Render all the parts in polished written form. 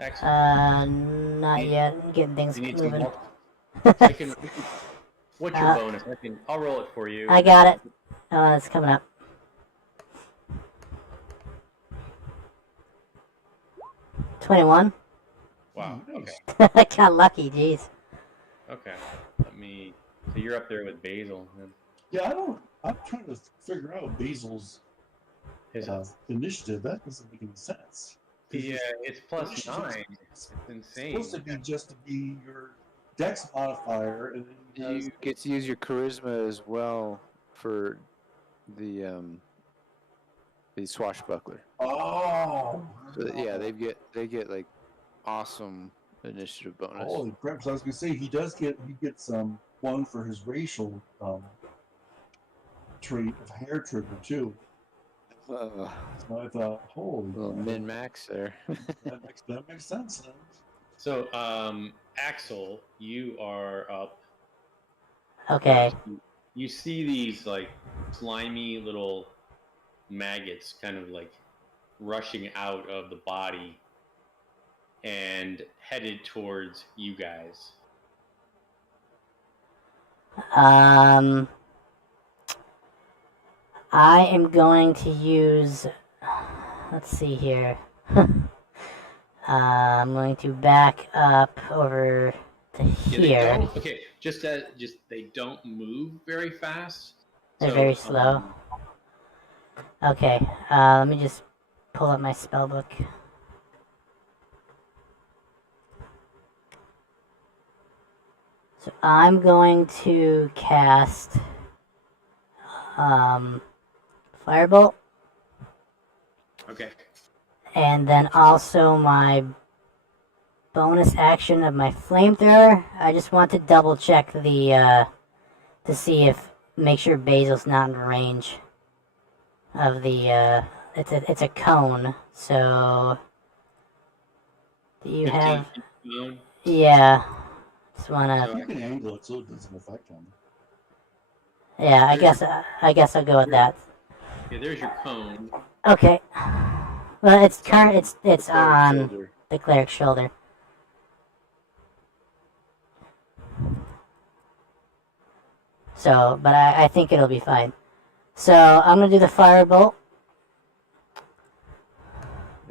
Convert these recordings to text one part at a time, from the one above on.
Axel, Not you yet. I'm getting things you need some moving. help. I can. What's your uh, bonus? I'll roll it for you, I and then got it. I'll. It's coming up. 21. Wow. Okay. Nice. I got lucky, jeez. Okay. Let me. So you're up there with Basil. Then. Yeah, I don't. I'm trying to figure out Basil's His, initiative. That doesn't make any sense. Because yeah, it's plus initiative 9. It's supposed insane. to be just to be your dex modifier, and then he has. You get to use your charisma as well for the swashbuckler. Oh. So yeah, they get like awesome initiative bonus. Holy crap! So I was gonna say he gets one for his racial trait of hair trigger too. So I thought, holy little min max there. that makes sense then. So, Axel, you are up. Okay. You see these like slimy little maggots kind of like rushing out of the body and headed towards you guys. I am going to use. Let's see here. I'm going to back up over to here. Okay, just they don't move very fast. They're very slow. Okay, let me just pull up my spell book. So I'm going to cast Firebolt. Okay. And then also my bonus action of my flamethrower. I just want to double check the to see if make sure Basil's not in range of the it's a cone. So do you have? Yeah. Just wanna. You can angle it so it doesn't affect him. Yeah, I guess I'll go with that. Yeah, there's your cone. Okay. Well, it's on shoulder. the cleric's shoulder. So, but I think it'll be fine. So I'm gonna do the firebolt.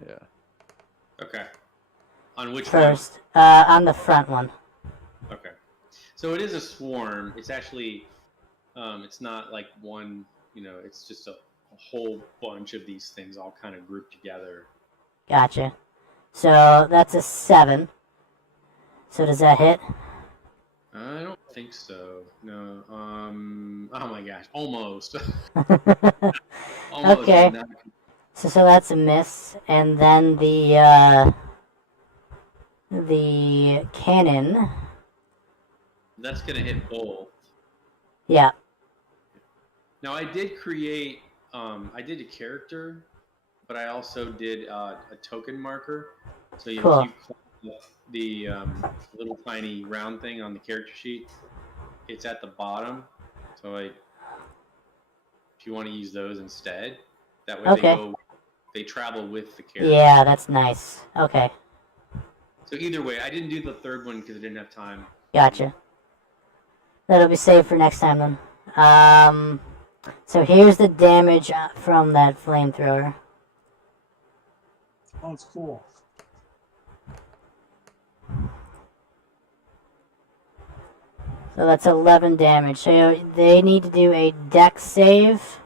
Yeah. Okay. On which first? one? On the front one. Okay. So it is a swarm. It's actually, it's not like one. It's just a whole bunch of these things all kind of grouped together. Gotcha. So that's a 7. So does that hit? I don't think so. No. Oh my gosh. Almost. Almost. Okay. So that's a miss, and then the cannon. That's gonna hit both. Yeah. Now I did create. I did a character, but I also did a token marker. So Cool. if you click the little tiny round thing on the character sheet, it's at the bottom. So if you want to use those instead, that way they travel with the character. Yeah, that's nice. Okay. So either way, I didn't do the third one because I didn't have time. Gotcha. That'll be saved for next time then. So here's the damage from that flamethrower. Oh, it's cool. So that's 11 damage. So they need to do a dex save.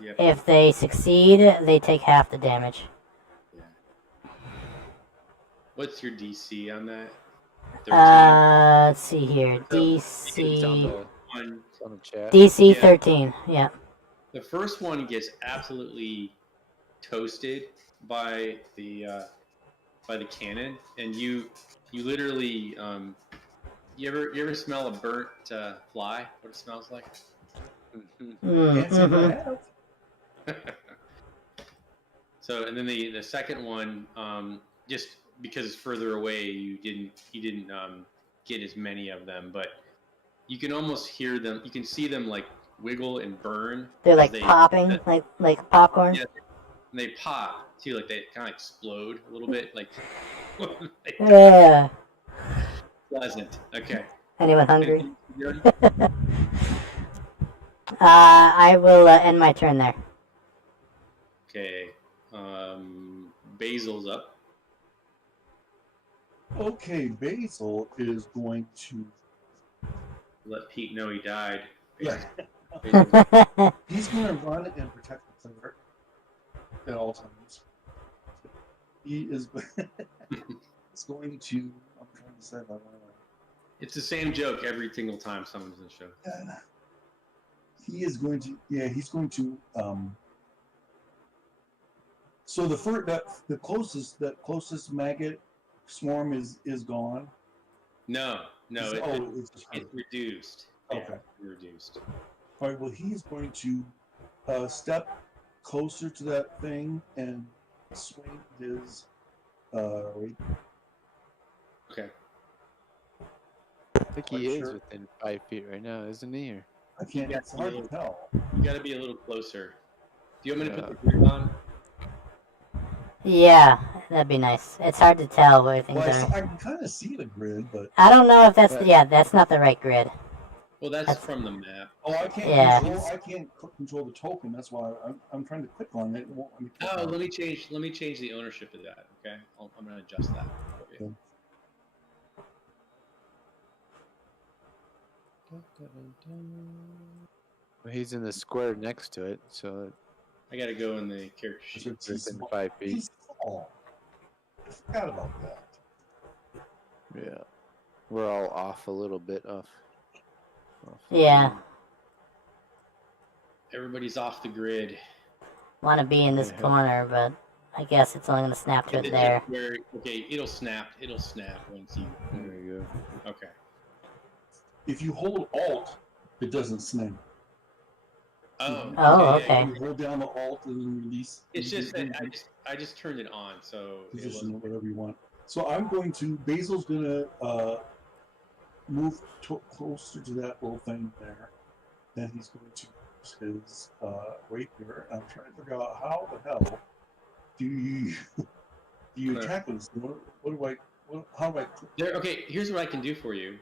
Yep. If they succeed, they take half the damage. Yeah. What's your DC on that? 13? Let's see here. DC. On the chat. DC 13. Yeah. The first one gets absolutely toasted by the cannon, and you literally you ever smell a burnt fly? What it smells like? So, and then the second one, just because it's further away, you didn't get as many of them, but you can almost hear them. You can see them like wiggle and burn. They're like popping, like popcorn. Yeah, and they pop too, like they kind of explode a little bit, like Yeah. Pleasant. Okay. Anyone hungry? Anything you're doing? I will end my turn there. Okay. Basil's up. Okay, Basil is going to. Let Pete know he died. Yeah. Basil's He's going to run and protect the player at all times. He is is going to. I'm trying to say that. It's the same joke every single time someone's in the show. He is going to. Yeah, he's going to. So the closest maggot swarm is gone. No, It's reduced. Okay. Yeah, reduced. All right. Well, he's going to step closer to that thing and swing his. Wait. Okay. I think he is within 5 feet right now, isn't he? Or... I can't. It's hard to tell. You got to be a little closer. Do you want me to put the grid on? Yeah, that'd be nice. It's hard to tell where things Well, are. I can kind of see the grid, but I don't know if that's that's not the right grid. Well, that's from the map. I can't. Yeah. I can't control the token. That's why I'm trying to click on it. It won't let me click Oh, on let me change the ownership of that. Okay, I'm going to adjust that for you. Well, he's in the square next to it, so I got to go in the character sheet. It's within 5 feet. He's small. I forgot about that. Yeah, we're all off a little bit off. Yeah. Everybody's off the grid. Want to be in this corner, but I guess it's only gonna snap to it there. Okay, it'll snap. It'll snap once you. There you go. Okay. If you hold Alt, it doesn't snap. Oh. Okay. You hold down the Alt and then release. It's just that I just turned it on, so position it whatever you want. So I'm going to. Basil's gonna move closer to that little thing there. Then he's going to use his rapier. I'm trying to figure out how the hell do you attack this? How do I? Okay, here's what I can do for you.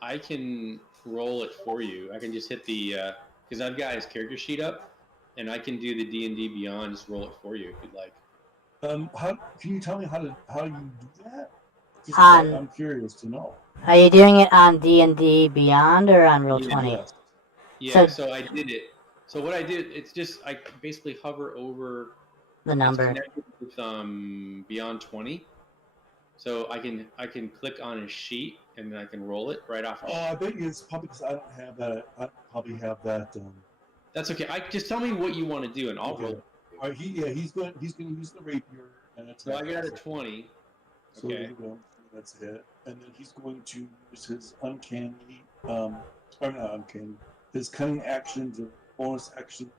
I can roll it for you. I can just hit the because I've got his character sheet up, and I can do the D&D Beyond. Just roll it for you if you'd like. How can you tell me how you do that? I'm curious to know. Are you doing it on D&D Beyond or on Roll20? Yes. Yeah, so I did it. So what I did, it's just I basically hover over the number. It's connected with Beyond 20. So I can click on a sheet and then I can roll it right off. I bet you it's probably because I don't have that. I probably have that. That's okay. Just tell me what you want to do and I'll roll. All right, he's going to use the rapier and attack. So I got a 20. So okay. That's it. And then he's going to use his uncanny, or not uncanny, his cunning action to bonus action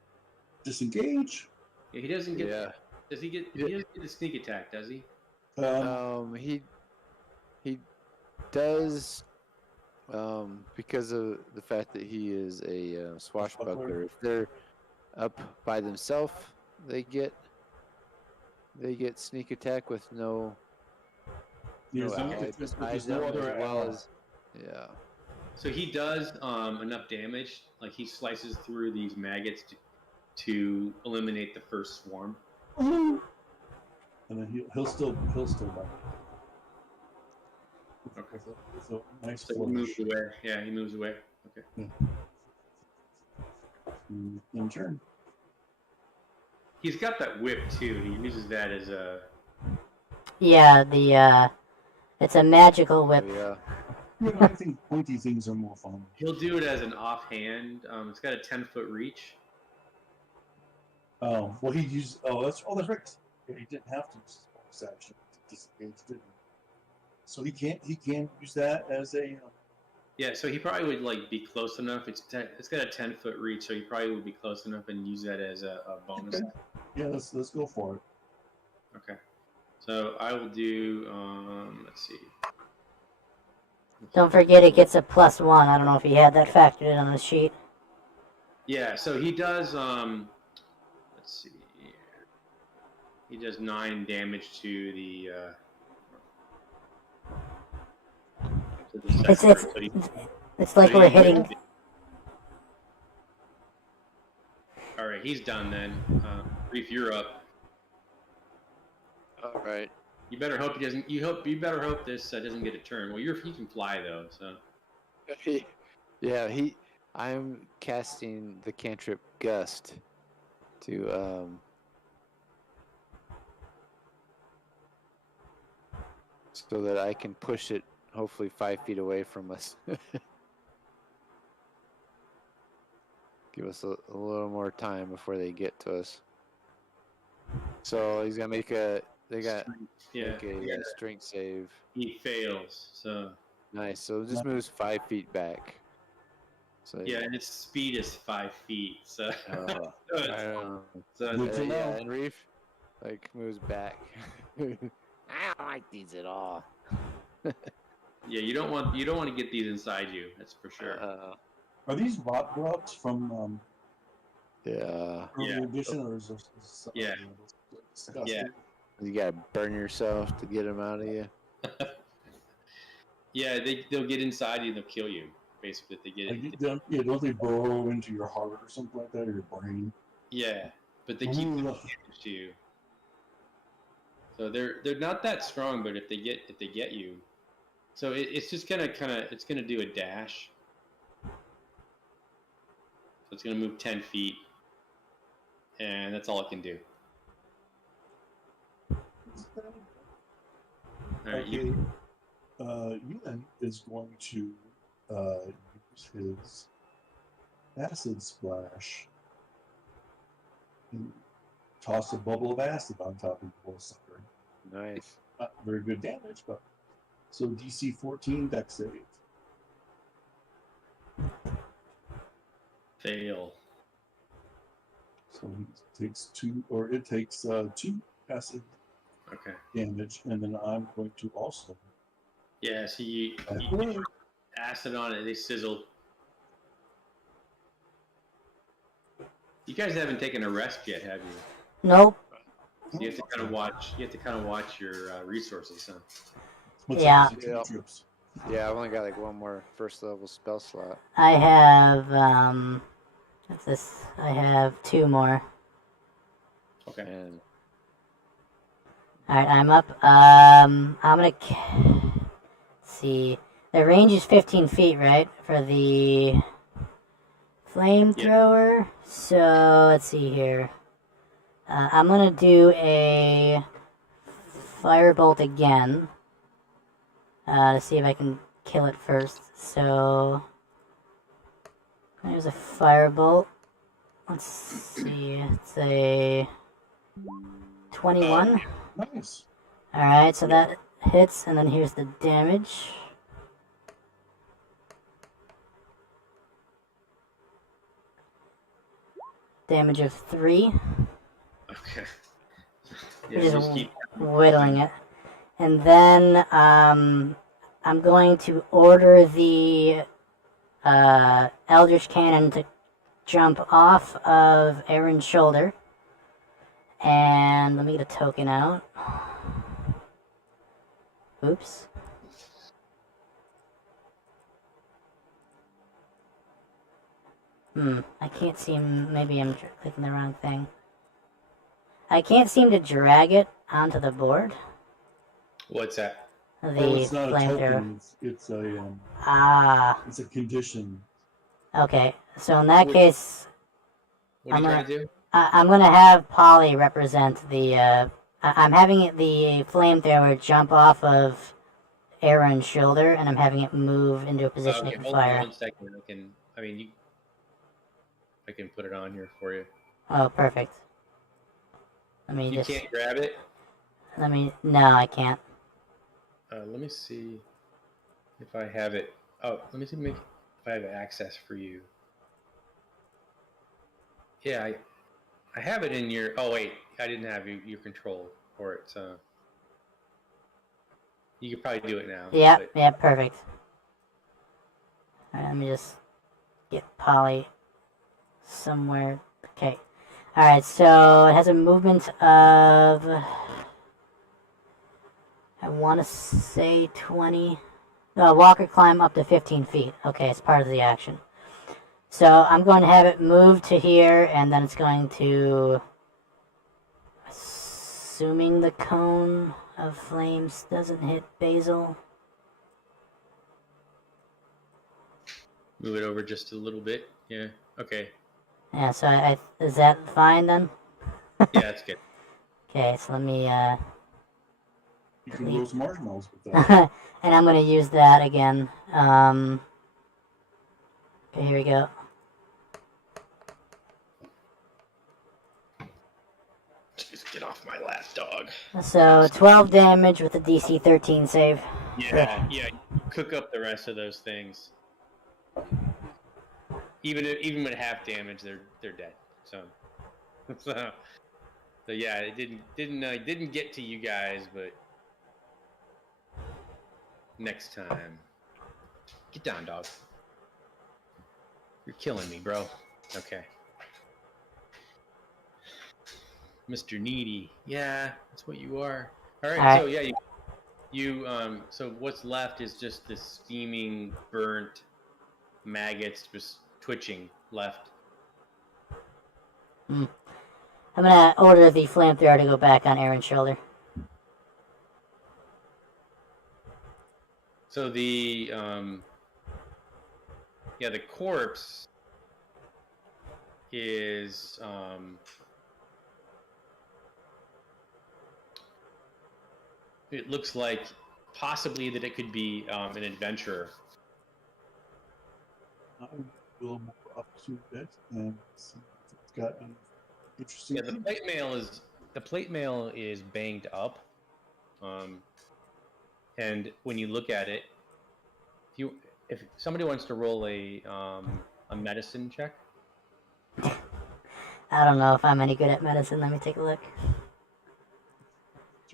disengage. Yeah, he doesn't get. Yeah. Does he get? He doesn't get a sneak attack, does he? He does, because of the fact that he is a swashbuckler. If they're up by themselves, they get sneak attack with no ally beside them, as well as So he does enough damage, like he slices through these maggots to eliminate the first swarm. And then he'll still die. Okay. So nice. So he moves away. Yeah, he moves away. Okay. In turn. He's got that whip too. He uses that as a. Yeah, it's a magical whip. Yeah. I think pointy things are more fun. He'll do it as an offhand. It's got a 10-foot reach. Oh well, he used. That's right. Yeah, he didn't have to use his bonus action to disengage, did he? So he can't use that as a. Yeah, so he probably would be close enough. It's got a 10-foot reach, so he probably would be close enough and use that as a bonus. Okay. Yeah, let's go for it. Okay, so I will do. Let's see. Don't forget it gets a +1. I don't know if he had that factored in on the sheet. Yeah, so he does. Let's see. He does 9 damage to the It's like we're hitting. All right, he's done then. Reef, you're up. All right. You better hope he doesn't. You better hope this doesn't get a turn. Well, you can fly though, so. Yeah, I'm casting the cantrip gust to so that I can push it hopefully 5 feet away from us. Give us a little more time before they get to us. So he's gonna make a strength save. He fails. So nice. So it just moves 5 feet back. So yeah, and its speed is 5 feet. So, and Reef like moves back. I don't like these at all. Yeah, you don't want to get these inside you. That's for sure. Are these rot grubs from early edition, or is this disgusting? Yeah. You gotta burn yourself to get them out of you. Yeah, they'll get inside you and they'll kill you. Basically, if they get it. Don't they burrow into your heart or something like that, or your brain? Yeah, but they keep doing damage to you. So they're not that strong, but if they get you, so it's just gonna do a dash. So it's gonna move 10 feet, and that's all it can do. All right, Ewan is going to use his acid splash and toss a bubble of acid on top of the little sucker. Nice. Not very good damage, but so DC 14 dex save. fail. So it takes 2 acid damage, and then I'm going to also. Yeah, so you put acid on it, they sizzle. You guys haven't taken a rest yet, have you? Nope. So you have to kind of watch. You have to kind of watch your resources, huh? Yeah. Yeah, I've only got like one more first level spell slot. I have what's this? I have 2 more. Okay. And Alright, I'm up. I'm gonna see. The range is 15 feet, right? For the flamethrower. Yeah. So let's see here. I'm gonna do a firebolt again. To see if I can kill it first. So there's a firebolt. Let's see. It's a 21. Nice. Alright, so that hits, and then here's the damage. Damage of 3. Okay. Yeah, just keep whittling it. And then I'm going to order the Eldritch Cannon to jump off of Aaron's shoulder. And let me get a token out. Oops. I can't seem... Maybe I'm clicking the wrong thing. I can't seem to drag it onto the board. What's that? It's not a token. It's a it's a condition. Okay, so in that case, what are you trying to do? I'm gonna have Polly represent the. I'm having the flamethrower jump off of Aaron's shoulder, and I'm having it move into a position it can fire. Hold on 1 second. I can put it on here for you. Oh, perfect. You can't grab it? No, I can't. Let me see if I have it. Oh, let me see if I have access for you. Yeah, I have it in your... Oh, wait. I didn't have your control for it, so... You could probably do it now. Yeah, perfect. Alright, let me just get Polly somewhere. Okay. Alright, so it has a movement of... I want to say 20. Walk or climb up to 15 feet. Okay, it's part of the action. So I'm going to have it move to here, and then it's going to, assuming the cone of flames doesn't hit Basil. Move it over just a little bit. Yeah. Okay. Yeah, so is that fine then? Yeah, that's good. Okay, so let me, You can roast marshmallows with that. and I'm going to use that again. Okay, here we go. Just get off my lap, dog. So 12 damage with a DC 13 save. Yeah. Cook up the rest of those things. Even with half damage, they're dead. So yeah, it didn't get to you guys, but next time, get down, dog. You're killing me, bro. Okay. Mr. Needy. Yeah, that's what you are. All right. So yeah, so what's left is just the steaming, burnt maggots just twitching left. I'm gonna order the flamethrower to go back on Aaron's shoulder. So the corpse is it looks like possibly that it could be an adventurer. I will move up to it and see if it's got any interesting. Yeah, the plate mail is banged up, and when you look at it, if somebody wants to roll a medicine check. I don't know if I'm any good at medicine. Let me take a look.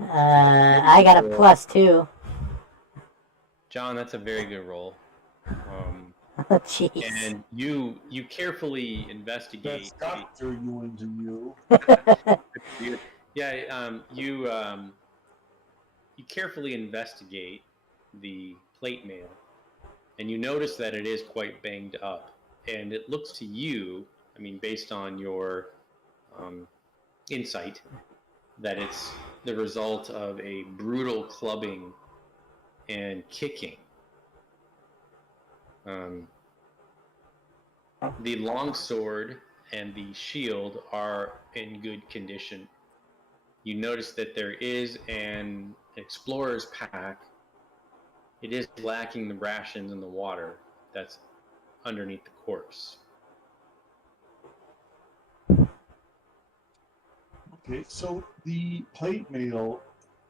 I got a +2. John, that's a very good roll. Oh, jeez. And you carefully investigate. That's Dr. Ewing to you. Yeah, you carefully investigate the plate mail, and you notice that it is quite banged up, and it looks to you, I mean, based on your insight, that it's the result of a brutal clubbing and kicking. The longsword and the shield are in good condition. You notice that there is an explorer's pack. It is lacking the rations and the water that's underneath the corpse. Okay, so the plate mail,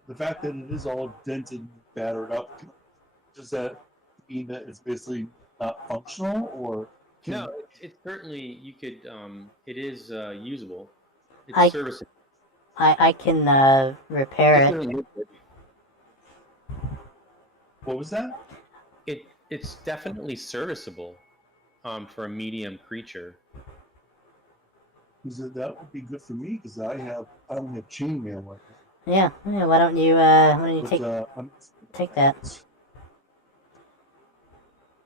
the fact that it is all dented and battered up, does that mean that it's basically not functional, or No, it's certainly you could. It is usable. It's I- serviceable. I can repair it. what was that? It's definitely serviceable for a medium creature. Because that would be good for me because I don't have chainmail right now. Yeah. Why don't you take that?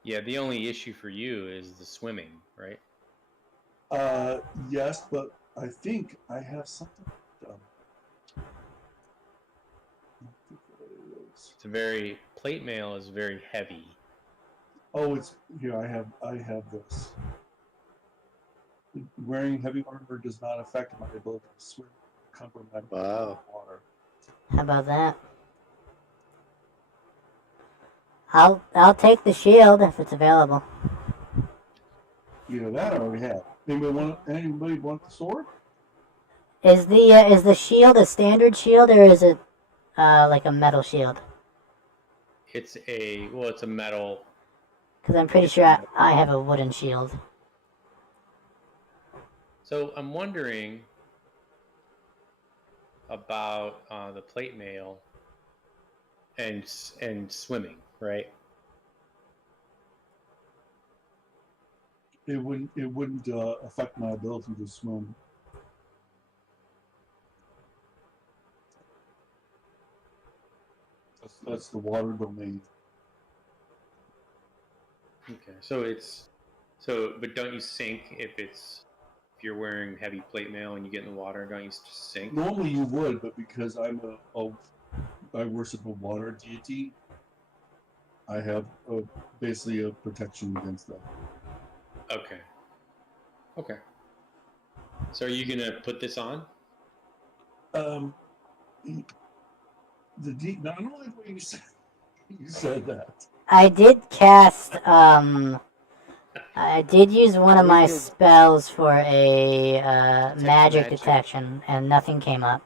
Yeah, the only issue for you is the swimming, right? Yes, but I think I have something. It's plate mail is very heavy. Oh, it's here. I have this. Wearing heavy armor does not affect my ability to swim, cover my water. How about that? I'll take the shield if it's available. That I already have. Anybody want the sword? Is the shield a standard shield or is it like a metal shield? It's a metal. Because I'm pretty sure I have a wooden shield. So I'm wondering about the plate mail and swimming, right? It wouldn't affect my ability to swim. That's the water domain. Okay, but don't you sink if you're wearing heavy plate mail and you get in the water? Don't you just sink? Normally you would, but because I worship a water deity, I have basically a protection against that. Okay. Okay. So are you gonna put this on? Um, the deep. Now, I don't like what you said that. I did cast. I did use one of my spells for a magic detection, and nothing came up.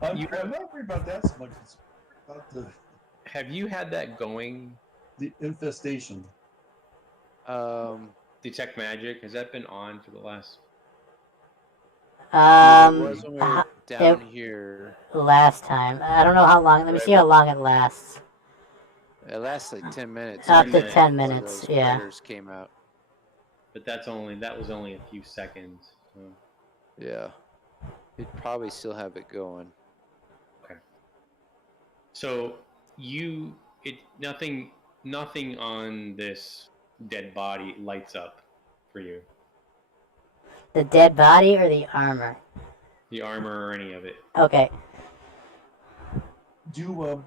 I'm not worried about that so much. It's about Have you had that going? the infestation. Detect magic, has that been on for the last? It was when we were down here. Last time. I don't know how long. Let me see how long it lasts. It lasts like 10 minutes. Up to minutes. 10 minutes, yeah. Spiders came out. But that was only a few seconds. So. Yeah. You'd probably still have it going. Okay. So nothing on this dead body lights up for you. The dead body or the armor? The armor or any of it. Okay. Do I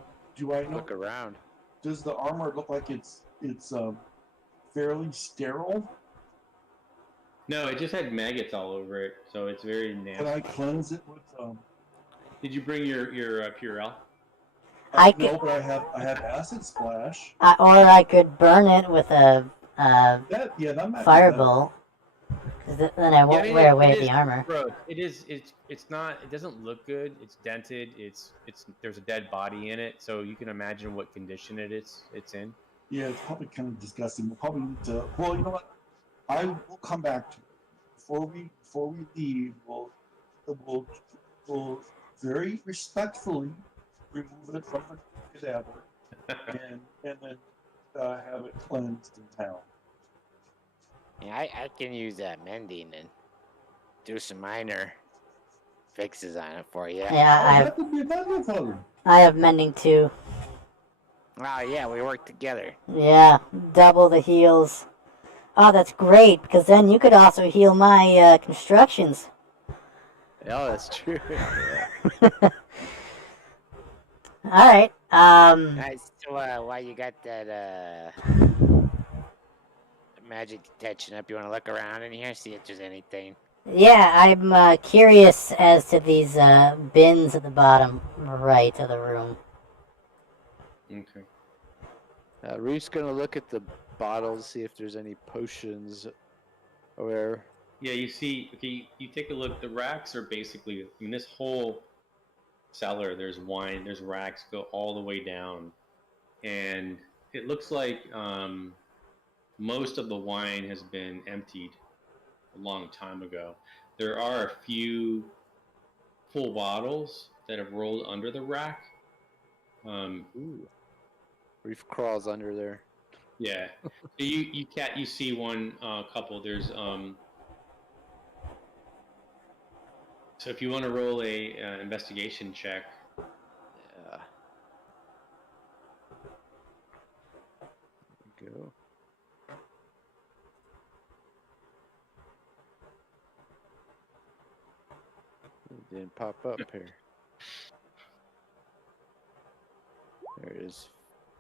know? Look around. Does the armor look like it's fairly sterile? No, it just had maggots all over it, so it's very nasty. Can I cleanse it with? Did you bring your Purell? No, but I have acid splash. Or I could burn it with a That might firebolt. Because then I won't wear away the armor. Gross. It's not. It doesn't look good. It's dented. There's a dead body in it, so you can imagine what condition it's in. Yeah, it's probably kind of disgusting. We'll probably need to. Well, you know what? I will come back to it. Before we leave. We'll very respectfully remove it from the cadaver and then have it cleansed in town. Yeah, I can use that mending and do some minor fixes on it for you. Yeah, That would be wonderful. I have mending too. Oh yeah, we work together. Yeah, double the heals. Oh, that's great, because then you could also heal my constructions. Oh, that's true. Alright, Nice. So while you got that magic detection up, you want to look around in here, see if there's anything? yeah, I'm curious as to these bins at the bottom right of the room. Okay. Reef's gonna look at the bottles, see if there's any potions or. Yeah, you see. Okay, you take a look. The racks are basically. I mean, this whole cellar. There's wine. There's racks go all the way down, and it looks like most of the wine has been emptied a long time ago. There are a few full bottles that have rolled under the rack. Ooh. Reef crawls under there. Yeah, you see one couple. There's So if you want to roll a investigation check. Yeah. There we go. It didn't pop up here. There it is.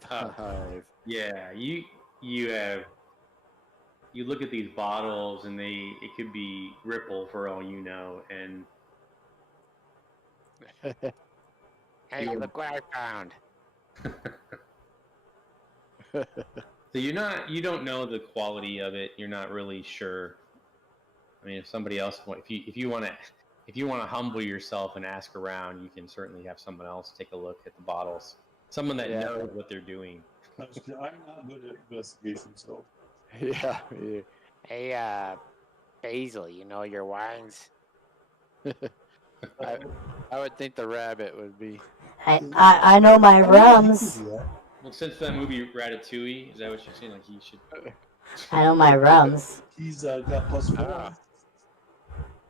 5. Yeah, you look at these bottles and it could be Ripple for all you know, and Hey, look what I found. so you don't know the quality of it. You're not really sure. I mean, if somebody else if you want to humble yourself and ask around, you can certainly have someone else take a look at the bottles. Someone that knows what they're doing. I'm not good at investigation, so. Yeah. Hey, Basil, you know your wines? I would think the rabbit would be. I know my rums. Well, since that movie Ratatouille, is that what you're saying? Like he should. I know my rums. He's got +4.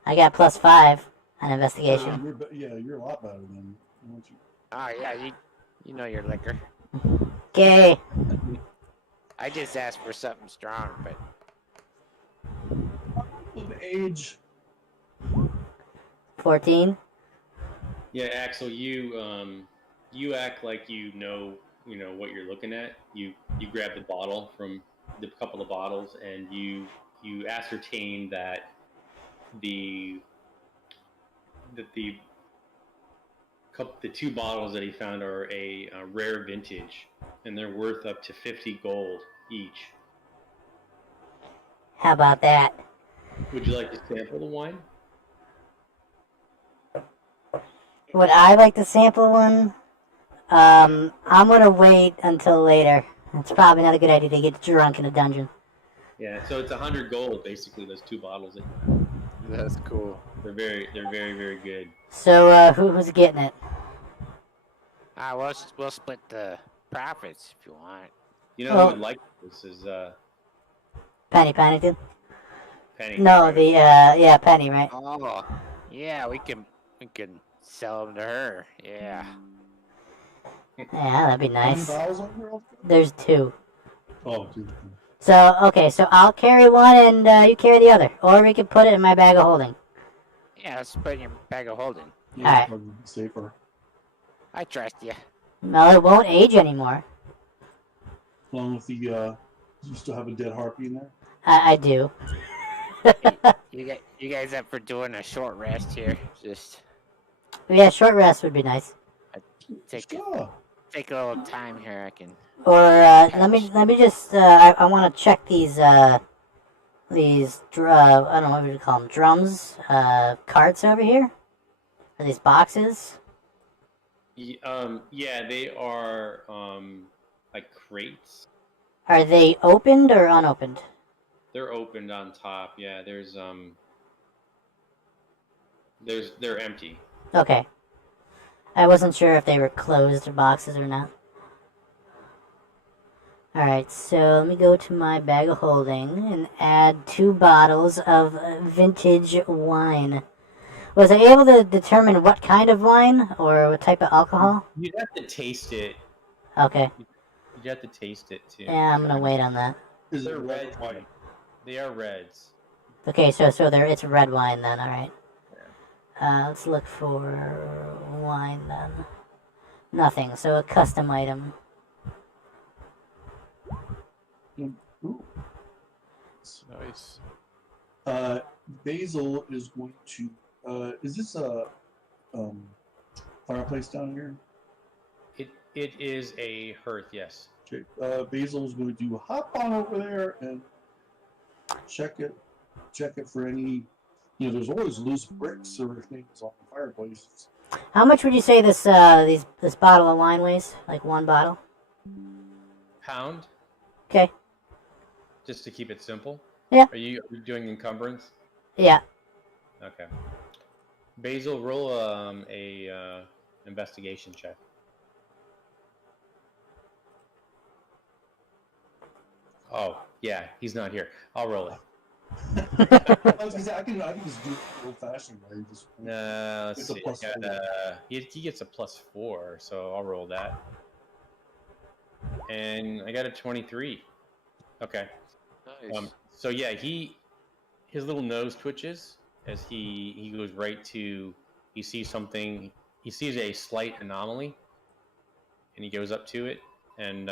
I got +5 on investigation. You're a lot better than. Oh yeah, you know your liquor. Okay. I just asked for something strong, but Of age. 14. Yeah, Axel, you act like you know what you're looking at. You grab the bottle from the couple of bottles, and you ascertain that the the the two bottles that he found are a rare vintage, and they're worth up to 50 gold each. How about that? Would you like to sample the wine? Would I like to sample one? I'm gonna wait until later. It's probably not a good idea to get drunk in a dungeon. Yeah, so it's 100 gold basically. Those two bottles. That's cool. They're very good. So, who's getting it? we'll split the profits if you want. You know Well- who would like this is Penny Pennington? Penny. No, right? yeah, Penny, right? Oh, yeah, we can sell them to her. Yeah. Yeah, that'd be How many nice. bottles are there? There's 2. Oh, dude. So, okay, so I'll carry one and you carry the other. Or we could put it in my bag of holding. Yeah, let's put it in your bag of holding. Yeah, Alright. probably safer. I trust you. Well, it won't age anymore. Along with the, you still have a dead harpy in there? I do. You guys up for doing a short rest here? Just Yeah, short rest would be nice. take Sure. a little time here. I can. Or let me just I want to check these I don't know what we call them, drums, carts over here. Are these boxes? Yeah, they are like crates. Are they opened or unopened? They're opened on top. Yeah, they're empty. Okay. I wasn't sure if they were closed boxes or not. Alright, so let me go to my bag of holding and add 2 bottles of vintage wine. Was I able to determine what kind of wine or what type of alcohol? You'd have to taste it. Okay. You'd have to taste it too. Yeah, I'm gonna wait on that. Is it They're red red or white? They are reds. Okay, so it's red wine then, alright. Let's look for wine then. Nothing, so a custom item. Ooh. Nice. Basil is going to. Is this a fireplace down here? It is a hearth, yes. Okay. Basil is going to hop on over there and check it for any. You know, there's always loose bricks or things on the fireplaces. How much would you say this this bottle of wine weighs? Like 1 bottle? Pound, Okay. just to keep it simple. Yeah. Are you doing encumbrance? Yeah. Okay. Basil, roll a investigation check. Oh, yeah, he's not here. I'll roll it. I was gonna say I can just do it old-fashioned way. Just No, let's It's a see. plus He gets a +4, so I'll roll that. And I got a 23. Okay. Nice. So yeah, his little nose twitches as he goes right to. He sees something. He sees a slight anomaly, and he goes up to it, and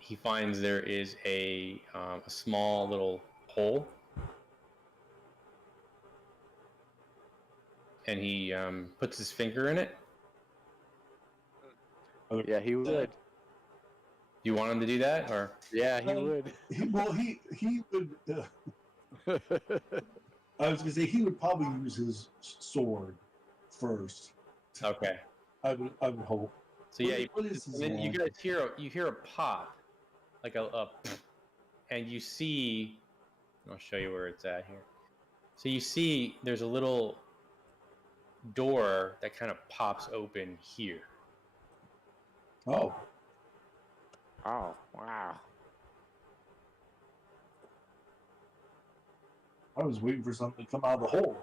he finds there is a small little hole, and he puts his finger in it. Yeah, he would. Do you want him to do that, or? Yeah, he would. He would. I was gonna say he would probably use his sword first. Okay. I would hope. So yeah, What is and his then you name? guys hear a pop, like a and you see. I'll show you where it's at here. So you see, there's a little door that kind of pops open here. Oh, Oh, wow. I was waiting for something to come out of the hole.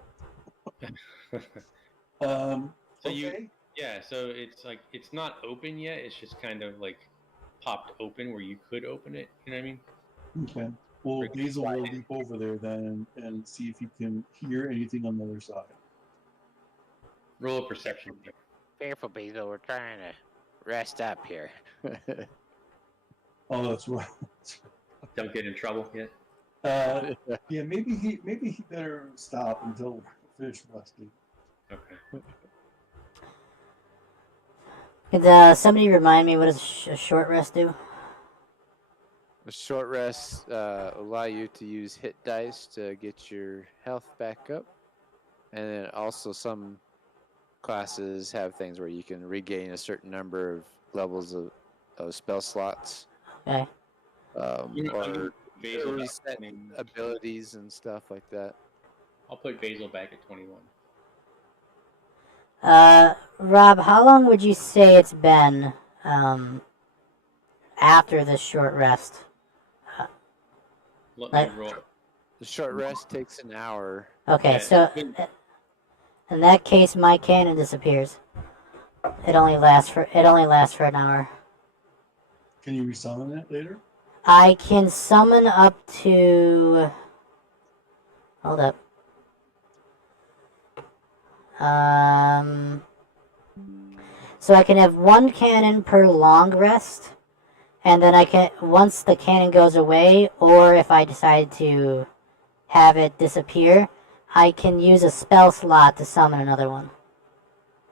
So okay. yeah, so it's like it's not open yet. It's just kind of like popped open where you could open it. You know what I mean? Okay. Well, Basil will leap over there then and see if he can hear anything on the other side. Roll a perception. Careful, Basil. We're trying to rest up here. Oh, that's right. Don't get in trouble yet. Yeah, maybe he better stop until we finish resting. Okay. Could somebody remind me what does a short rest do? A short rest allow you to use hit dice to get your health back up, and then also some classes have things where you can regain a certain number of levels of spell slots, Okay. or Basil back reset at 21. abilities and stuff like that. I'll put Basil back at 21. Rob, how long would you say it's been after this short rest? Let Like- me roll. The short rest takes an hour. Okay, Yeah, so it's been- in that case, my cannon disappears. It only lasts for an hour. Can you resummon it later? I can summon up to. Hold up. So I can have one cannon per long rest, and then I can, once the cannon goes away, or if I decide to have it disappear, I can use a spell slot to summon another one.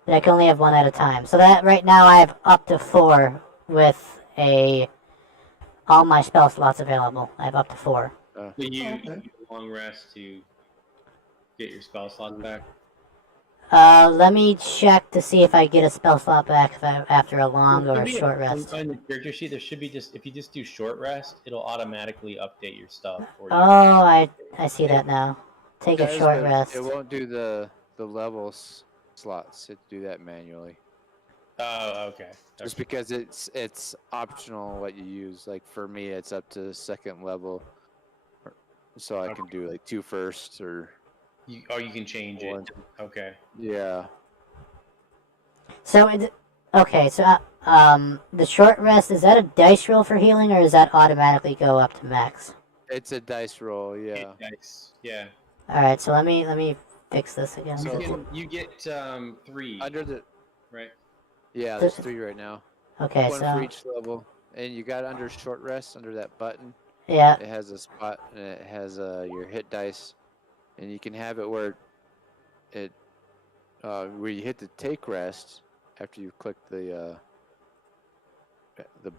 But I can only have one at a time. So that right now I have up to 4 with all my spell slots available. I have up to 4. So you Okay. need a long rest to get your spell slots back. Let me check to see if I get a spell slot back after a long or a short rest. On the character sheet, there should be if you just do short rest, it'll automatically update your stuff for you. Oh, I see that now. Take a Does, short but rest. It won't do the levels slots. It do that manually. Oh, okay. Just because it's optional what you use. Like for me, it's up to second level, so I can do like 2 first or. You can change One. it. Okay. So Yeah. the short rest, is that a dice roll for healing, or does that automatically go up to max? It's a dice roll. Yeah. Nice. Yeah. All right, so let me fix this again. So- You get 3. Under the. Right. Yeah, there's 3 right now. Okay, One for so each level, and you got under short rest under that button. yeah, It has a spot, and it has your hit dice, and you can have it where where you hit the take rest after you click the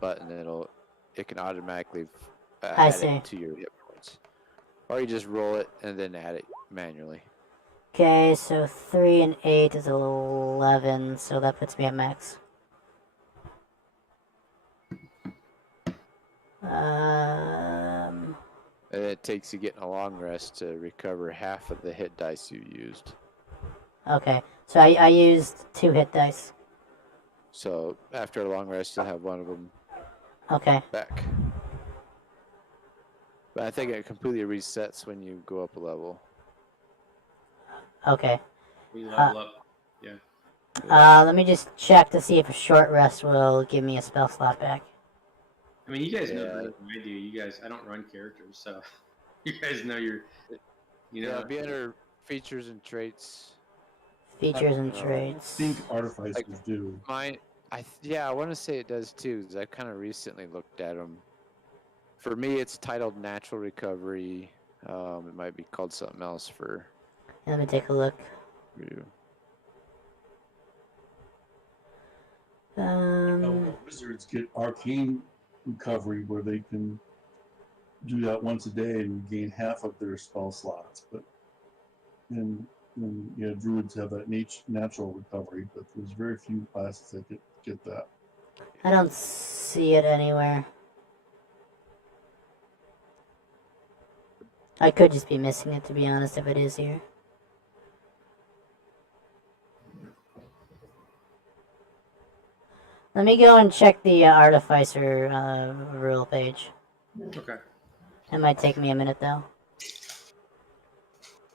button. It can automatically I add see. it to your hit points, or you just roll it and then add it manually. okay, so 3 and 8 is 11, so that puts me at max. And it takes you getting a long rest to recover half of the hit dice you used. Okay, so I used 2 hit dice. So after a long rest, you'll have one of them Okay, back. But I think it completely resets when you go up a level. okay. We level up. Let me just check to see if a short rest will give me a spell slot back. I mean, you guys know Yeah. better than I do. You guys, I don't run characters, so you guys know you know. Yeah, be under features and traits. Features and I traits. think artificers do. I want to say it does too. 'Cause I kind of recently looked at them. For me, it's titled Natural Recovery. It might be called something else for Let me take a look. you. Wizards get arcane recovery where they can do that once a day and gain half of their spell slots. But and druids have that natural recovery, but there's very few classes that get that. I don't see it anywhere. I could just be missing it, to be honest, if it is here. Let me go and check the Artificer rule page. Okay. It might take me a minute, though.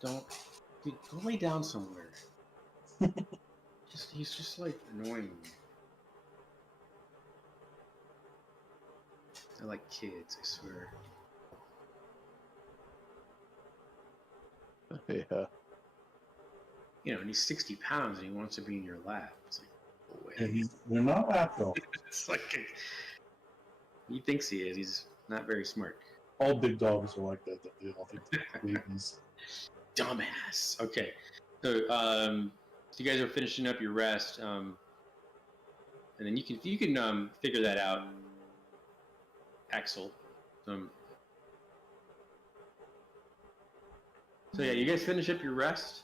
Dude, go lay down somewhere. He's just like annoying me. like kids, I swear. Yeah. You know, and he's 60 pounds and he wants to be in your lap. It's like, no way. Yeah, they're not lap though. It's like he thinks he is. He's not very smart. All big dogs are like that. They all think they're babies. Dumbass. Okay, so so you guys are finishing up your rest, and then you can figure that out, Axel. So yeah, you guys finish up your rest.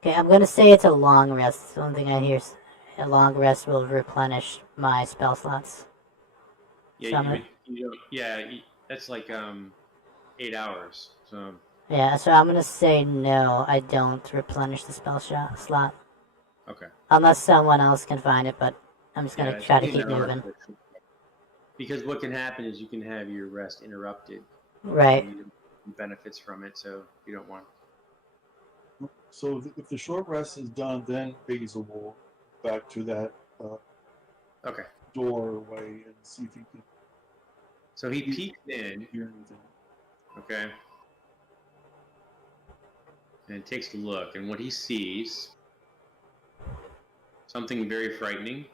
Okay, I'm gonna say it's a long rest. The only thing I hear is a long rest will replenish my spell slots. Yeah, So I'm gonna, that's like 8 hours. So yeah, so I'm gonna say no, I don't replenish the slot. okay. Unless someone else can find it, but I'm just gonna Yeah, it's try to only keep an hour moving. because what can happen is you can have your rest interrupted. Right. And you benefits from it, so you don't want. So if the short rest is done, then Basil will back to that Okay. doorway and see if he can So he peeks in, hear anything. okay, and takes a look, and what he sees, something very frightening,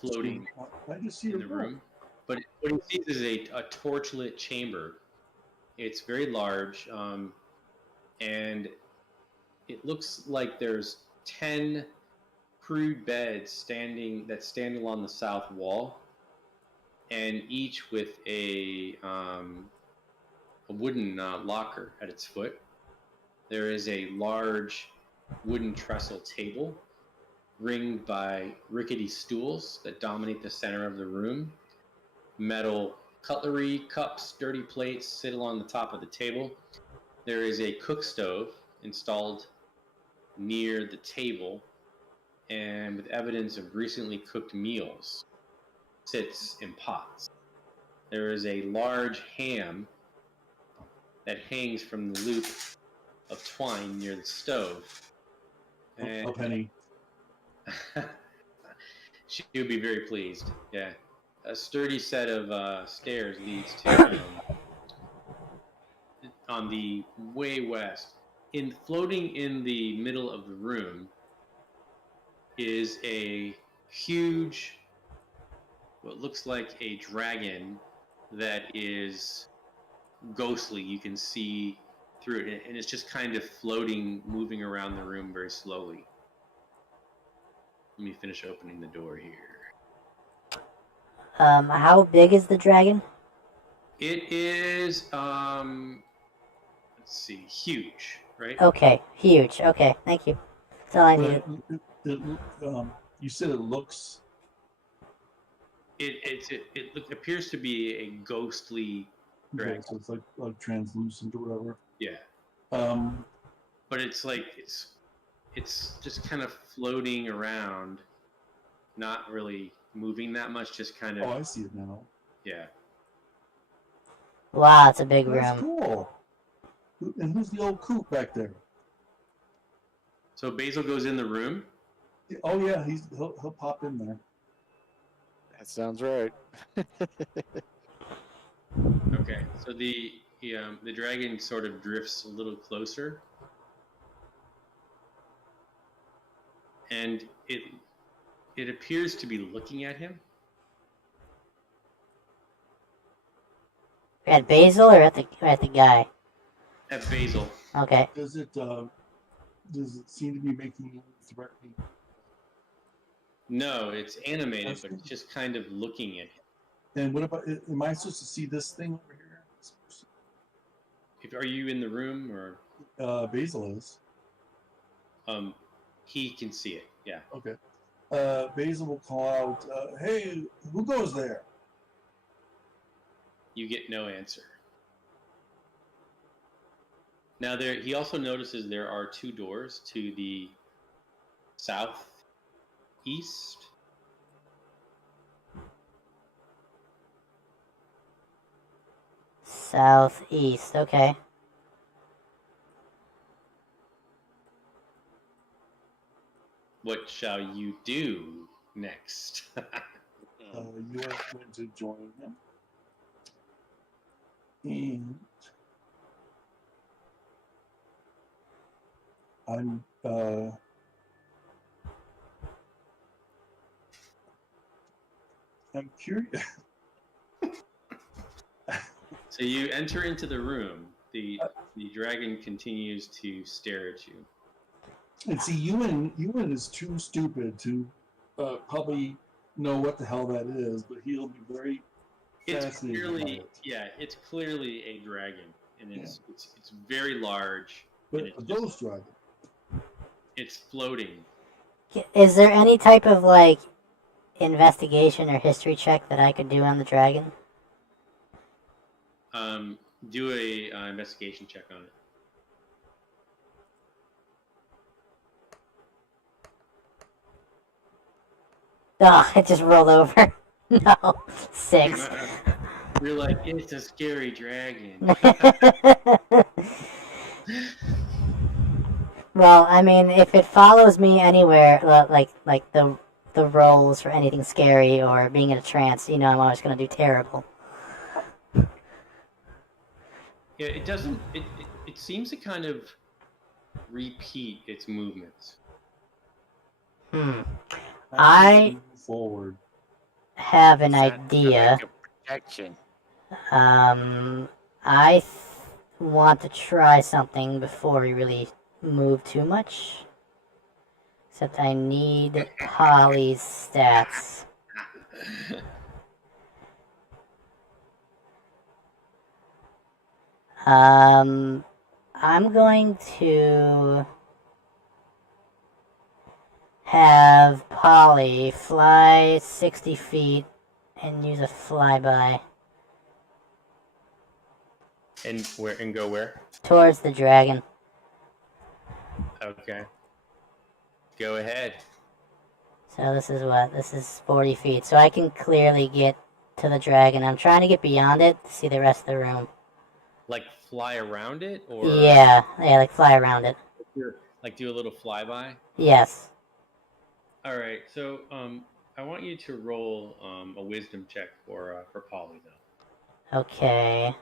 floating I just see in the room. But what he sees is a torchlit chamber. It's very large, and it looks like there's 10 crude beds standing along the south wall, and each with a wooden locker at its foot. There is a large wooden trestle table ringed by rickety stools that dominate the center of the room. Metal cutlery, cups, dirty plates sit along the top of the table. There is a cook stove installed near the table, and with evidence of recently cooked meals sits in pots. There is a large ham that hangs from the loop of twine near the stove. And A penny. she would be very pleased. Yeah. A sturdy set of stairs leads to on the way west. Floating in the middle of the room is a huge, what looks like a dragon that is ghostly. You can see through it, and it's just kind of floating, moving around the room very slowly. Let me finish opening the door here. How big is the dragon? It is, let's see, huge, right? Okay, huge. Okay, thank you. That's all I needed. You said it looks. It appears to be a ghostly dragon. Okay, so it's like translucent or whatever. Yeah. But it's like it's just kind of floating around, not really moving that much, just kind of. Oh, I see it now. Yeah. Wow, it's a big That's room. cool. And who's the old coot back there? So Basil goes in the room. Oh yeah, he'll pop in there. That sounds right. Okay. So the dragon sort of drifts a little closer, and it appears to be looking at him. At Basil or at the guy? At Basil. Okay. Does it seem to be making any threatening? No, it's animated, but it's just kind of looking at him. And what about? Am I supposed to see this thing over here? Are you in the room or? Basil is. He can see it. Yeah. Okay. Basil will call out, "Hey, who goes there?" You get no answer. Now he also notices there are 2 doors to the southeast. Southeast, okay. And what shall you do next? You are going to join him. And I'm curious. So you enter into the room. The dragon continues to stare at you. And see, Ewan is too stupid to probably know what the hell that is, but he'll be very It's fascinated by clearly, it. yeah, it's clearly a dragon, and it's very large. But and a ghost dragon. It's floating. Is there any type of like investigation or history check that I could do on the dragon? Do a investigation check on it. Oh, it just rolled over. No, 6. You're like, it's a scary dragon. Well, I mean, if it follows me anywhere, like the rolls for anything scary or being in a trance, you know, I'm always gonna do terrible. Yeah, it doesn't. It seems to kind of repeat its movements. I move forward. have an Sounds idea. like a protection. I want to try something before we really move too much. Except I need Polly's stats. I'm going to have Polly fly 60 feet and use a flyby. And go where? Towards the dragon. Okay. Go ahead. So this is what? This is 40 feet. So I can clearly get to the dragon. I'm trying to get beyond it to see the rest of the room. Like fly around it, or Yeah, like fly around it. like do a little flyby. Yes. All right. So I want you to roll a wisdom check for Polly though. Okay.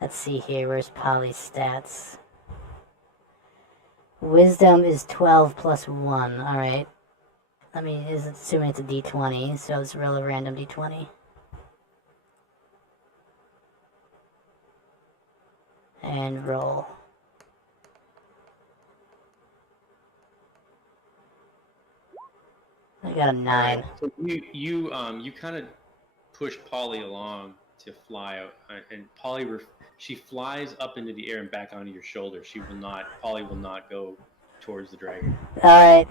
Let's see here. Where's Polly's stats? Wisdom is 12 plus 1. Alright. I mean, assuming it's a d20, so let's roll a random d20. And roll. I got a 9. So you kind of push Polly along to fly out, and Polly she flies up into the air and back onto your shoulder. Polly will not go towards the dragon. Alright.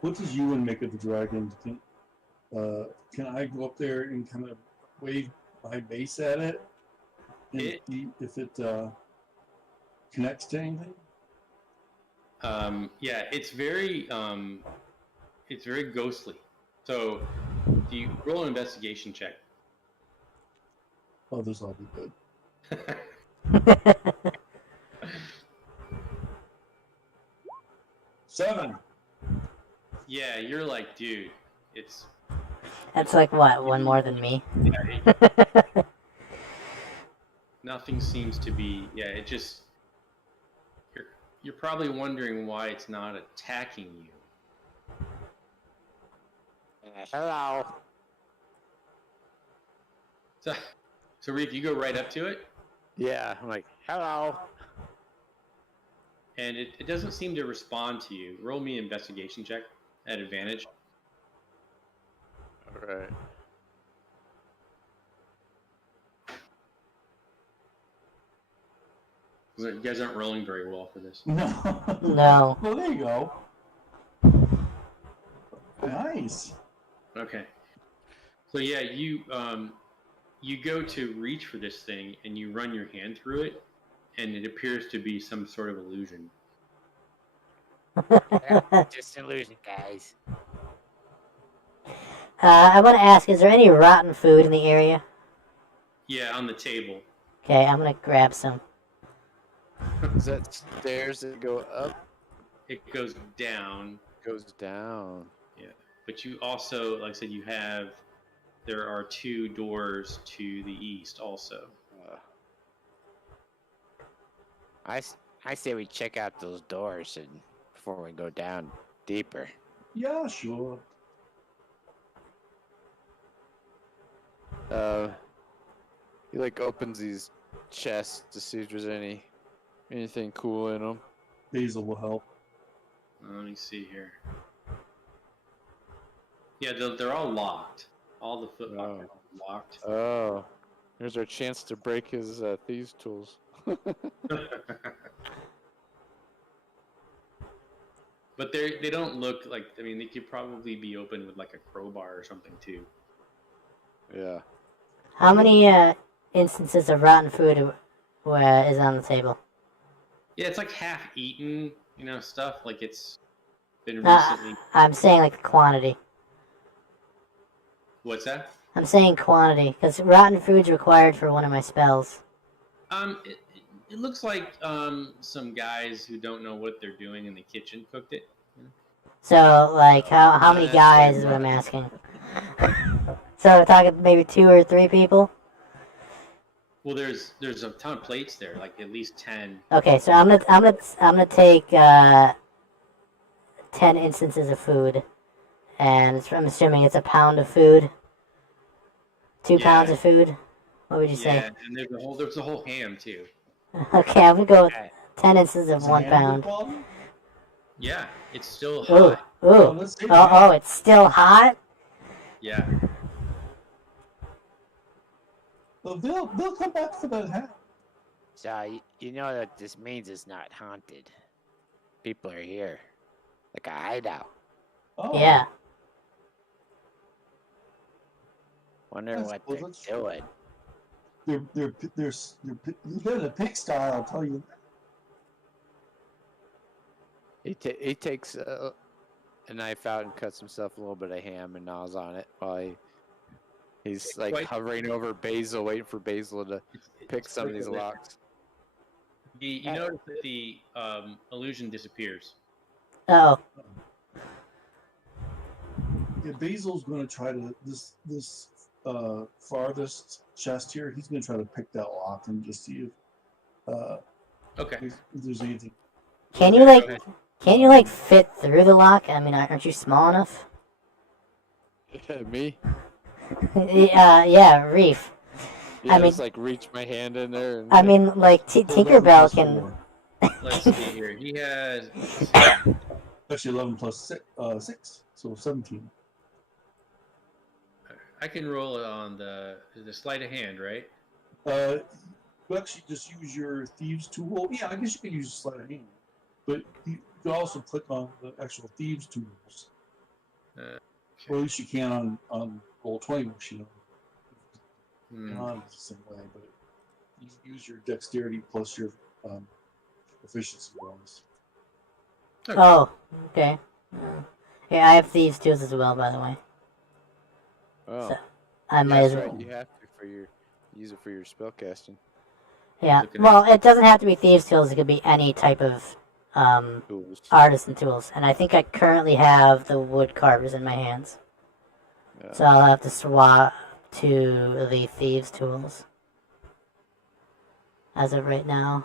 What does Ewan make of the dragon? Can I go up there and kind of wave my base at it? And if it connects to anything? Yeah, it's very ghostly. So, do you roll an investigation check? Oh, this will be good. 7. Yeah, you're like, dude, it's. That's like what? One more than me? Yeah, nothing seems to be. Yeah, it just. You're probably wondering why it's not attacking you. Hello. So Reef, you go right up to it, Yeah, I'm like, hello. and it doesn't seem to respond to you. Roll me an investigation check at advantage. All right. You guys aren't rolling very well for this. No. No. Well, there you go. Nice. Okay. So yeah, you go to reach for this thing and you run your hand through it, and it appears to be some sort of illusion. Just illusion, guys. I want to ask, is there any rotten food in the area? Yeah, on the table. Okay, I'm gonna grab some. Is that stairs that go up? It goes down. Goes down. Yeah, but you also, like I said, there are 2 doors to the east also. Uh, I say we check out those doors and before we go down deeper. Yeah, sure. He like opens these chests to see if there's anything cool in them. Basil will help. Let me see here. Yeah, they're all locked. All the footlockers are locked. Oh, here's our chance to break his thieves' tools. But they don't look like. I mean, they could probably be opened with like a crowbar or something too. Yeah. How many instances of rotten food is on the table? Yeah, it's like half eaten, stuff. Like it's been recently. I'm saying like the quantity. What's that? I'm saying quantity because rotten food's required for one of my spells. It looks like some guys who don't know what they're doing in the kitchen cooked it. So like how many That's guys fair is what I'm enough. asking. So we're talking maybe 2 or 3 people. Well, there's a ton of plates there, like at least 10. Okay, so I'm gonna take 10 instances of food, and I'm assuming it's a pound of food. 2 pounds of food. What would you say? Yeah, and there's a whole ham too. Okay, I'm gonna go with Okay. 10 instances of Is 1 the ham pound. good quality? Yeah, it's still Ooh, hot. Oh, ooh. let's take Oh, it's still hot. Yeah. So they'll come back for that ham. So you know that this means it's not haunted. People are here, like a hideout. Oh, Yeah. Wonder That's what cool, they're that's true. doing. They're you live in a pigsty, I'll tell you. He takes a knife out and cuts himself a little bit of ham and gnaws on it while he's like Quite- hovering over Basil, waiting for Basil to pick It's some of quite these delicious. locks. You notice that the illusion disappears. Oh. Yeah, Basil's going to try to this farthest chest here. He's going to try to pick that lock and just see Okay. if there's anything. Can Okay, you go ahead. can you fit through the lock? I mean, aren't you small enough? Me? Yeah, Reef. Yeah, I mean- just like reach my hand in there. And, I mean, like So 11 Tinkerbell plus can. 4. Let's see here. He has. Actually, 11 plus 6, so 17. I can roll it on the sleight of hand, right? You actually just use your thieves tool. Yeah, I guess you can use sleight of hand, but you can also click on the actual thieves tools. Or at least you can on Roll20, which not the same way, but you use your dexterity plus your efficiency bonus. Okay. Oh, okay. Yeah, I have thieves tools as well, by the way. oh, So, I might that's as right. well. You have to use it for your spell casting Yeah. Looking Well, it doesn't have to be thieves tools. It could be any type of tools. artisan tools, and I think I currently have the wood carvers in my hands, Yeah. so I'll have to swap to the thieves tools as of right now.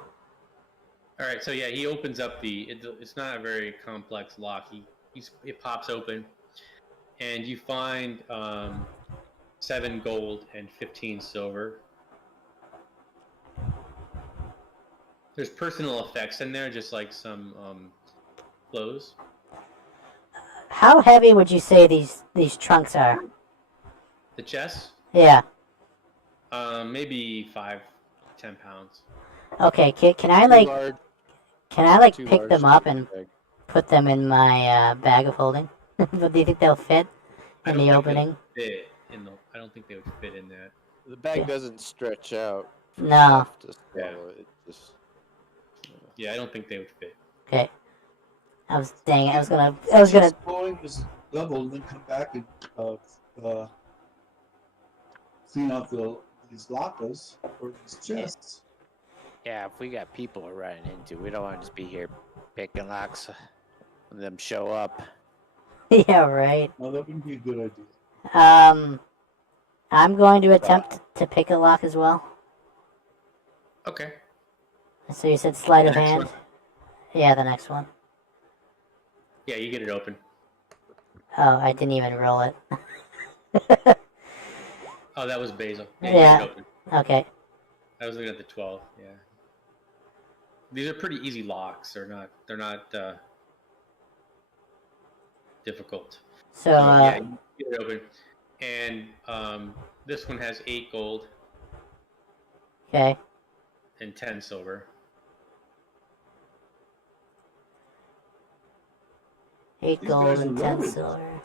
All right. So yeah, he opens up it's not a very complex lock. It pops open, and you find 7 gold and 15 silver. There's personal effects in there, just like some clothes. How heavy would you say these trunks are? The chest, Yeah. maybe 5-10 pounds. Okay. Can I Too pick large them to up be and big. put them in my bag of holding? Do you think they'll fit in the opening? I don't think they would fit in that. The bag doesn't stretch out. For No. stuff to swallow. It just. Yeah, I don't think they would fit. Okay. I was gonna. Exploring this level and then come back and clean out these lockers or these chests. Yeah, if we got people we're running into, we don't want to just be here picking locks when them show up. Yeah, right. Well, that wouldn't be a good idea. I'm going to attempt to pick a lock as well. Okay. So you said sleight The of next hand? one? Yeah, the next one. Yeah, you get it open. Oh, I didn't even roll it. Oh, that was basil. Yeah, you Yeah. get it open. Okay. I was looking at the 12. Yeah. These are pretty easy locks. They're not difficult. So, So yeah, you get it open. And this one has 8 gold okay. and 10 silver. 8 These gold guys are and 10 loaded. silver.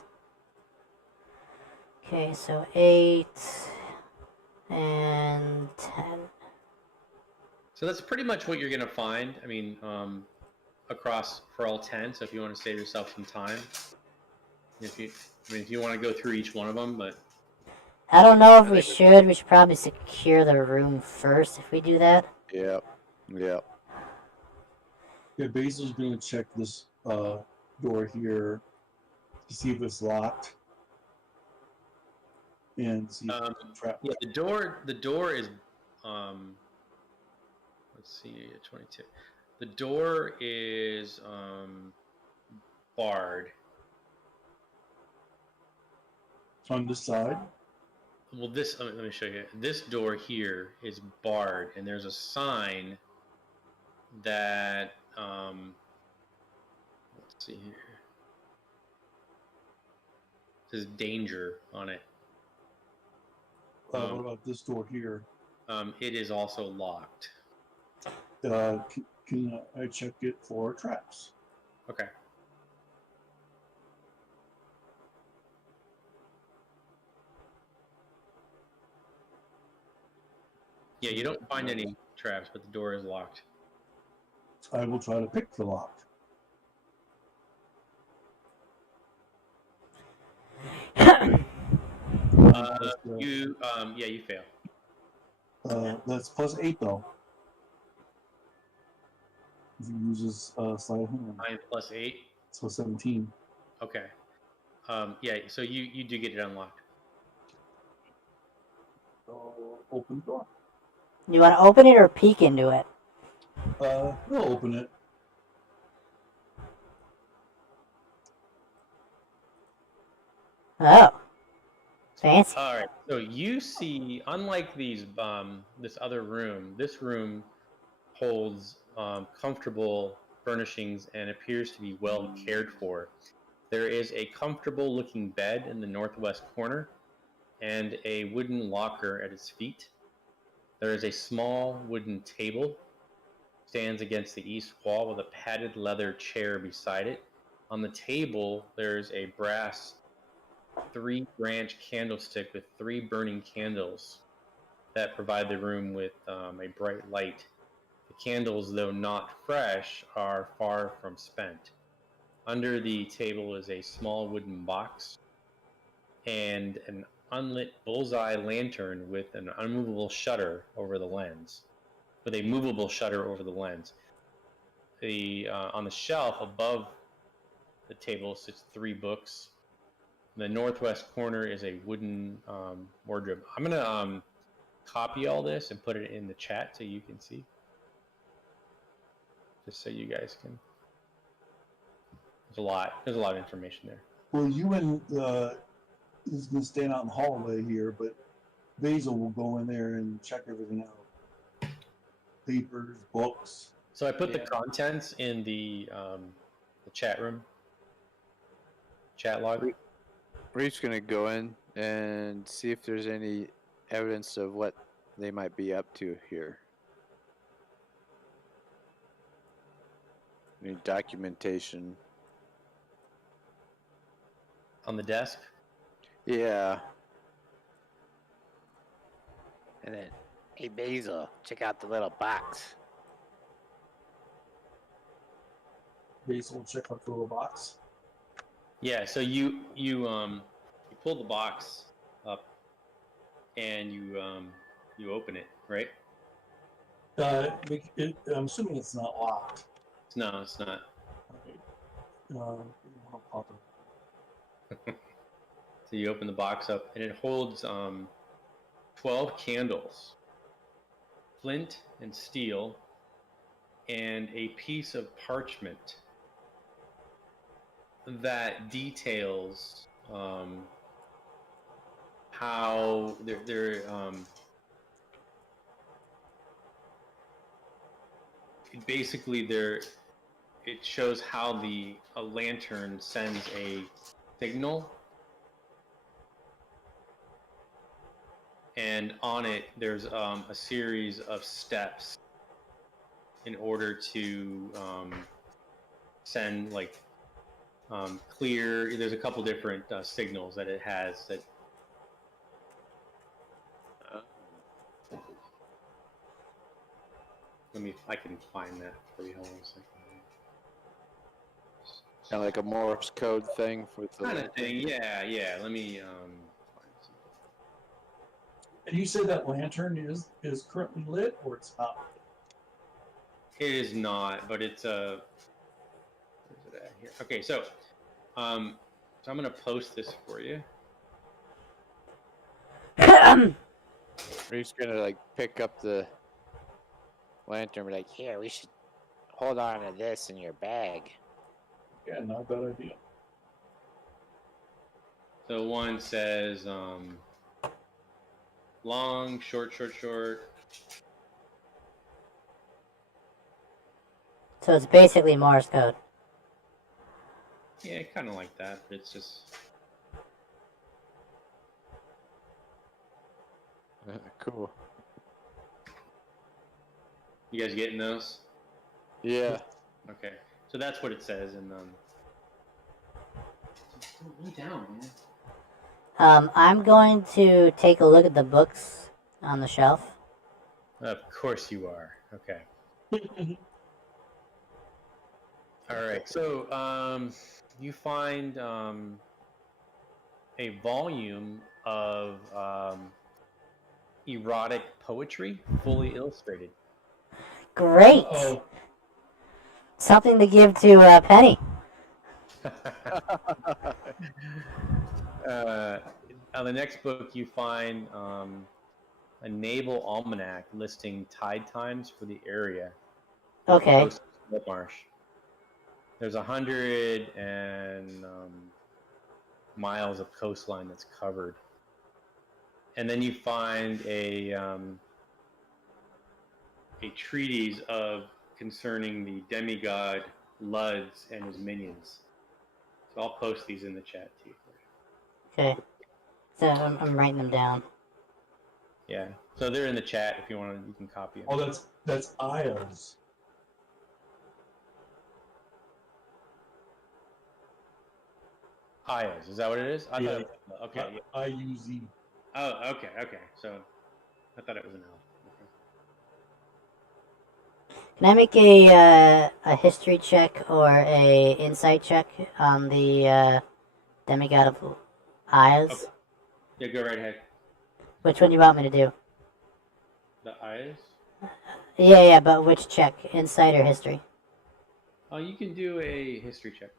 Okay, so 8 and 10. So that's pretty much what you're gonna find. I mean, across for all 10. So if you want to save yourself some time, if you want to go through each one of them, but I don't know if I we think should. We should probably secure the room first if we do that. Yep. Yep. Yeah, Basil's going to check this door here to see if it's locked and see if it's trapped. yeah, the door is let's see, 22. The door is barred. On this side. Well, this let me show you. This door here is barred, and there's a sign that let's see here. It says danger on it. What about this door here? It is also locked. Can I check it for traps? Okay. Yeah, you don't find any traps, but the door is locked. I will try to pick the lock. You fail. That's +8 though. If he uses sleight of hand, 9 plus 8. so 17. Okay. Yeah, so you do get it unlocked. So open the door. You want to open it or peek into it? We'll open it. Oh. Fancy. All right. So you see, unlike these this other room, this room holds comfortable furnishings and appears to be well cared for. There is a comfortable looking bed in the northwest corner and a wooden locker at its feet. There is a small wooden table stands against the east wall with a padded leather chair beside it. On the table, there's a brass 3-branch candlestick with 3 burning candles that provide the room with a bright light. The candles, though not fresh, are far from spent. Under the table is a small wooden box and an unlit bullseye lantern with an unmovable shutter over the lens. With a movable shutter over the lens. On the shelf above the table sits 3 books. In the northwest corner is a wooden wardrobe. I'm gonna copy all this and put it in the chat so you can see. Just so you guys can. There's a lot of information there. Well, you and is going to stand out in the hallway here, but Basil will go in there and check everything out. Papers, books. So I put the contents in the chat room, chat log. We're each going to go in and see if there's any evidence of what they might be up to here. Any documentation. On the desk? Yeah. And then, hey Basil, check out the little box. Basil will check out the little box. Yeah, so you pull the box up and you open it, right? I'm assuming it's not locked. No, it's not. Okay. I'll pop it. So you open the box up, and it holds 12 candles, flint and steel, and a piece of parchment that details how they're basically it shows how a lantern sends a signal, and on it there's a series of steps in order to send clear. There's a couple different signals that it has that. I can find that for you. Hold on a second. Kind of like a Morse code thing with the Kind of thing, yeah. Let me find something. And you said that lantern is currently lit, or it's not? It is not, but it's a. Where's it at here? Okay, so I'm gonna post this for you. We're just gonna like pick up the lantern and be like, Here, we should hold on to this in your bag. Yeah, not a bad idea. So one says long, short. So it's basically Morse code. Yeah, kind of like that, but it's just. cool. You guys getting those? Yeah. Okay, so that's what it says, and lay down, man. I'm going to take a look at the books on the shelf. Of course you are. Okay. All right. So you find a volume of erotic poetry, fully illustrated. Great. Uh-oh. Something to give to Penny. On the next book, you find a naval almanac listing tide times for the area. Okay. Saltmarsh. There's 100 miles of coastline that's covered, and then you find a treatise concerning the demigod Luds and his minions. So I'll post these in the chat to you. Okay. So I'm writing them down. Yeah. So they're in the chat if you want to. You can copy them. Oh, that's Ayaz. Ayaz, is that what it is? I Yeah. thought it was, okay. Yeah. IUZ. Oh, okay. So I thought it was an L. Can I make a history check or a insight check on the demigod of Ayaz? Okay. Yeah, go right ahead. Which one do you want me to do? The Ayaz? Yeah, but which check? Insight or history? You can do a history check.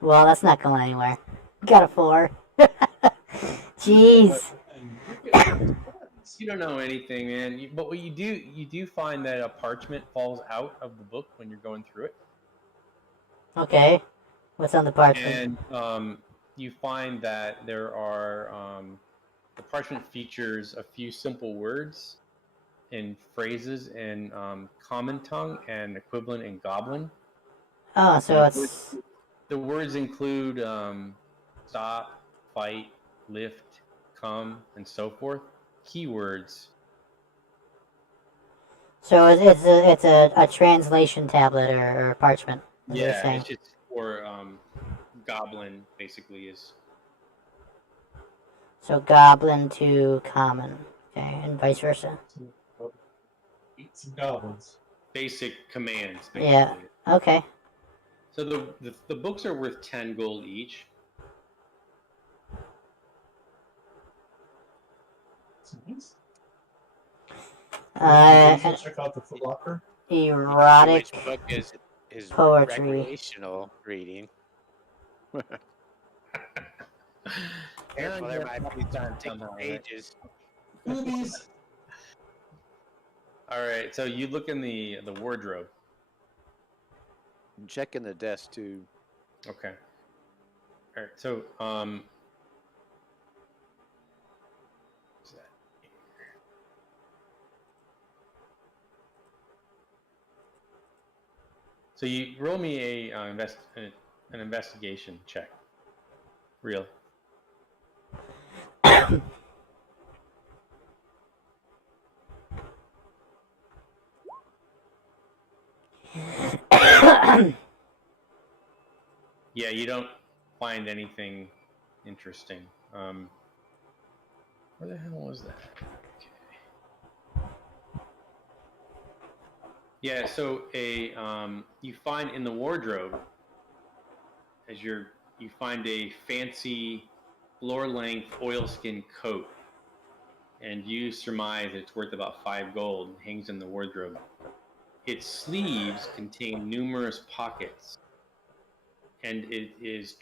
Well, that's not going anywhere. Got a 4. Jeez. You don't know anything, man. But what you do find that a parchment falls out of the book when you're going through it. Okay. What's on the parchment? And you find that there are the parchment features a few simple words and phrases in common tongue and equivalent in goblin. Oh, so it's... The words include stop, fight, lift, come, and so forth. Keywords. So it's a translation tablet or parchment. Yeah, it's just for goblin, basically, is. So goblin to common, okay, and vice versa. Eat some goblins. Basic commands, basically. Yeah. Okay. So the books are worth 10 gold each. Nice. Uh, Basil, check out the Foot Locker. erotic Which book is poetry. recreational reading? Careful, there might be some thick somehow, right? pages. Boobies. All right, so you look in the wardrobe. And check in the desk too. Okay. All right, so what's that? So you roll me an investigation check. Real. Yeah, you don't find anything interesting. Where the hell was that? Okay. Yeah, so you find in the wardrobe you find a fancy floor-length oilskin coat, and you surmise it's worth about 5 gold. And hangs in the wardrobe. Its sleeves contain numerous pockets, and it's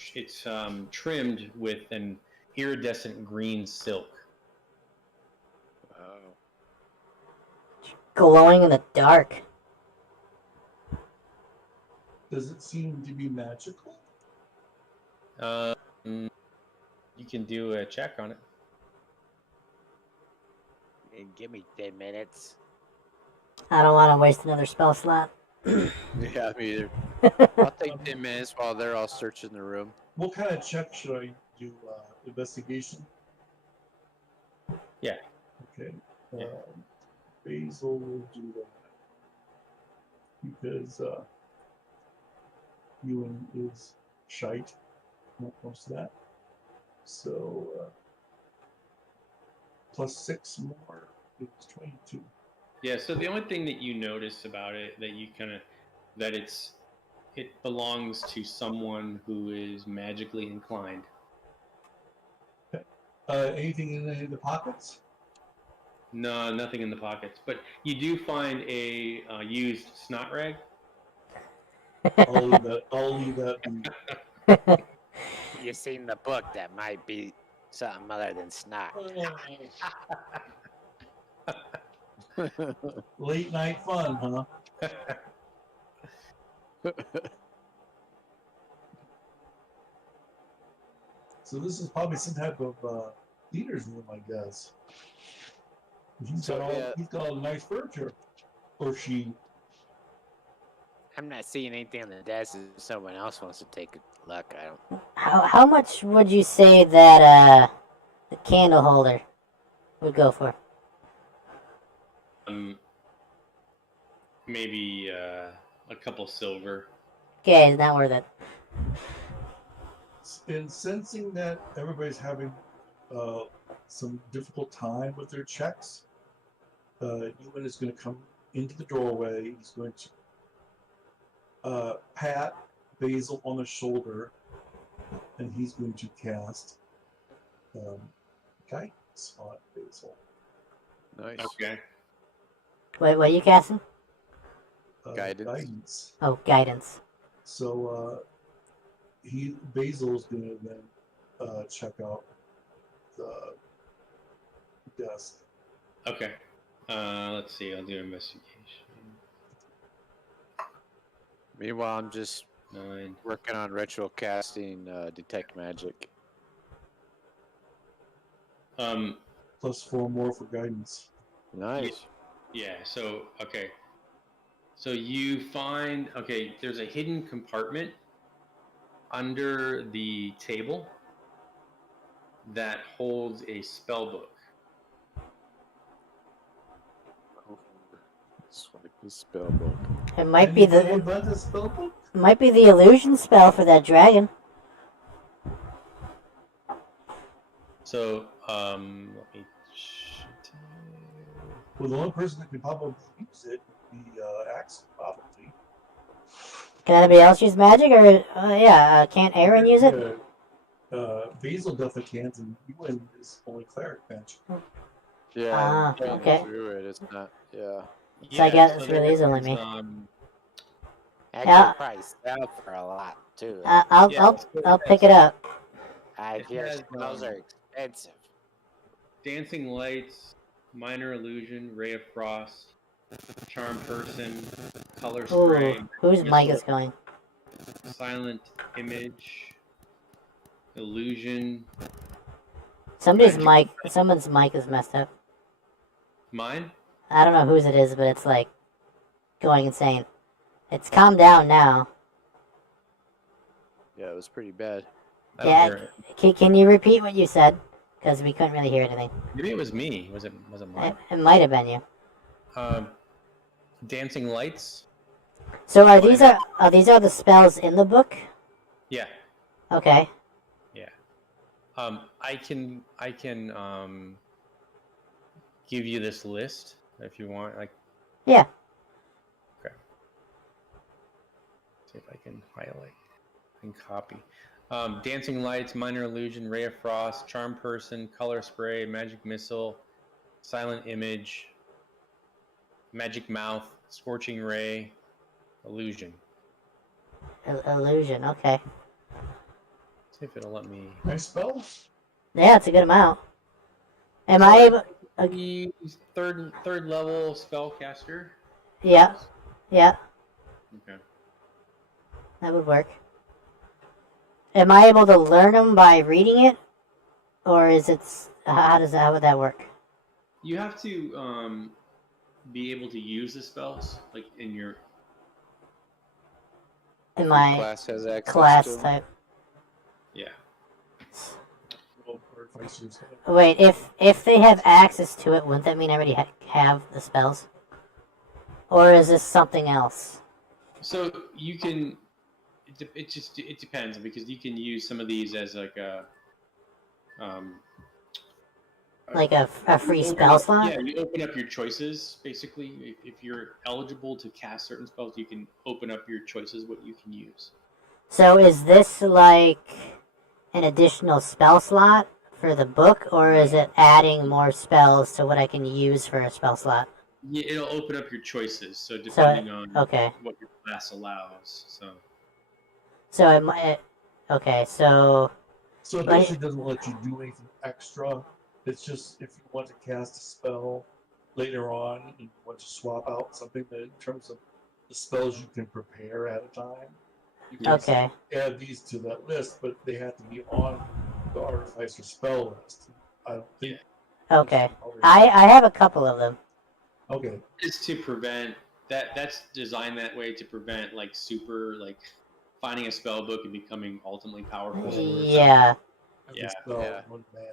trimmed with an iridescent green silk. Oh. Glowing in the dark. Does it seem to be magical? You can do a check on it. And give me 10 minutes. I don't want to waste another spell slot. Yeah, me either. I'll take 10 minutes while they're all searching the room. What kind of check should I do? Investigation? Yeah. Okay. Yeah. Basil will do that. Because Ewan is shite when it comes to that. So, plus 6 more is 22. Yeah, so the only thing that you notice about it that it belongs to someone who is magically inclined. Anything in the pockets? No, nothing in the pockets. But you do find a used snot rag. I'll leave that be. You seen the book that might be something other than snot. Late night fun, huh? So this is probably some type of leader's room, I guess. He's got all the nice furniture, or she. I'm not seeing anything on the desk. If someone else wants to take a look, I don't. How much would you say that the candle holder would go for? Maybe a couple silver. Okay, it's not worth it. In sensing that everybody's having some difficult time with their checks, Ewan is going to come into the doorway. He's going to pat Basil on the shoulder, and he's going to cast guidance on Basil. Nice. Okay. Wait, what are you casting? Guidance. Oh, guidance. So Basil's going to then check out the desk. Okay. Let's see. I'll do investigation. Meanwhile, I'm just 9. working on ritual casting detect magic. Plus 4 more for guidance. Nice. Yeah. So okay. So you find there's a hidden compartment under the table that holds a spell book. Swipe the spell book. It might be Anything about the spell book? might be the illusion spell for that dragon. So let me. Well, the only person that could probably use it would be Axel, probably. Can anybody else use magic, or can't Aaron use it? Basil definitely can't, and Ewan is only cleric magic. Yeah, Ah, reading okay. through it, it's not. Yeah. So I guess it's there really only is, me. I Yeah. could probably sell for a lot too. I'll yeah, I'll so I'll pick it up. I it hear has spells are expensive. dancing lights, minor illusion, ray of frost, charm person, color Ooh, spray, whose mic missile, is going? silent image, illusion, Someone's magic. mic is messed up. Mine? I don't know whose it is, but it's like going insane. It's calmed down now. Yeah, it was pretty bad. I don't Yeah, hear it. can you repeat what you said? Because we couldn't really hear anything. Maybe it was me. Was it mine? It might have been you. Um, dancing lights. So are Minor. these the spells in the book? Yeah, Okay. yeah. I can give you this list if you want. Like, Yeah. okay. See if I can highlight and copy. Dancing lights, minor illusion, ray of frost, charm person, color spray, magic missile, silent image, magic mouth, scorching ray, illusion. Illusion. Okay. See if it'll let me. Nice spell. Yeah, it's a good amount. Am So I able? the third level spellcaster. Yeah. Yeah. Okay. That would work. Am I able to learn them by reading it, or is it? How would that work? You have to be able to use the spells like in your. In Your my class has access class to 'em. type. Yeah. Well, or vice versa. Wait, if they have access to it, wouldn't that mean I already have the spells? Or is this something else? So you can. It depends because you can use some of these as like a. Um, Like a free you open spell up- slot? Yeah, you open up your choices basically. If you're eligible to cast certain spells, you can open up your choices what you can use. So is this like an additional spell slot for the book, or is it adding more spells to what I can use for a spell slot? Yeah, it'll open up your choices. So So depending on okay, what your class allows. So so it might. Okay, so So it Right. basically doesn't let you do anything extra. It's just if you want to cast a spell later on and you want to swap out something that in terms of the spells you can prepare at a time, you can okay, add these to that list, but they have to be on the artificer spell list. I don't think. okay. I have a couple of them. Okay. it's to prevent that's designed that way to prevent like super like finding a spell book and becoming ultimately powerful. Yeah. Every Yeah, spell, yeah. one man.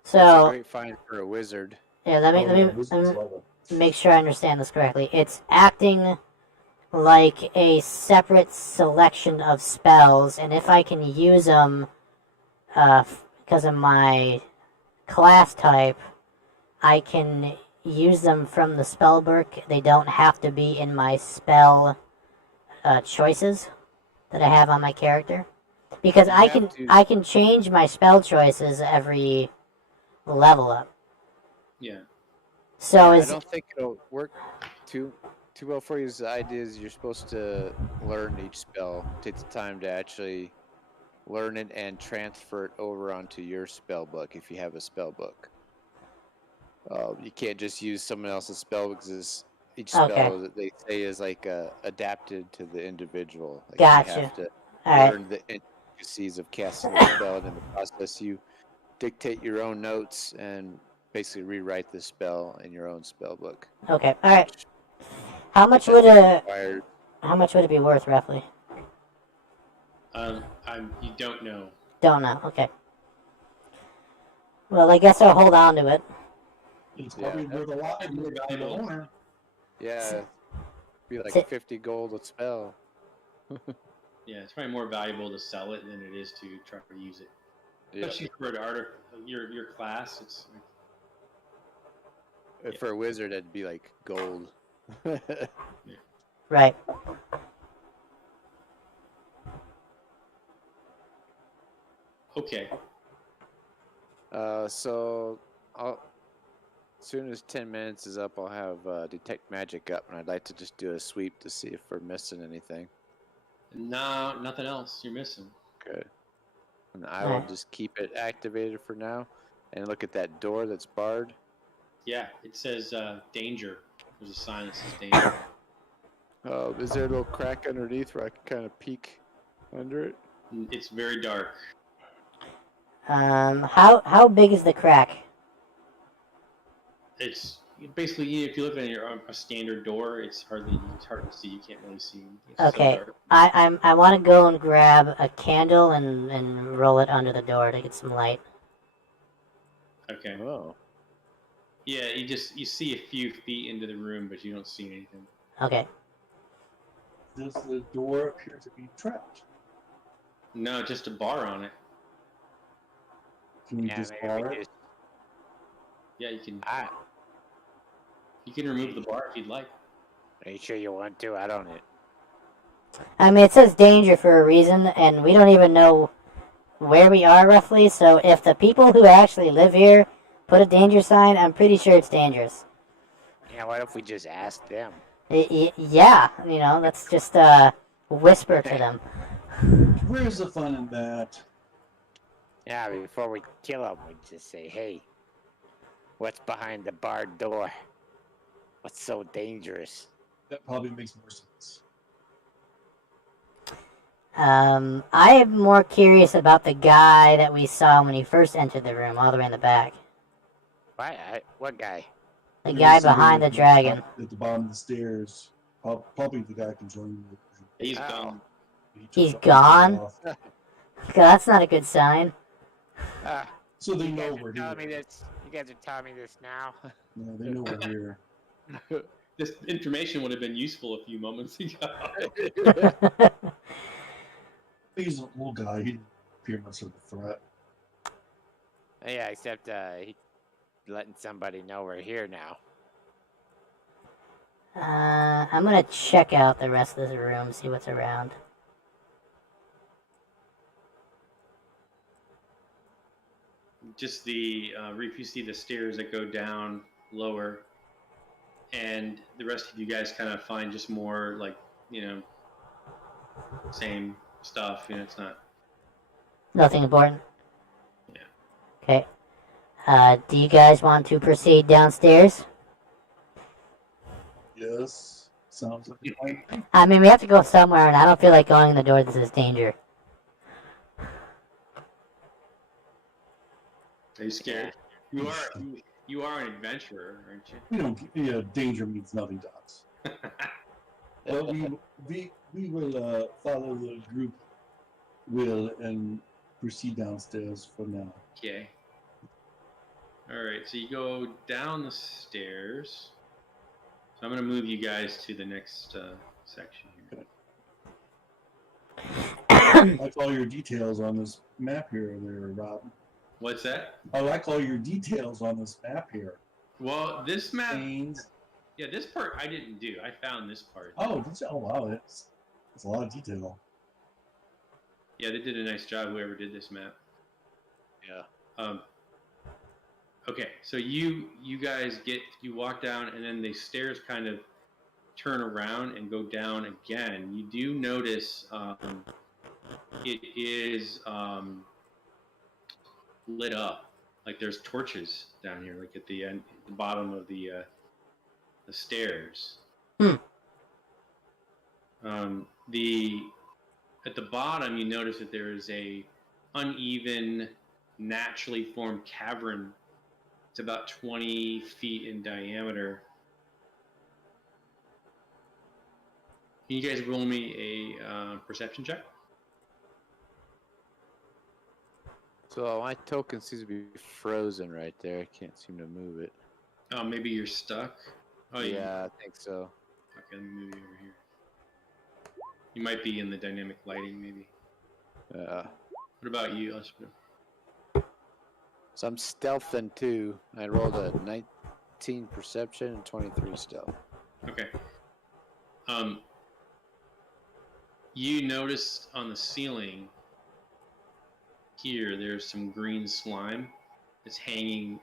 It's a So great find for a wizard. yeah, let me Oh, let yeah, me, wizards let me love it. make sure I understand this correctly. It's acting like a separate selection of spells, and if I can use them, because of my class type, I can use them from the spell book. They don't have to be in my spell choices that I have on my character, because You I have can to- I can change my spell choices every level up. yeah. So Yeah, I is don't think it'll work too well for you. The idea is you're supposed to learn each spell. Take the time to actually learn it and transfer it over onto your spell book if you have a spell book. You can't just use someone else's spell because each spell Okay. that they say is like adapted to the individual. Like Gotcha. you have to all right. learn the intricacies of casting the spell, and in the process, you dictate your own notes and basically rewrite the spell in your own spell book. Okay. All right. which How much I would think a requires how much would it be worth roughly? You don't know. Don't know. Okay. Well, I guess I'll hold on to it. It's Yeah. probably worth a lot to More the valuable. owner. Yeah, be like Sit. 50 gold a spell. Yeah, it's probably more valuable to sell it than it is to try to use it. Yeah. Especially for an your class, it's For a wizard, it'd be like gold. Right. okay. So As soon as 10 minutes is up, I'll have Detect Magic up, and I'd like to just do a sweep to see if we're missing anything. No, nothing else you're missing. Good. And I will Alright. just keep it activated for now, and look at that door that's barred. Yeah, it says danger. There's a sign that says danger. Is there a little crack underneath where I can kind of peek under it? It's very dark. How big is the crack? It's basically, if you look at a standard door, it's hard to see. You can't really see. It's so Okay, dark. I want to go and grab a candle and roll it under the door to get some light. Okay. Oh. Yeah, you see a few feet into the room, but you don't see anything. Okay. Does the door appear to be trapped? No, just a bar on it. Can we Yeah, just maybe bar we it? just. Yeah, you can. Ah, You can remove the bar if you'd like. are you sure you want to? I don't. I mean, it says danger for a reason, and we don't even know where we are roughly, so if the people who actually live here put a danger sign, I'm pretty sure it's dangerous. Yeah, what if we just ask them? Yeah, let's just whisper to them. Where's the fun in that? Yeah, before we kill them, we just say, "Hey, what's behind the barred door? What's so dangerous?" That probably makes more sense. I am more curious about the guy that we saw when he first entered the room, all the way in the back. What guy? The Maybe guy somebody behind the at dragon. At the bottom of the stairs. Probably the guy can join you. He's Oh. gone. He's gone? off. God, that's not a good sign. Ah, So they you know guys we're are telling me here. this. You guys are telling me this now. Yeah, they know we're here. This information would have been useful a few moments ago. He's a little guy. He appear much of a threat. Yeah, except he letting somebody know we're here now. I'm gonna check out the rest of this room, see what's around. Just if you see the stairs that go down lower, and the rest of you guys kind of find just more like, same stuff. It's not. Nothing important? Yeah. Okay. Do you guys want to proceed downstairs? Yes. Sounds like a plan. I mean, we have to go somewhere, and I don't feel like going in the door that says danger. Are you scared? You are an adventurer, aren't you? We don't. Yeah, danger means nothing to us. But we will follow the group will and proceed downstairs for now. Okay. All right. So you go down the stairs. So I'm going to move you guys to the next section here. I like all your details on this map here, there, Rob. What's that? I like all your details on this map here. Well, this map. Plains. Yeah, this part I didn't do. I found this part. Oh, wow, it's a lot of detail. Yeah, they did a nice job. Whoever did this map. Yeah. Okay, so you guys you walk down, and then the stairs kind of turn around and go down again. You do notice it is lit up, like there's torches down here, like at the end, the bottom of the stairs. At the bottom, you notice that there is a uneven, naturally formed cavern. It's about 20 feet in diameter. Can you guys roll me a perception check? So my token seems to be frozen right there. I can't seem to move it. Oh, maybe you're stuck. Oh, yeah, I think so. Okay, let me move you over here. You might be in the dynamic lighting, maybe. What about you, Oscar? So I'm stealthing too. I rolled a 19 perception and 23 stealth. Okay. You notice on the ceiling here, there's some green slime that's hanging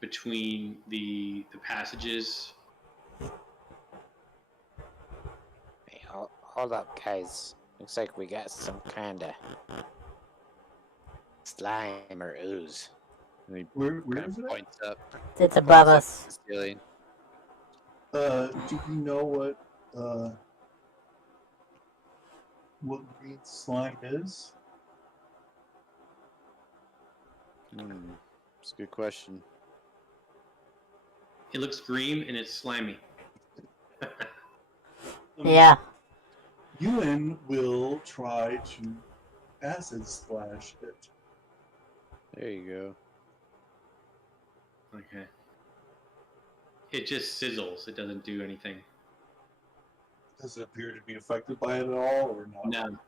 between the passages. Hey, hold up, guys. Looks like we got some kind of slime or ooze. And he Where kind is of it? points up. It's above Points up us. to the ceiling. Do you know what green slime is? It's a good question. It looks green and it's slimy. Yeah. Ewan will try to acid splash it. There you Okay. It just sizzles. It doesn't do anything. Does it appear to be affected by it at all, or not? No.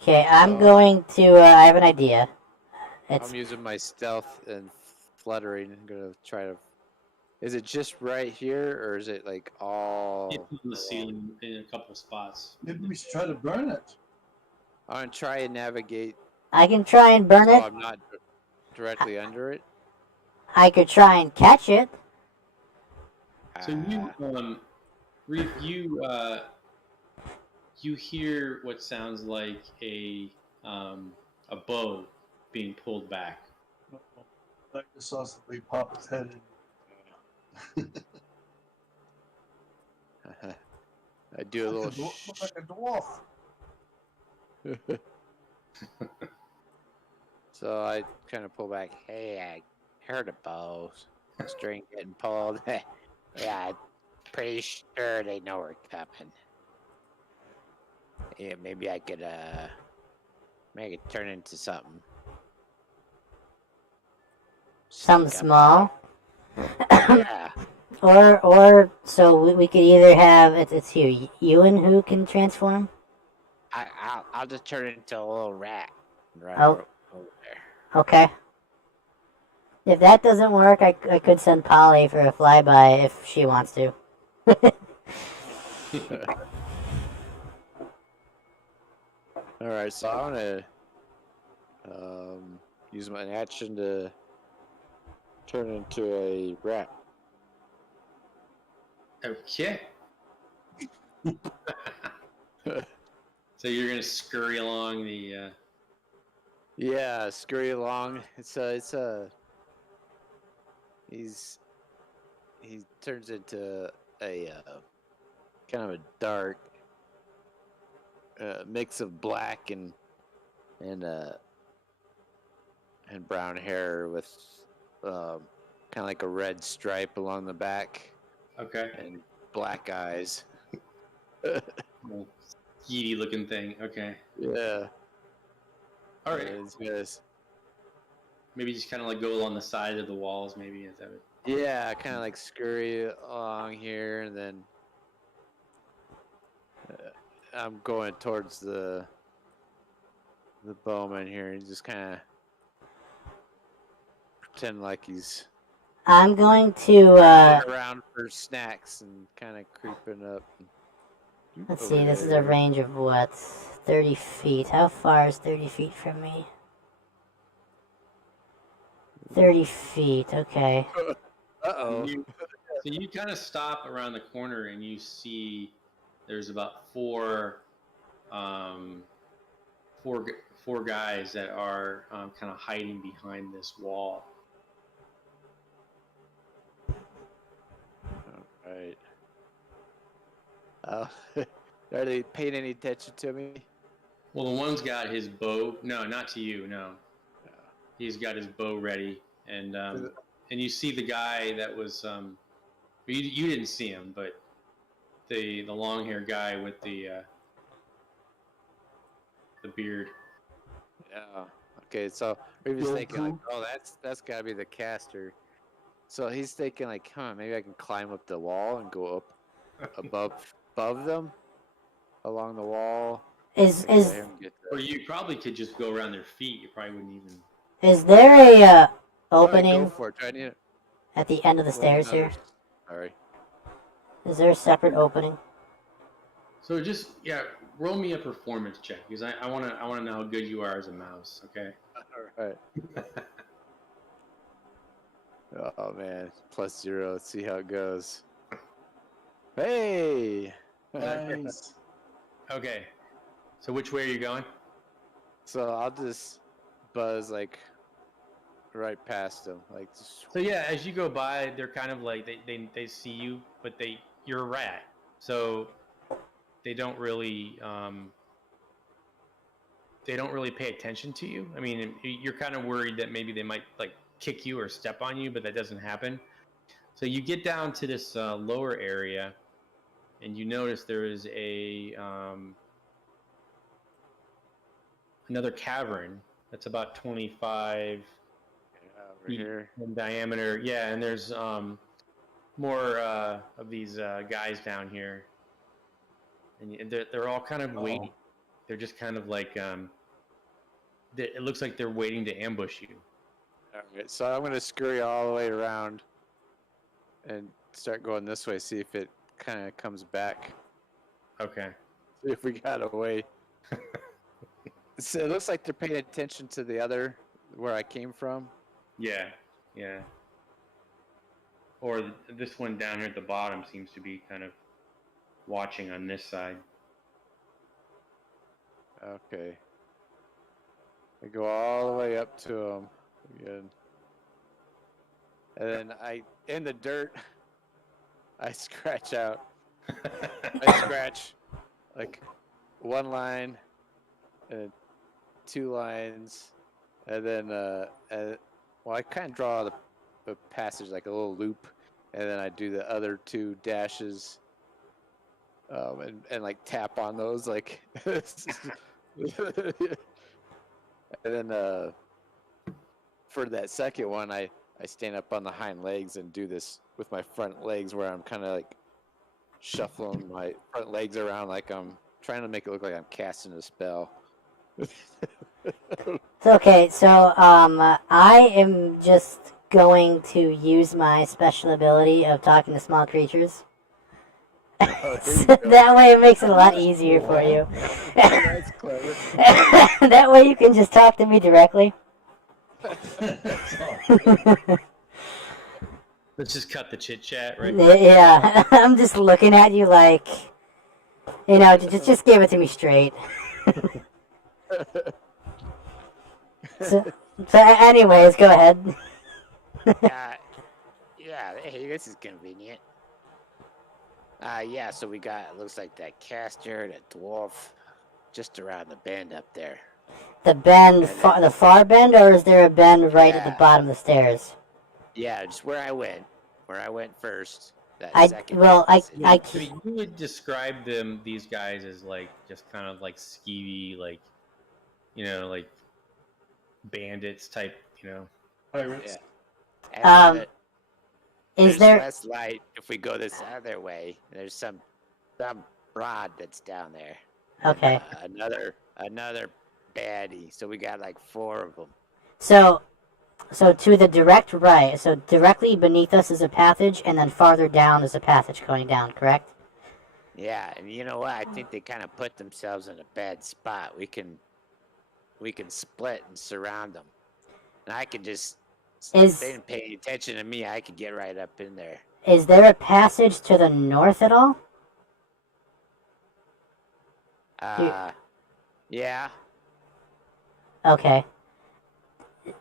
Okay, I'm going to. I have an idea. go. It's I'm using my stealth and fluttering. I'm gonna try to. Is it just right here, or is it like all? It's on the ceiling in a couple spots. Maybe we should try to burn it. I'm gonna try and navigate. I can try and burn So it. I'm not directly under it. I could try and catch it. So you, Reef, you hear what sounds like a bow being pulled back. I just saw somebody pop his head in. I do a little. Look like a dwarf. So I kind of pull back. Hey, I heard a bow string getting pulled. Yeah, I'm pretty sure they know we're coming. Yeah, maybe I could make it turn into something. Something Stick 'em. small. Yeah. Or so we could either have it's here. Ewan who can transform. I'll just turn it into a little rat. Right Oh. over there. Okay. If that doesn't work, I could send Polly for a flyby if she wants to. All right, so I want to use my action to turn into a rat. Okay. So you're gonna scurry along the. Yeah, scurry along. He turns into a kind of a dark mix of black and brown hair with kind of like a red stripe along the back Okay. and black eyes. Little Yeety looking thing. Okay. Yeah. All right. It's good. Maybe just kind of like go along the side of the walls. Maybe is that what? Yeah, kind of like scurry along here, and then I'm going towards the bowman here, and just kind of pretend like he's I'm going to. looking around for snacks and kind of creeping up. Let's see. This is a range of what? 30 feet. How far is 30 feet from me? 30 feet. Okay. Uh-oh. So you kind of stop around the corner and you see there's about four guys that are kind of hiding behind this wall. Right. Are they paying any attention to me? Well, the one's got his bow. No, not to you. No, he's got his bow ready, and you see the guy that was you didn't see him, but the long haired guy with the beard. Yeah. Okay, so we was Well, thinking like, oh, that's got to be the caster. So he's thinking like, maybe I can climb up the wall and go up above them along the wall. Is Or you probably could just go around their feet. You probably wouldn't even. is there a Go opening for it. Try to at the end of the stairs here? Sorry. Is there a separate opening? So just roll me a performance check because I wanna know how good you are as a mouse. Okay. All right. Oh man, +0. Let's see how it goes. Hey. Nice. Okay. So which way are you going? So I'll just buzz like right past them, like. Just... So yeah, as you go by, they're kind of like they see you, but you're a rat, so they don't really pay attention to you. I mean, you're kind of worried that maybe they might like kick you or step on you, but that doesn't happen. So you get down to this lower area, and you notice there is a another cavern that's about 25 Over feet here. in diameter. Yeah, and there's more of these guys down here, and they're all kind of waiting. They're just kind of like it looks like they're waiting to ambush you. All right, so I'm gonna scurry all the way around and start going this way. See if it kind of comes back. Okay. See if we got away. So it looks like they're paying attention to the other where I came from. Yeah. Yeah. Or this one down here at the bottom seems to be kind of watching on this side. Okay. I go all the way up to them again. And then in the dirt, I scratch out. I scratch like one line and 2 lines. And then, I kind of draw the passage like a little loop. And then I do the other 2 dashes. And like tap on those like and then for that second one I stand up on the hind legs and do this with my front legs where I'm kind of like shuffling my front legs around like I'm trying to make it look like I'm casting a spell. Okay, so I am just going to use my special ability of talking to small creatures. So that way it makes it a lot easier for you. That's clever. That way you can just talk to me directly. Let's just cut the chit chat right. Yeah, I'm just looking at you like, just give it to me straight. so anyways, go ahead. Yeah, hey, this is convenient. Yeah, so we got, looks like that caster, that dwarf, just around the bend up there. The bend, the far bend, or is there a bend right at the Yeah. bottom of the stairs? Yeah, just where I went first. That I second. You would describe these guys as like just kind of like skeevy, like like bandits type, Pirates. Yeah. And Is there's there? less light if we go this other way. There's some broad that's down there. Okay. Another baddie. So we got like 4 of them. So to the direct right, so directly beneath us is a passage, and then farther down is a passage going down, correct? Yeah, and you know what? I think they kind of put themselves in a bad spot. We can split and surround them. And I can just... If they didn't pay any attention to me, I could get right up in there. Is there a passage to the north at all? Yeah. Okay.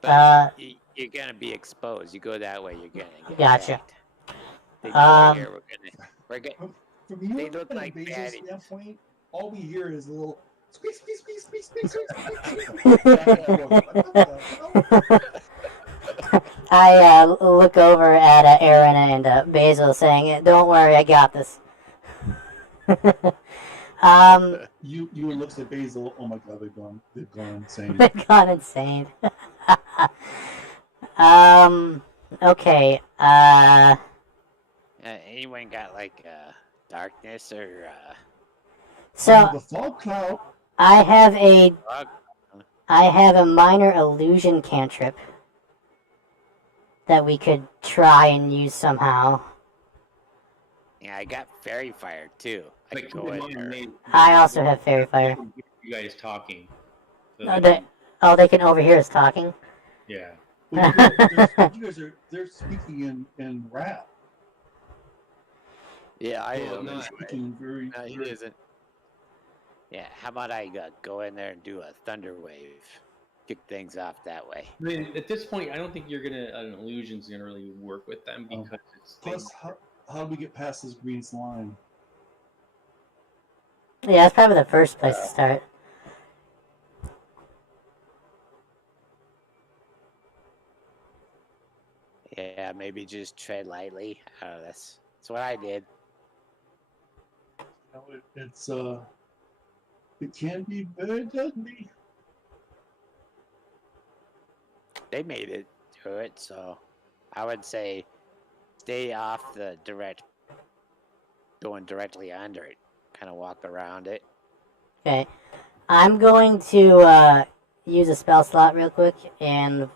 But you're gonna be exposed. You go that way, you're gonna get Gotcha. attacked. We're gonna. From you They look and like Basil's baddies. standpoint, all we hear is a little squeak, squeak, squeak, squeak, squeak, squeak, squeak. I look over at Aaron and Basil, saying, "Don't worry, I got this." You looks at Basil. Oh my God, they've gone insane. They've gone insane. Okay. Anyone got like darkness or? So the fog cloud. I have a minor illusion cantrip that we could try and use somehow. Yeah, I got fairy fire too. I But can keep go in in mind, there. I also have fairy fire. You guys talking. So Oh, they can overhear us talking. yeah. But you guys are they're speaking in rap. Yeah, I Well, am. not- Speaking very. No, he very isn't. Yeah, how about I go in there and do a thunder wave, kick things off that way. I mean, at this point, I don't think you're gonna an illusion's gonna really work with them because it's plus, how do we get past this green slime? Yeah, that's probably the first place to start. Yeah, maybe just tread lightly. That's what I did. You know, it can be very deadly. They made it to it, so I would say stay off the going directly under it. Kind of walk around it. Okay. I'm going to use a spell slot real quick and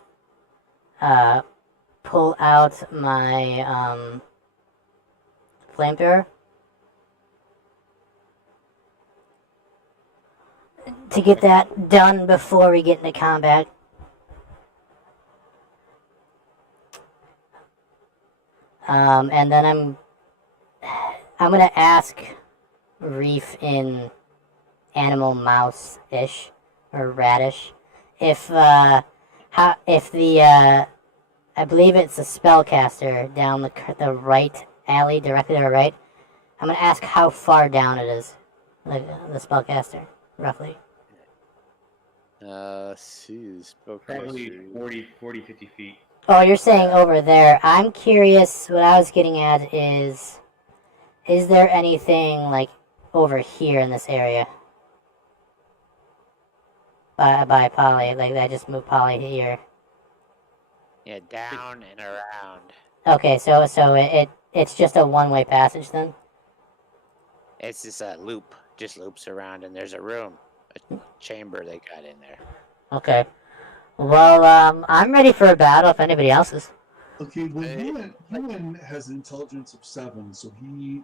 pull out my flamethrower to get that done before we get into combat. And then I'm gonna ask Reef in animal mouse-ish or radish if the I believe it's a spellcaster down the right alley, directly to our right. I'm gonna ask how far down it is, like the spellcaster, roughly. See, probably spellcaster. 40, 50 feet. Oh, you're saying over there. I'm curious, what I was getting at is there anything, like, over here in this area? By Polly, like, I just moved Polly here. Yeah, down and around. Okay, so it's just a one-way passage then? It's just a loop, just loops around, and there's a room, a chamber they got in there. Okay. Well, I'm ready for a battle if anybody else is. Okay, well, Ewan has an intelligence of 7, so he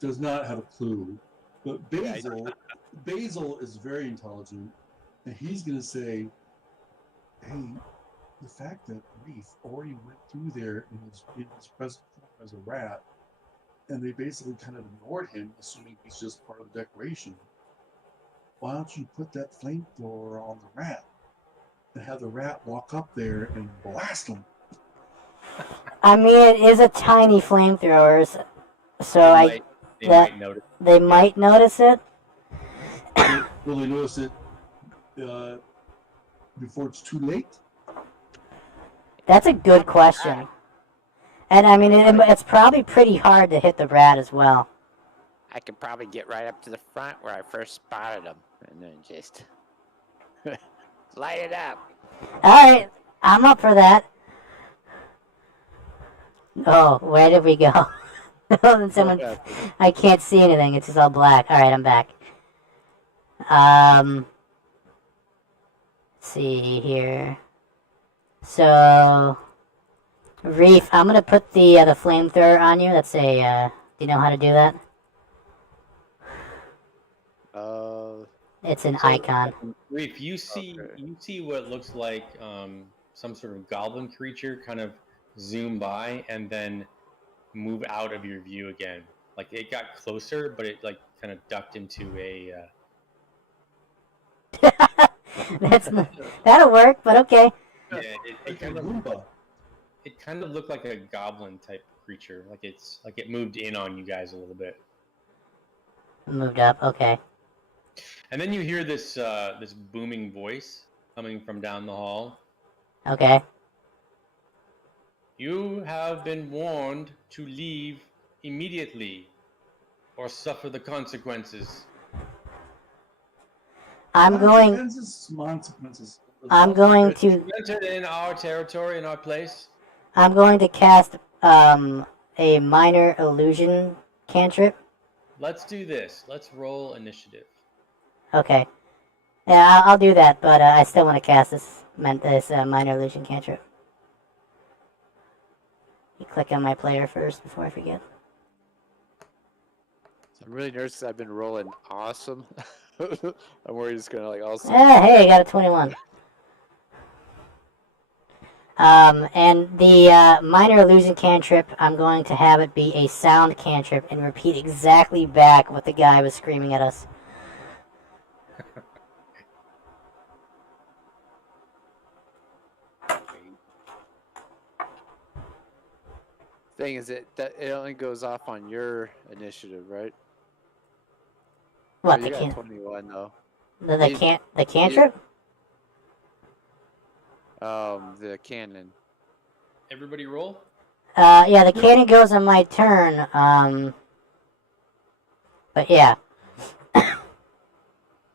does not have a clue. But Basil is very intelligent, and he's going to say, "Hey, the fact that Reef already went through there in his present form as a rat, and they basically kind of ignored him, assuming he's just part of the decoration. Why don't you put that flamethrower on the rat and have the rat walk up there and blast him?" I mean, it is a tiny flamethrower, so They might notice. They might notice it. Will they notice it before it's too late? That's a good question. And I mean, it's probably pretty hard to hit the rat as well. I could probably get right up to the front where I first spotted them, and then just light it up. Alright, I'm up for that. Oh, where did we go? I can't see anything, it's just all black. Alright, I'm back. Let's see here. So, Reef, I'm gonna put the flamethrower on you. That's do you know how to do that? It's an icon. Reef, you see what looks like some sort of goblin creature kind of zoom by and then move out of your view again. Like it got closer, but it like kind of ducked into a. That'll work, but okay. Yeah, it kind of looked like a goblin type creature. Like it moved in on you guys a little bit. Moved up, okay. And then you hear this this booming voice coming from down the hall. Okay. You have been warned to leave immediately or suffer the consequences. I'm going to You entered in our territory, in our place. I'm going to cast a minor illusion cantrip. Let's do this. Let's roll initiative. Okay. Yeah, I'll do that, but I still want to cast this minor illusion cantrip. You click on my player first before I forget. I'm really nervous. I've been rolling awesome. I'm worried it's gonna like also. Hey, I got a 21. And the minor illusion cantrip, I'm going to have it be a sound cantrip and repeat exactly back what the guy was screaming at us. Thing is, that it only goes off on your initiative, right? What, Oh, the you got can 21 though. the cantrip? The cannon. Everybody roll. Yeah, the cannon goes on my turn. But yeah.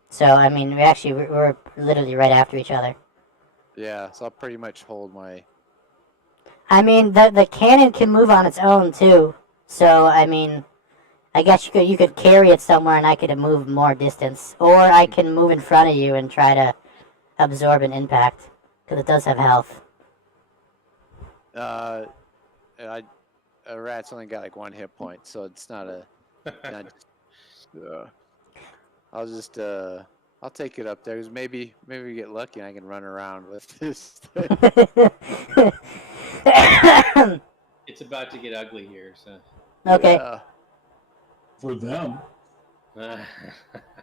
So I mean, we're literally right after each other. Yeah, so I'll pretty much hold my. I mean, the cannon can move on its own too. So I mean, I guess you could carry it somewhere, and I could move more distance, or I can move in front of you and try to absorb an impact because it does have health. A rat's only got like 1 hit point, so it's not a. Not, I'll just I'll take it up there because maybe we get lucky and I can run around with this thing. It's about to get ugly here, so. Okay. Yeah. For them.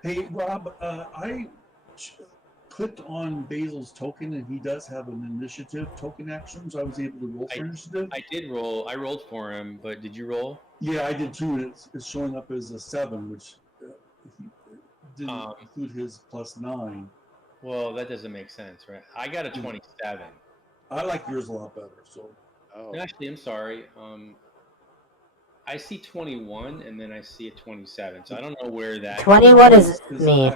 Hey, Rob, I clicked on Basil's token, and he does have an initiative token action, so I was able to roll for initiative. I did roll. I rolled for him, but did you roll? Yeah, I did too. It's showing up as a 7, which he didn't include his +9. Well, that doesn't make sense, right? I got a 27. I like yours a lot better. So. Oh. Actually, I'm sorry. I see 21, and then I see a 27. So I don't know where that. 21 is me.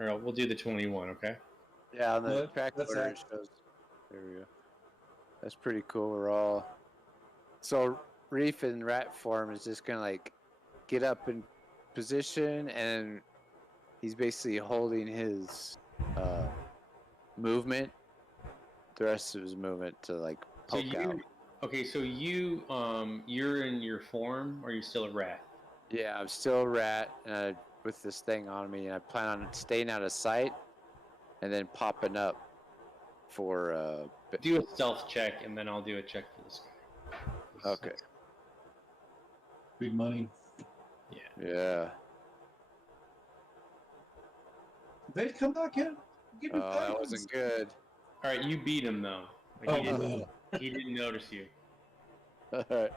All right, we'll do the 21. Okay. Yeah, on the track order it shows. There we go. That's pretty cool. We're all. So Reef in rat form is just gonna like get up in position, and he's basically holding his movement, the rest of his movement to like poke out. Okay, so you're in your form, or are you still a rat? Yeah, I'm still a rat with this thing on me, and I plan on staying out of sight and then popping up for. Do a stealth check, and then I'll do a check for this guy. Okay. Big money. Yeah. Yeah. They come back in. Oh, that wasn't good. All right, you beat him though. Like, he didn't notice you. All right.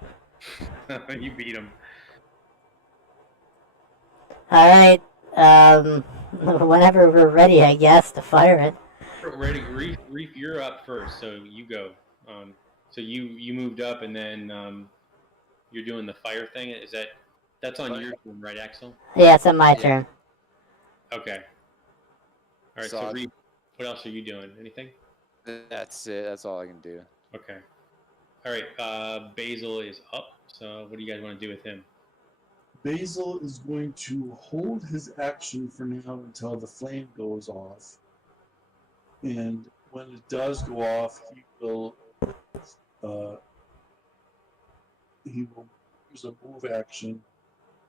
You beat him. All right. Whenever we're ready, I guess, to fire it. Ready, Reef, you're up first, so you go. So you moved up, and then you're doing the fire thing. That's on your turn, right, Axel? Yeah, it's on my turn. Okay. All right. So Reef, what else are you doing? Anything? That's it. That's all I can do. Okay. All right. Basil is up. So what do you guys want to do with him? Basil is going to hold his action for now until the flame goes off. And when it does go off, he will use a move action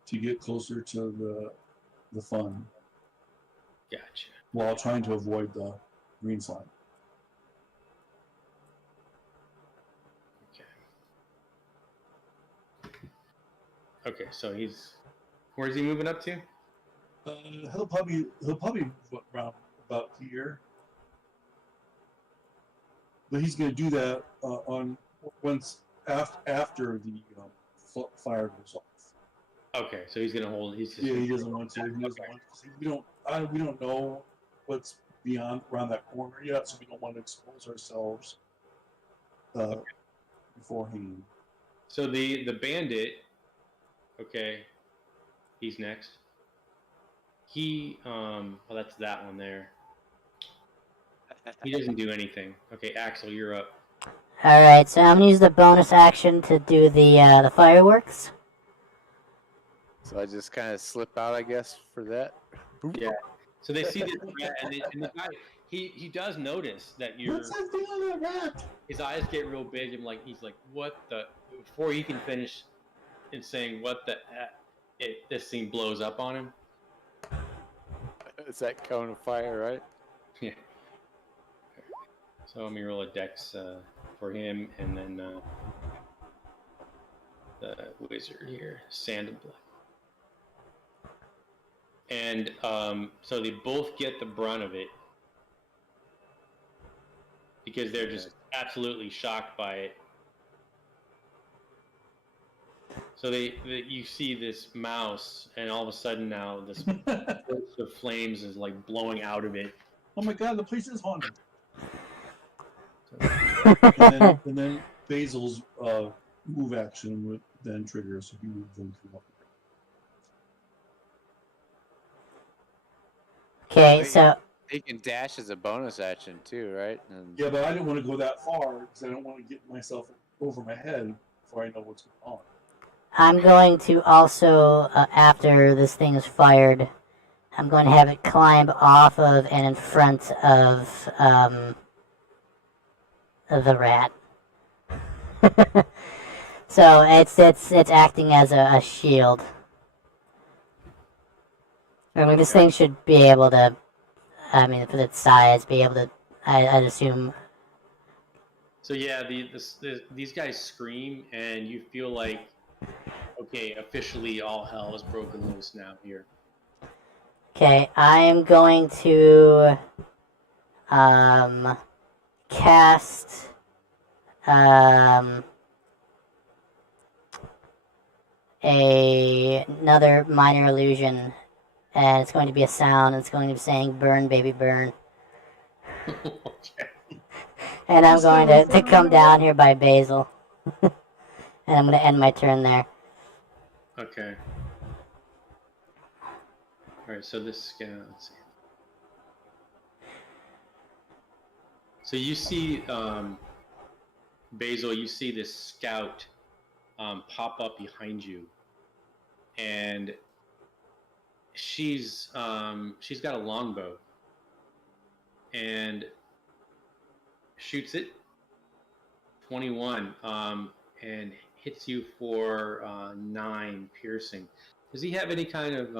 to get closer to the fun. Gotcha. While trying to avoid the green slime. Okay, so where's he moving up to? He'll probably move around about here, but he's going to do that after the fire goes off. Okay, so he's going to hold. He doesn't want to. We don't know what's around that corner yet, so we don't want to expose ourselves beforehand. So the bandit. Okay, he's next. Well, that's that one there. He doesn't do anything. Okay, Axel, you're up. All right, so I'm gonna use the bonus action to do the fireworks. So I just kind of slip out, I guess, for that. Yeah. So they see this rat, and the guy he does notice that you're. What's that thing on that rat? His eyes get real big, and he's like, what the? Before he can finish. And saying what the this thing blows up on him. It's that cone of fire, right? Yeah. So let me roll a dex for him, and then the wizard here, Sand and Blood. And so they both get the brunt of it because they're just absolutely shocked by it. So you see this mouse, and all of a sudden now this burst of flames is like blowing out of it. Oh my god, the place is haunted. Okay. And then Basil's move action would then trigger, so he would then come up. So He can dash as a bonus action too, right? And Yeah, but I didn't want to go that far because I don't want to get myself over my head before I know what's going on. I'm going to also, after this thing is fired, I'm going to have it climb off of and in front of the rat. So it's acting as a shield. I mean, this thing should be able to. I mean, for its size, be able to. I'd assume. So yeah, these guys scream, and you feel like, okay, officially all hell is broken loose now here. Okay, I'm going to cast another minor illusion, and it's going to be a sound. It's going to be saying "Burn, baby, burn." Okay. And I'm going to come down here by Basil. And I'm going to end my turn there. Okay. All right. So this guy. Let's see. So you see, Basil. You see this scout pop up behind you, and she's got a longbow, and shoots it 21 and hits you for 9 piercing. Does he have any kind of he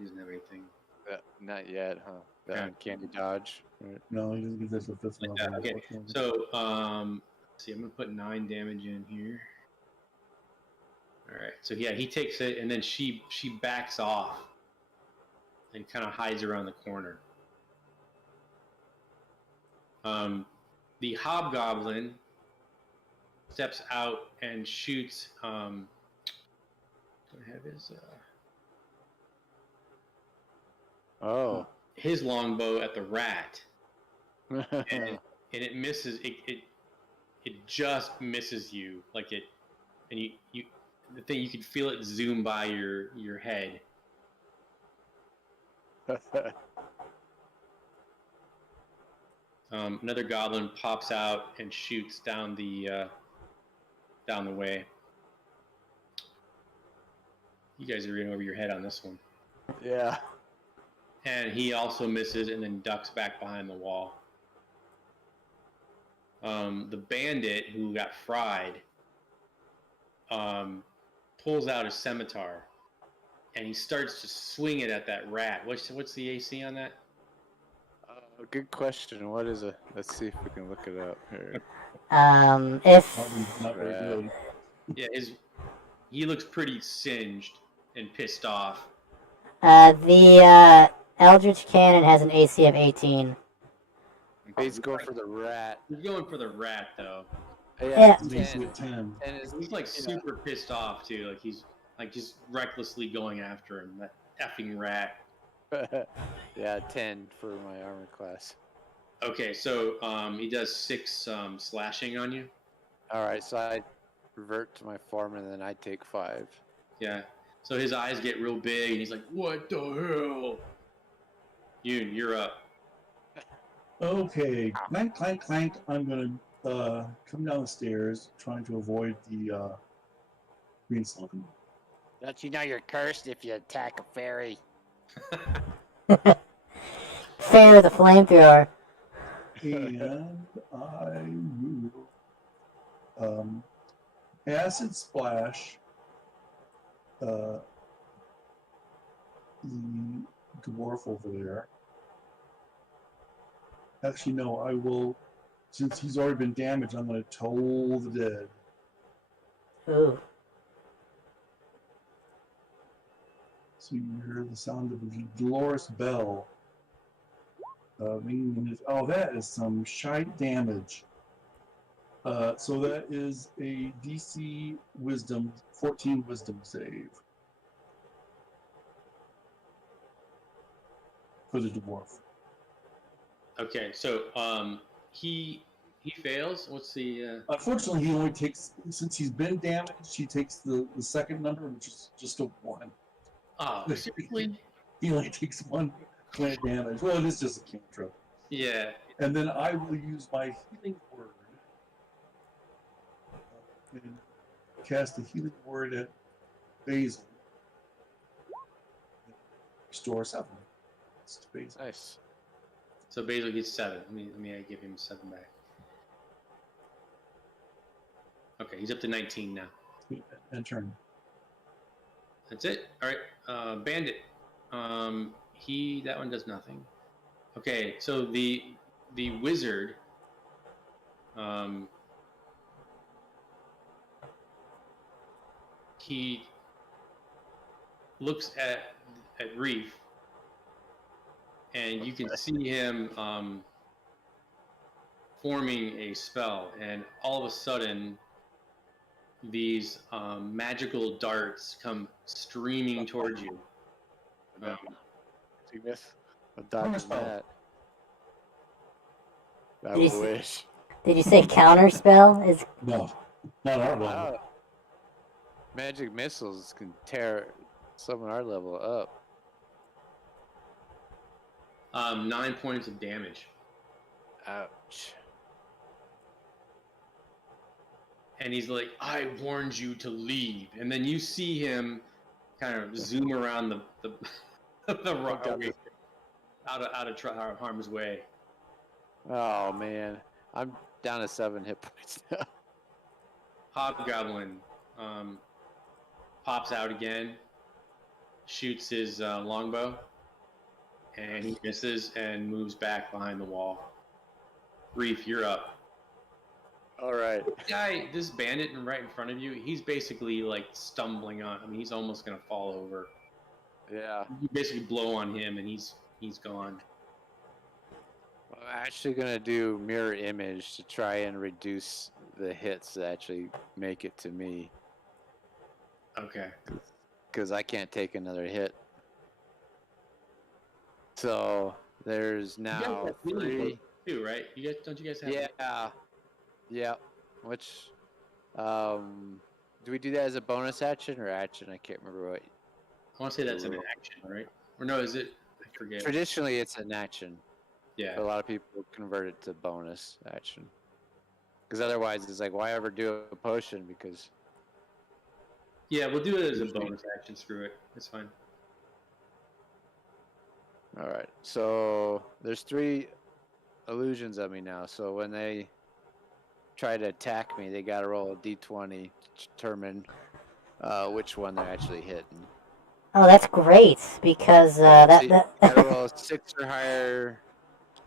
doesn't have anything not yet, huh? The Yeah. uncanny dodge. Right? No, he doesn't get this with this like level. that? Okay, so let's see, I'm gonna put 9 damage in here. All right, so yeah, he takes it, and then she backs off and kind of hides around the corner. The hobgoblin steps out and shoots. Do I have Oh. his longbow at the rat, and it misses. It just misses you, like it, and you the thing, you could feel it zoom by your head. Another goblin pops out and shoots down the way. You guys are in over your head on this one. Yeah. And he also misses and then ducks back behind the wall. The bandit who got fried pulls out his scimitar and he starts to swing it at that rat. What's the AC on that? Good question. What is it? Let's see if we can look it up here. If Probably not very good. Yeah, he looks pretty singed and pissed off. the Eldritch Cannon has an AC of 18. He's going for the rat. He's going for the rat though. Yeah. He's AC of 10. And is He's like super pissed off too. Like he's like just recklessly going after him. That effing rat. yeah, 10 for my armor class. Okay, so he does 6 slashing on you. All right, so I revert to my form and then I take 5. Yeah. So his eyes get real big and he's like, "What the hell?" You're up. Okay, clank, clank, clank. I'm gonna come down the stairs, trying to avoid the green slime. Don't you know you're cursed if you attack a fairy? Fair the flamethrower. And I will acid splash the dwarf over there. Actually, no, I will. Since he's already been damaged, I'm going to toll the dead. Ooh. So you hear the sound of the Dolores bell. That is some shite damage. So that is a DC Wisdom 14 Wisdom save for the dwarf. Okay, so he fails. What's the? Unfortunately, he only takes, since he's been damaged, he takes the second number, which is just a 1. Oh, seriously? He only takes 1 point of damage. Well, it is just a cantrip. Yeah. And then I will use my healing word and cast a healing word at Basil. Restore 7. It's to Basil. Nice. So Basil gets 7. Let me give him 7 back. Okay, he's up to 19 now. And turn. That's it. All right, Bandit. That one does nothing. Okay, so the wizard. He looks at Reef, and you can see him forming a spell, and all of a sudden, these magical darts come streaming towards you. I'm dodging that. I Did you wish. Did you say counter spell? Is No, not our level. Magic missiles can tear someone our level up. 9 points of damage. Ouch. And he's like, "I warned you to leave." And then you see him kind of zoom around the the rock out of harm's way. Oh man, I'm down to 7 hit points now. Hobgoblin pops out again, shoots his longbow, and he misses and moves back behind the wall. Reef, you're up. All right. This bandit right in front of you, he's basically like stumbling on. I mean, he's almost gonna fall over. Yeah. You basically blow on him, and he's gone. I'm actually gonna do mirror image to try and reduce the hits that actually make it to me, Okay. because I can't take another hit. So there's now 3. Too, right? Don't you guys have? Yeah. Yeah. Which, do we do that as a bonus action or action? I can't remember what. I want to say that's an action, right? Or no, is it? I forget. Traditionally, it's an action. Yeah. But a lot of people convert it to bonus action. Because otherwise, it's like, why ever do a potion? Because. Yeah, we'll do it as a bonus action. Screw it. It's fine. All right. So there's 3 illusions of me now. So when they try to attack me, they got to roll a d20 to determine which one they're actually hitting. oh, that's great because So you gotta roll a 6 or higher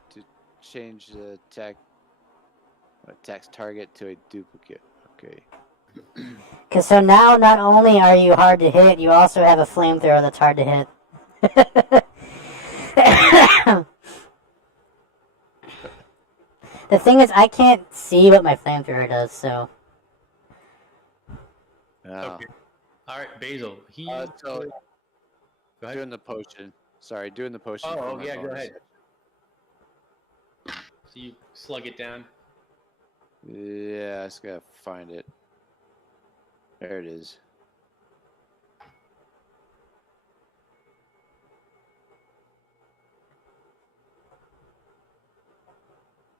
to change the attack's target to a duplicate. Okay. Because so now not only are you hard to hit, you also have a flamethrower that's hard to hit. The thing is, I can't see what my flamethrower does, so. Okay. All right, Basil. So Go ahead. doing the potion. Sorry, doing the potion. Oh, for my yeah, go bonus. ahead. So you slug it down. Yeah, I just gotta find it. There it is.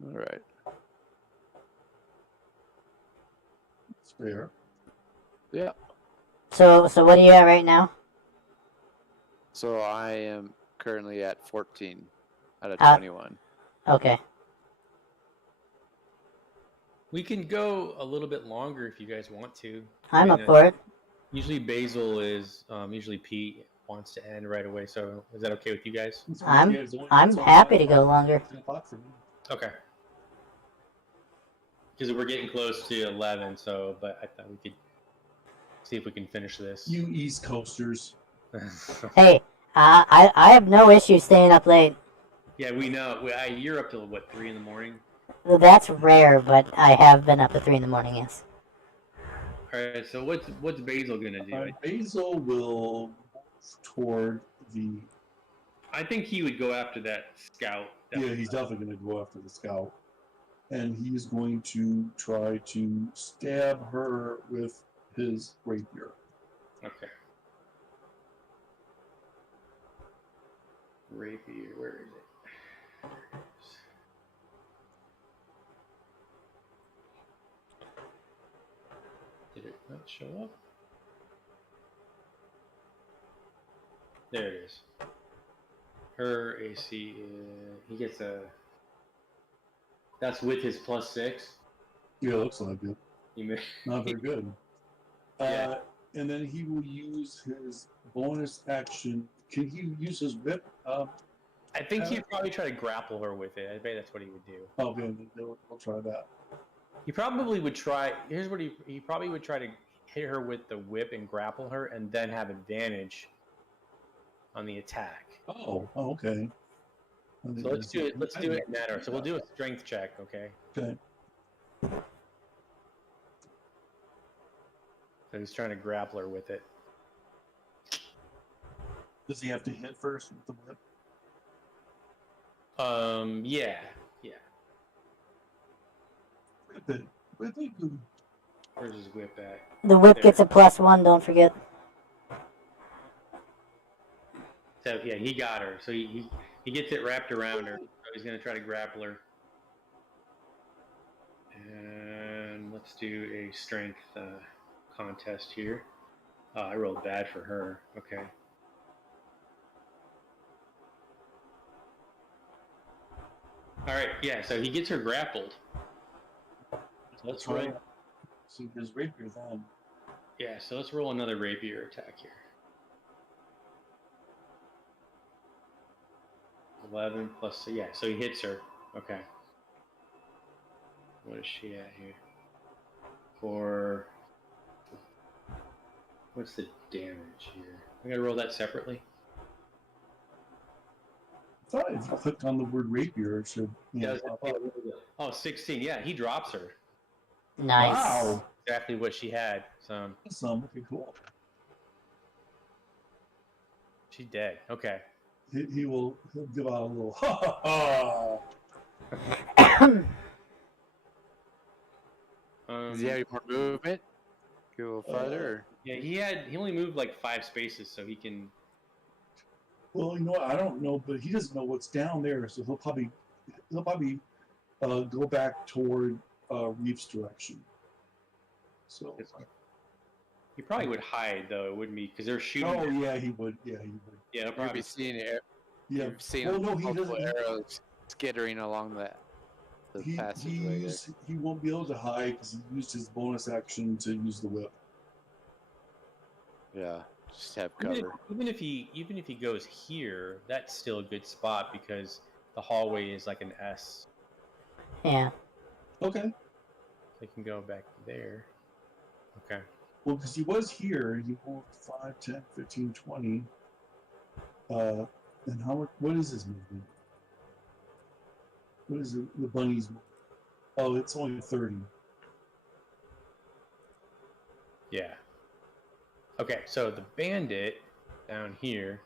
All right. It's fair. Yeah. So what are you at right now? So I am currently at 14 out of 21. Okay. We can go a little bit longer if you guys want to. I'm up for it. Usually Basil is usually Pete wants to end right away. So is that okay with you guys? I'm Yeah, it's only- I'm it's only happy to go longer. 10 o'clock for me. Okay. Because we're getting close to 11, so but I thought we could see if we can finish this. You East Coasters. Hey, I have no issue staying up late. Yeah, we know. You're up till what, 3 in the morning? Well, that's rare, but I have been up at 3 in the morning. Yes. All right. So what's Basil gonna do? Basil will move toward the. I think he would go after that scout. Yeah, he's definitely going to go after the scout. And he's going to try to stab her with his rapier. Okay. Rapier, where is it? Did it not show up? There it is. Her AC is, he gets a. That's with his +6. Yeah, looks like it. He may, Not very good. Yeah. And then he will use his bonus action. Can he use his whip? I think he'd probably try to grapple her with it. I bet that's what he would do. Okay, we'll try that. He probably would try. Here's what he probably would try to hit her with the whip and grapple her, and then have advantage on the attack. Oh, okay. So let's do it. Let's do it in that order. So we'll do a strength check, okay? Okay. So he's trying to grapple her with it. Does he have to hit first with the whip? Yeah. Whip it. Whip it good. Where's his whip at? The whip There. gets a +1. Don't forget. So yeah, he got her. So he gets it wrapped around her. So he's gonna try to grapple her. And let's do a strength contest here. I rolled bad for her. Okay. All right. Yeah. So he gets her grappled. So let's roll. See his rapier then. Yeah. So let's roll another rapier attack here. 11 plus. So yeah. So he hits her. Okay. What is she at here? For what's the damage here? I gotta roll that separately. I thought if you clicked on the word rapier, it should. Yeah, oh, 16. Yeah, he drops her. Nice. Wow. Exactly what she had. So Okay, cool. she's dead. Okay. He'll give out a little ha ha ha. Does he have any more movement? Go a little farther? Or? Yeah, he only moved like 5 spaces, so he can. Well, you know what? I don't know, but he doesn't know what's down there, so he'll probably go back toward Reef's direction. So. He probably would hide though, wouldn't he? Because they're shooting. Oh yeah, he would. Yeah, he would. Yeah, You'll probably. be seeing it. Yeah. You've seen Well, no, he multiple doesn't. arrows skittering along the passageway. He won't be able to hide because he used his bonus action to use the whip. Yeah, just have cover. Even if he goes here, that's still a good spot because the hallway is like an S. Yeah. Okay. They can go back there. Okay. Well, because he was here, he moved 5, 10, 15, 20. And what is his movement? What is the bunny's movement? Oh, it's only 30. Yeah. Okay, so the bandit down here,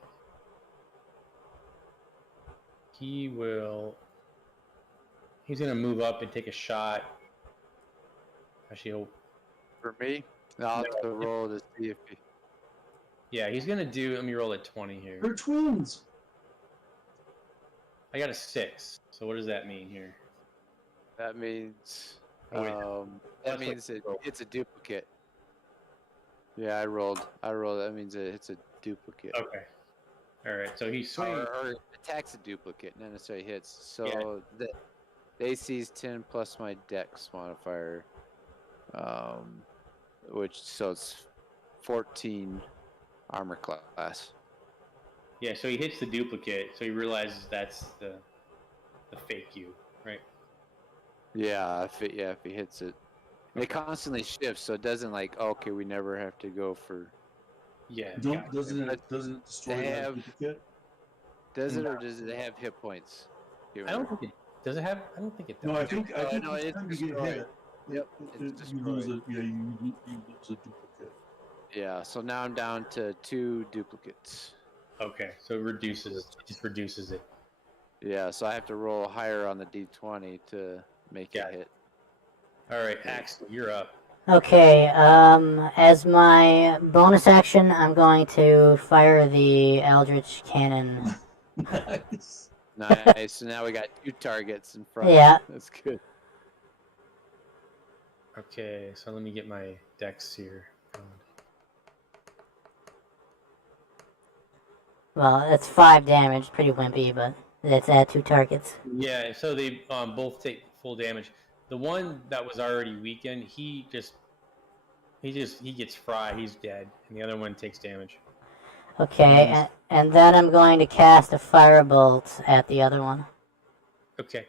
he's gonna move up and take a shot. Actually, For me, I'll have to roll to see if he... yeah, he's gonna do. Let me roll a 20 here. They're twins. I got a 6. So what does that mean here? That means... Oh, wait. that means it's a duplicate. Yeah, I rolled. That means it's a duplicate. Okay. All right. So he's swinging. Or attacks a duplicate, not necessarily hits. So the AC is 10 plus my Dex modifier, so it's 14 armor class. Yeah, so he hits the duplicate, so he realizes that's the fake you, right? Yeah, if he hits it. And it constantly shifts, so it doesn't like, okay, we never have to go for. Yeah. Doesn't But it destroy they that have- duplicate? Does it, or does it have hit points? I don't think it does. It have? I don't think it does. No, I think no, each it's time you get destroyed. hit, Yep, it's you lose destroyed. you lose a duplicate. Yeah, so now I'm down to 2 duplicates. Okay, so it just reduces it. Yeah, so I have to roll higher on the d20 to make Got it hit. All right, Axel, you're up. Okay, as my bonus action, I'm going to fire the Eldritch Cannon. Nice. Nice. So now we got 2 targets in front. Yeah. That's good. Okay, so let me get my dex here. Well, it's 5 damage, pretty wimpy, but it's at 2 targets. Yeah, so they both take full damage. The one that was already weakened, he gets fried. He's dead, and the other one takes damage. Okay, Nice. and then I'm going to cast a firebolt at the other one. Okay.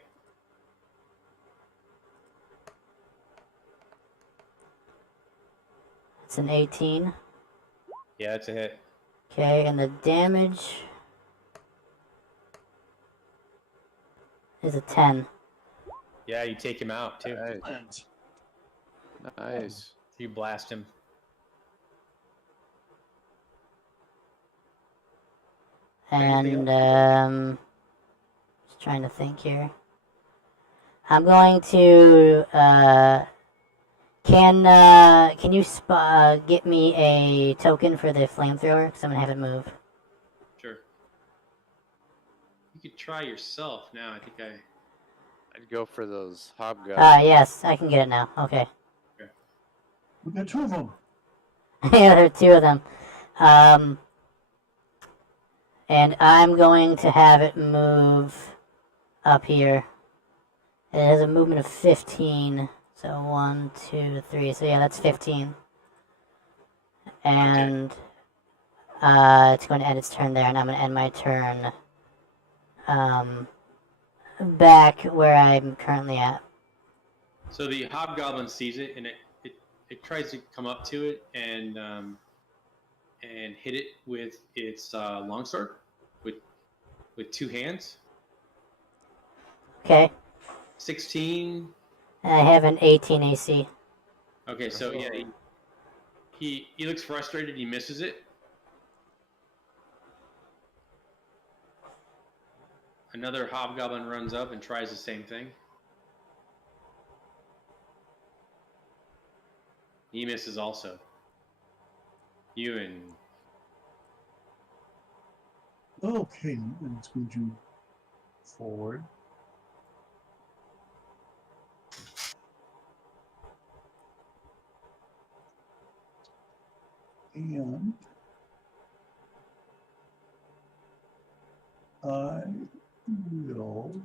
It's an 18. Yeah, that's a hit. Okay, and the damage is a 10. Yeah, you take him out too. Nice. Nice. You blast him. Anything And just trying to think here. I'm going to can you get me a token for the flamethrower? Because I'm gonna have it move. Sure. You could try yourself now. I think I'd go for those hobgoblins. Yes, I can get it now. Okay. We got 2 of them. Yeah, there are 2 of them. And I'm going to have it move up here. It has a movement of 15. So 1, 2, 3. So yeah, that's 15. And it's going to end its turn there, and I'm going to end my turn back where I'm currently at. So the hobgoblin sees it, and it tries to come up to it and hit it with its longsword with 2 hands. Okay. 16. I have an 18 AC. Okay, so yeah, he looks frustrated. He misses it. Another hobgoblin runs up and tries the same thing. He misses also. Ewan. Okay, and it's going to forward. And I will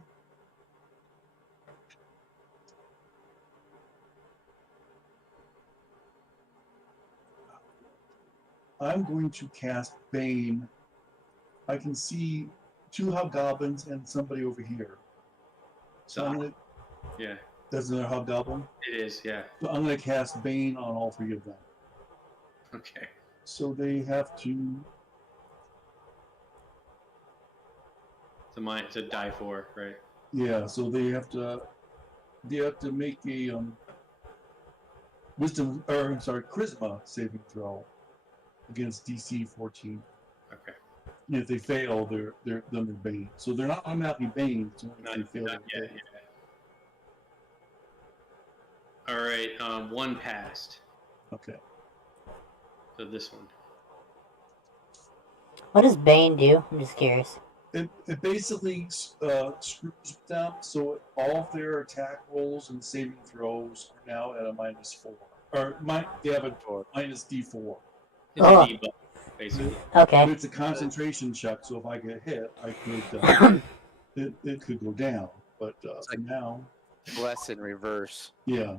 I'm going to cast Bane. I can see 2 hobgoblins and somebody over here. So I'm gonna. Yeah, That's another hobgoblin. it is. Yeah. So I'm gonna cast Bane on all 3 of them. Okay. So they have to. It's a die 4, right? Yeah. So they have to. They have to make a wisdom, or I'm sorry, charisma saving throw against DC 14. Okay. And if they fail, then they're Bane. So they're not automatically Bane. So if they fail, Not yet. Yeah. All right. 1 passed. Okay. So this one. What does Bane do? I'm just curious. It basically screws them, so all of their attack rolls and saving throws are now at a -4. Or they have a minus D4. It's a debuff, basically. Okay. But it's a concentration check, so if I get hit, I could it could go down. But for now, Bless in reverse. yeah,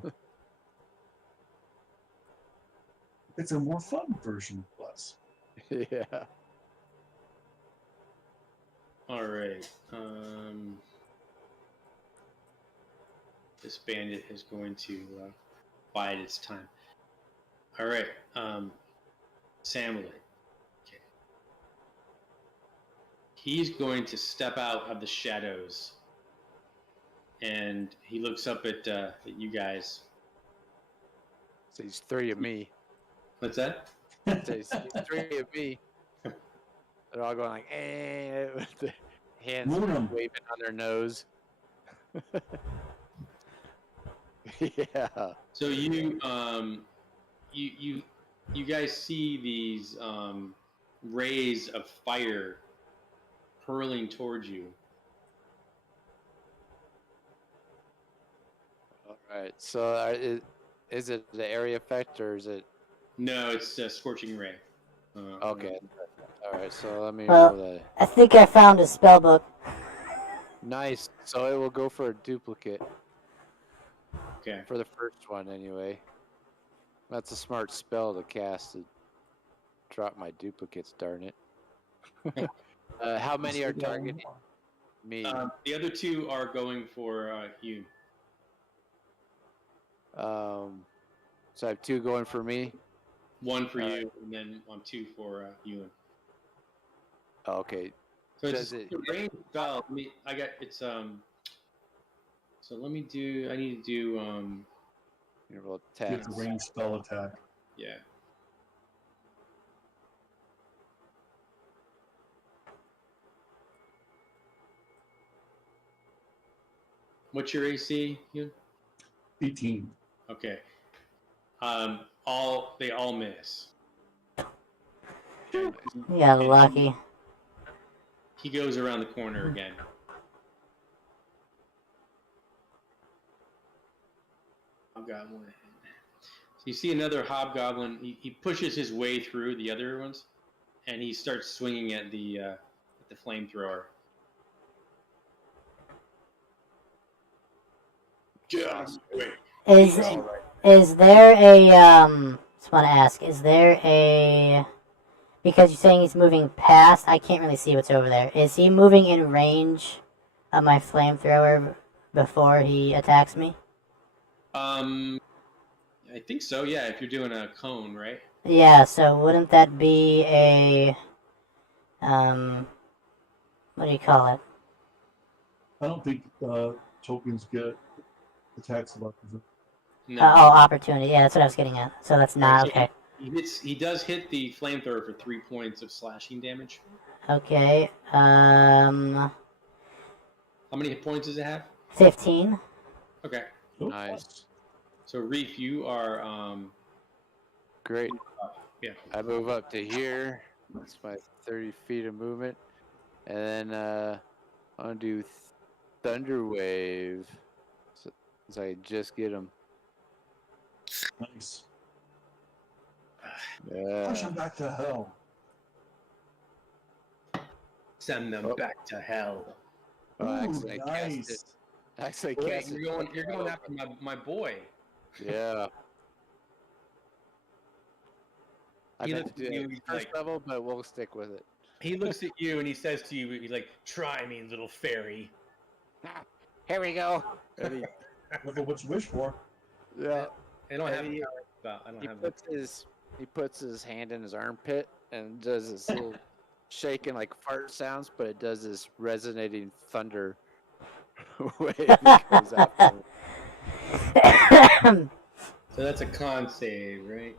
it's a more fun version of Bless. Yeah. All right. This bandit is going to bide its time. All right. Samlet. Okay. He's going to step out of the shadows, and he looks up at you guys. So he's 3 of me. What's that? So he's 3 of me. They're all going like, eh, with the hands Moon 'em. waving on their nose. Yeah. So you guys see these rays of fire hurling towards you. All right. So is it the area effect or is it? No, it's a scorching ray. Okay. All right. So let me Well- roll that. I think I found a spell book. Nice. So it will go for a duplicate Okay. for the first one anyway. That's a smart spell to cast to drop my duplicates. Darn it. How many are targeting me? The other two are going for you. So I have 2 going for me. One for you, and then 2 for you. Oh, okay. So it's Does it- a range spell. I got it's So let me do. I need to do. You roll Get attacks. the ranged spell attack. Yeah. What's your AC? You? 18. Okay. They all miss. Yeah, lucky. He goes around the corner again. Hobgoblin. So you see another hobgoblin. He pushes his way through the other ones, and he starts swinging at the flamethrower. Just wait. Is there a just want to ask, is there a, because you're saying he's moving past, I can't really see what's over there. Is he moving in range of my flamethrower before he attacks me? I think so. Yeah, if you're doing a cone, right? Yeah, so wouldn't that be a what do you call it? I don't think tokens get attacks of opposite. No. Opportunity. Yeah, that's what I was getting at. So that's not Right, so okay. He does hit the flamethrower for 3 points of slashing damage. Okay. How many hit points does it have? 15. Okay. Nice. So Reef, you are Great. yeah. I move up to here. That's my 30 feet of movement. And then I'm going to do Thunder Wave. So I just get him. Nice. Push Yeah. him back to hell. Send them back to hell. Oh, Ooh, actually, I cast it. Actually, I Wait, cast it. you're going after my boy. Yeah. I He meant looks to at do you, it he's first like- level, but we'll stick with it. He looks at you and he says to you, he's like, "Try me, little fairy." Here we go. And he, Look at what you wish for. yeah. I don't have And he- I don't He have puts his hand in his armpit and does this little shaking like fart sounds, but it does this resonating thunder wave that goes after him. So that's a con save, right?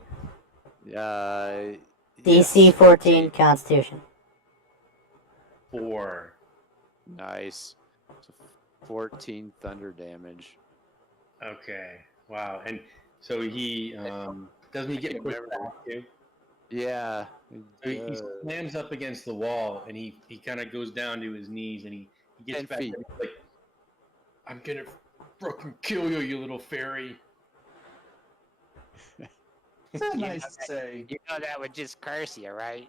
DC yes, 14 Constitution. 4. Nice. So 14 thunder damage. Okay. Wow. And so he doesn't he get pushed back too? Yeah. So he slams up against the wall and he kind of goes down to his knees and he gets 10 back feet. and he's like, "I'm gonna fucking kill you, you little fairy." That's nice to say. You know that would just curse you, right?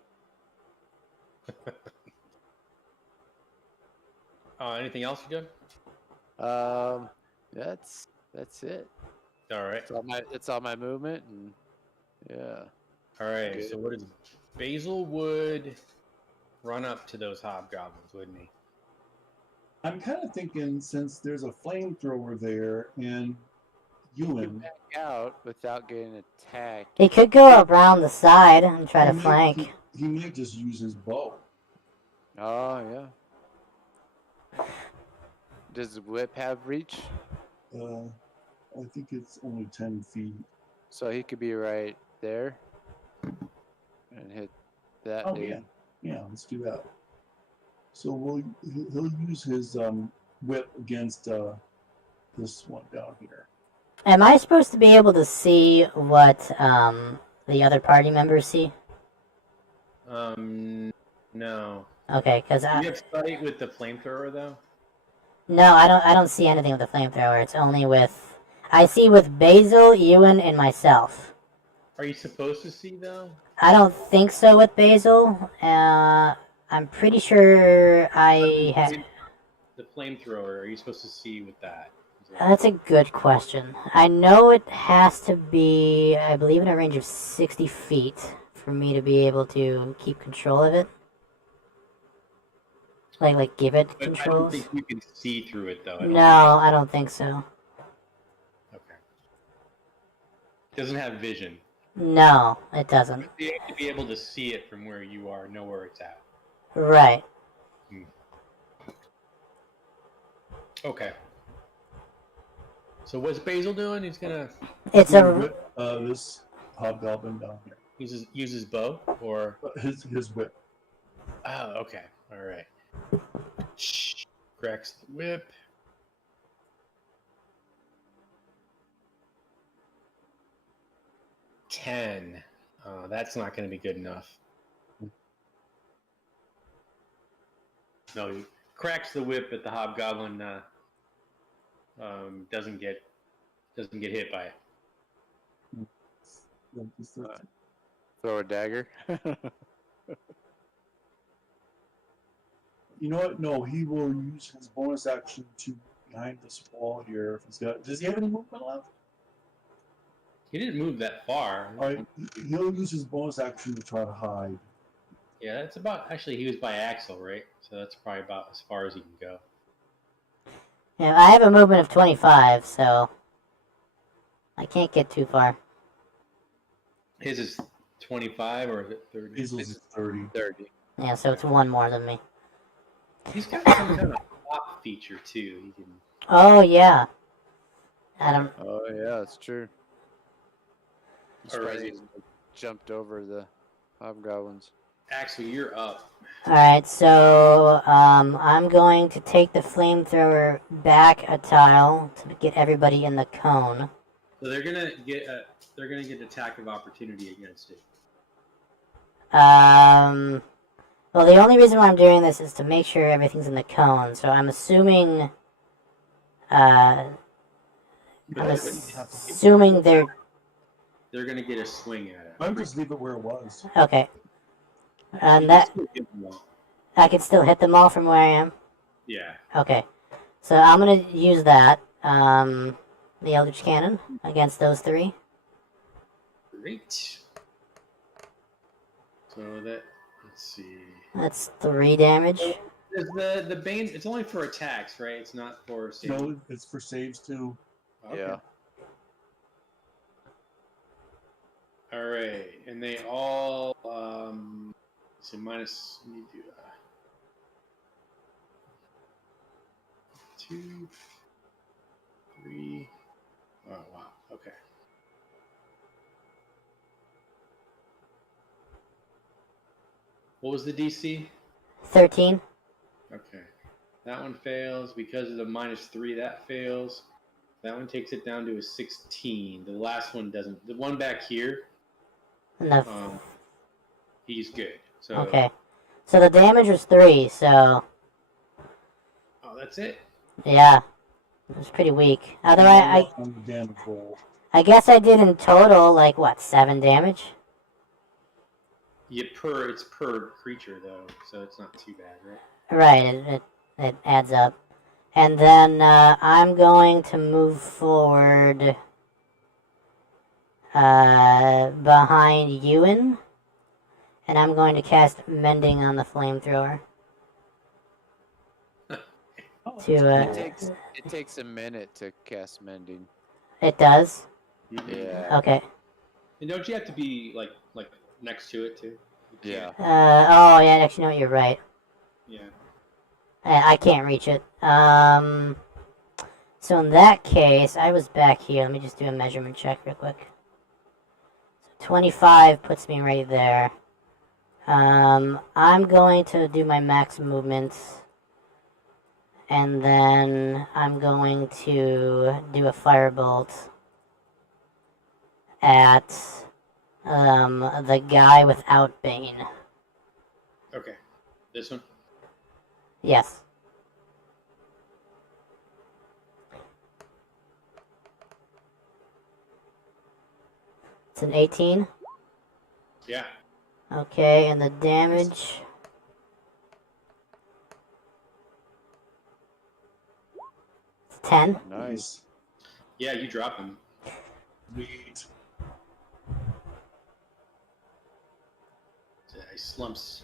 Anything else you do? That's it. All right. It's all my movement and yeah. All right. Good. So what is Basil would run up to those hobgoblins, wouldn't he? I'm kind of thinking since there's a flamethrower there and You can Ewan, back out without getting attacked. He could go around the side and try to he might, flank. he might just use his bow. Oh yeah. Does the whip have reach? I think it's only 10 feet. So he could be right there and hit that Oh, dude. yeah, let's do that. So he'll use his whip against this one down here. Am I supposed to be able to see what the other party members see? No. Okay, because You have sight with the flamethrower though. no, I don't see anything with the flamethrower. It's only with I see with Basil, Ewan, and myself. Are you supposed to see though? I don't think so with Basil. I'm pretty sure I had. The flamethrower. Are you supposed to see with that? That's a good question. I know it has to be, I believe, in a range of 60 feet for me to be able to keep control of it. Like give it But I don't controls. think you can see through it though. No, I don't think so. Okay. Doesn't have vision. No, it doesn't. You have to be able to see it from where you are, know where it's at. Right. Okay. So what's Basil doing? He's gonna It's He'll a whip this hobgoblin down here. use his bow or His whip. oh, okay, all right. Shh. Cracks the whip. $10. That's not going to be good enough. No, he cracks the whip, but the hobgoblin doesn't get hit by it. Throw a dagger. You know what? No, he will use his bonus action to behind this wall here. If he's got, does he have any movement left? He didn't move that far. All right, he'll use his bonus action to try to hide. Yeah, that's about. Actually, he was by Axel, right? So that's probably about as far as he can go. Yeah, I have a movement of 25, so I can't get too far. His is 25 or is it 30? His is 30. 30. Yeah, so it's one more than me. He's got some kind of pop feature too. He can. Oh yeah. Adam. Oh yeah, that's true. I'm surprised Alright. he hasn't jumped over the hobgoblins. Axel, you're up. Alright, so I'm going to take the flamethrower back a tile to get everybody in the cone. So they're gonna get attack of opportunity against it. Well, the only reason why I'm doing this is to make sure everything's in the cone. So I'm assuming, they're gonna get a swing at it. I'm just leave it where it was. okay. And You that can still hit them all. I can still hit them all from where I am. Yeah. Okay, so I'm gonna use that, the Eldritch Cannon against those three. Great. So that let's see. That's 3 damage. Is the bane? It's only for attacks, right? It's not for saves. No, it's for saves too. Okay. Yeah. All right, and they all so minus. Let me do 2, 3. Oh wow. Okay. What was the DC? 13. Okay. That one fails because of the -3. That fails. That one takes it down to a 16. The last one doesn't. The one back here, No. he's good. So Okay. So the damage was 3, so oh, that's it. yeah. It was pretty weak. Although On the damage roll. I guess I did in total, like, what, 7 damage? Yeah, it's per creature though, so it's not too bad, right? Right, it adds up. And then I'm going to move forward behind Ewan, and I'm going to cast Mending on the flamethrower. To It takes a minute to cast mending. it does. Yeah. Okay. And don't you have to be like next to it too? You can't- Oh yeah. Actually, no, you're right. Yeah. I can't reach it. So in that case, I was back here. Let me just do a measurement check real quick. So 25 puts me right there. I'm going to do my max movements. And then I'm going to do a firebolt at the guy without Bane. Okay. This one. Yes. It's an 18. Yeah. Okay, and the damage. It's 10. Nice. Yeah, you drop him. Sweet. He slumps.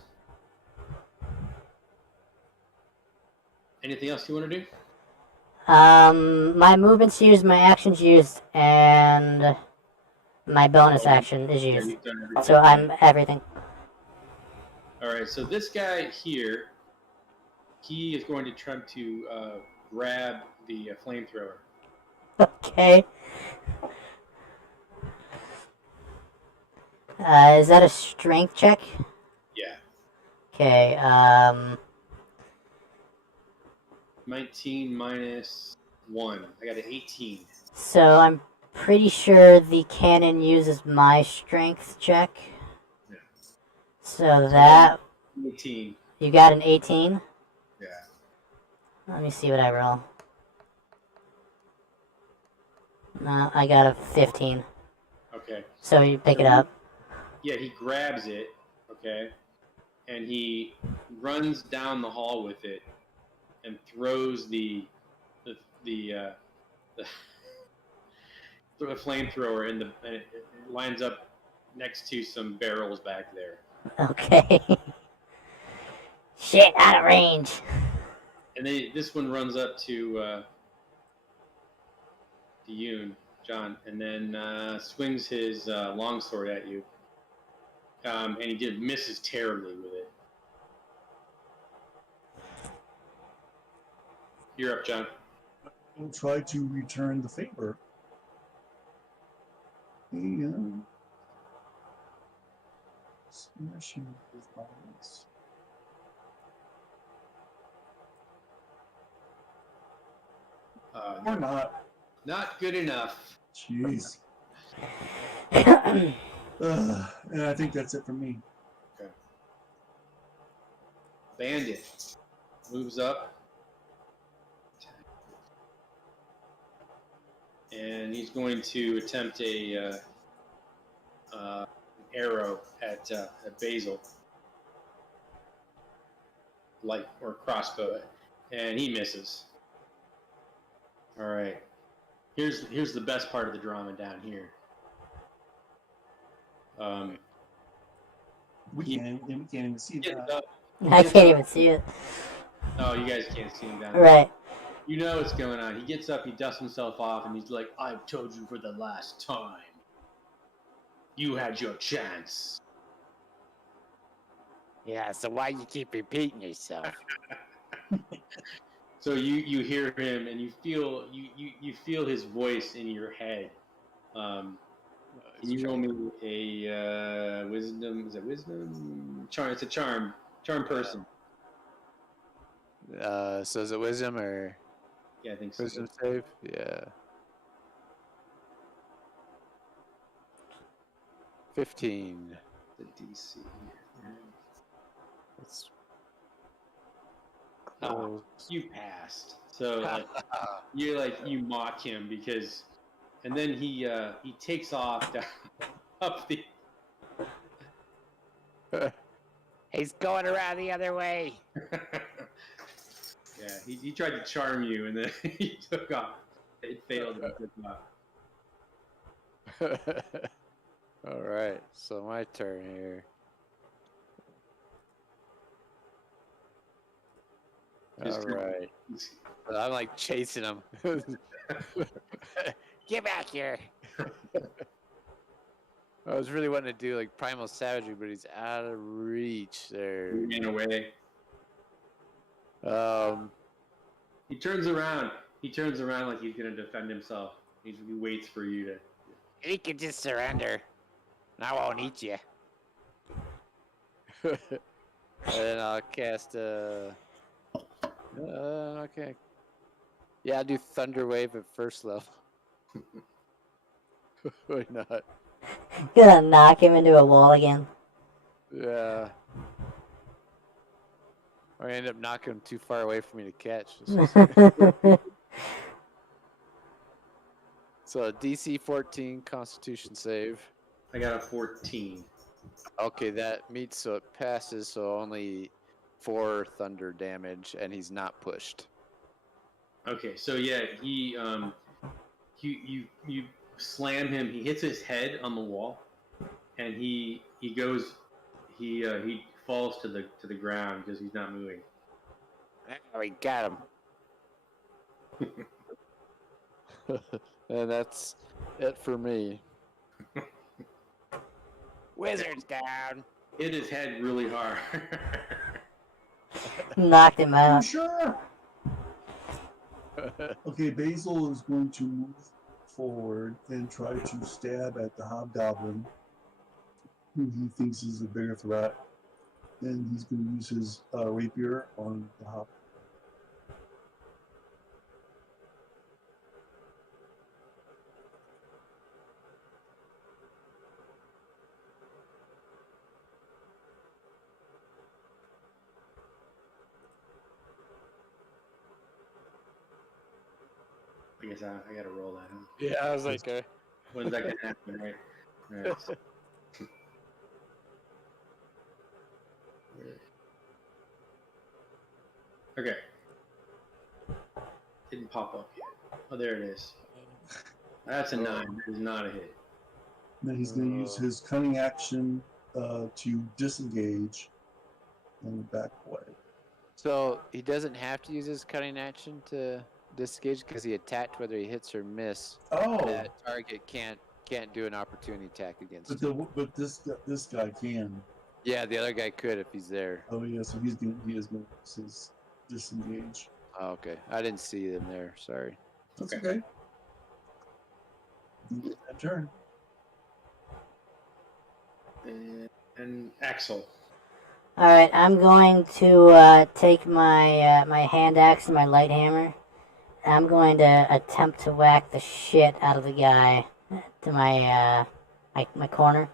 Anything else you want to do? My movement's used, my action's used, and my bonus action is Yeah, used. you've done everything. So I'm everything. All right. So this guy here, he is going to try to grab the flamethrower. Okay. Is that a strength check? Yeah. Okay, 19 minus 1. I got an 18. so I'm pretty sure the cannon uses my strength check. Yeah. So that 18. you got an 18. Yeah. Let me see what I roll. No, I got a 15. Okay. So you pick it up. Yeah, he grabs it, okay, and he runs down the hall with it and throws the flamethrower and it lines up next to some barrels back there. Okay. Shit, out of range. And this one runs up to Yoon, John, and then swings his longsword at you. And he misses terribly with it. You're up, John. We'll try to return the favor. Smashing with violence. Or not. Not good enough. Jeez. And I think that's it for me. Okay. Bandit moves up. And he's going to attempt an arrow at Basil. Light or crossbow. And he misses. All right. Here's the best part of the drama down here. We can't even see that. I can't even see it. Oh, you guys can't see him down there. Right. You know what's going on. He gets up, he dusts himself off, and he's like, I've told you for the last time. You had your chance. Yeah, so why you keep repeating yourself? So you hear him and you feel his voice in your head. Can you roll me a wisdom? Is it wisdom? Charm. It's a charm. Charm person. So is it wisdom or Yeah, I think so. wisdom save? Yeah. 15. The DC. That's Oh, close. you passed. So you mock him because, and then he takes off down, up the. He's going around the other way. Yeah, he tried to charm you and then he took off. It failed. And he took off. All right, so my turn here. His All turn. right. I'm like chasing him. Get back here. I was really wanting to do like primal savagery, but he's out of reach there. He ran away. He turns around. He turns around like he's gonna defend himself. He waits for you to. He can just surrender. And I won't eat you. And then I'll cast okay. Yeah, I'll do Thunder Wave at first level. Why not? Gonna knock him into a wall again. Yeah. Or I end up knocking him too far away for me to catch. So DC 14 Constitution save. I got a 14. Okay, that meets, so it passes. So only 4 thunder damage, and he's not pushed. Okay, so yeah, you slam him. He hits his head on the wall, and he falls to the ground because he's not moving. Oh, we got him. And that's it for me. Wizard's down. Hit his head really hard. Knocked him out. Sure. Okay, Basil is going to move forward and try to stab at the hobgoblin, who he thinks is a bigger threat. And he's going to use his rapier on the hobgoblin. I guess I gotta roll that. Huh? Yeah, I was like, When's that gonna happen, right? All right. Okay. Didn't pop up yet. Oh, there it is. That's a 9. That is not a hit. Then he's going to use his cunning action to disengage and back away. so he doesn't have to use his cutting action to disengage because he attacked whether he hits or miss. Oh, That target can't do an opportunity attack against him. but this guy can. Yeah, the other guy could if he's there. Oh yeah, so he is going to use his disengage. Oh, okay, I didn't see them there. Sorry. That's okay. Turn. And Axel. All right, I'm going to take my my hand axe and my light hammer. I'm going to attempt to whack the shit out of the guy to my my corner.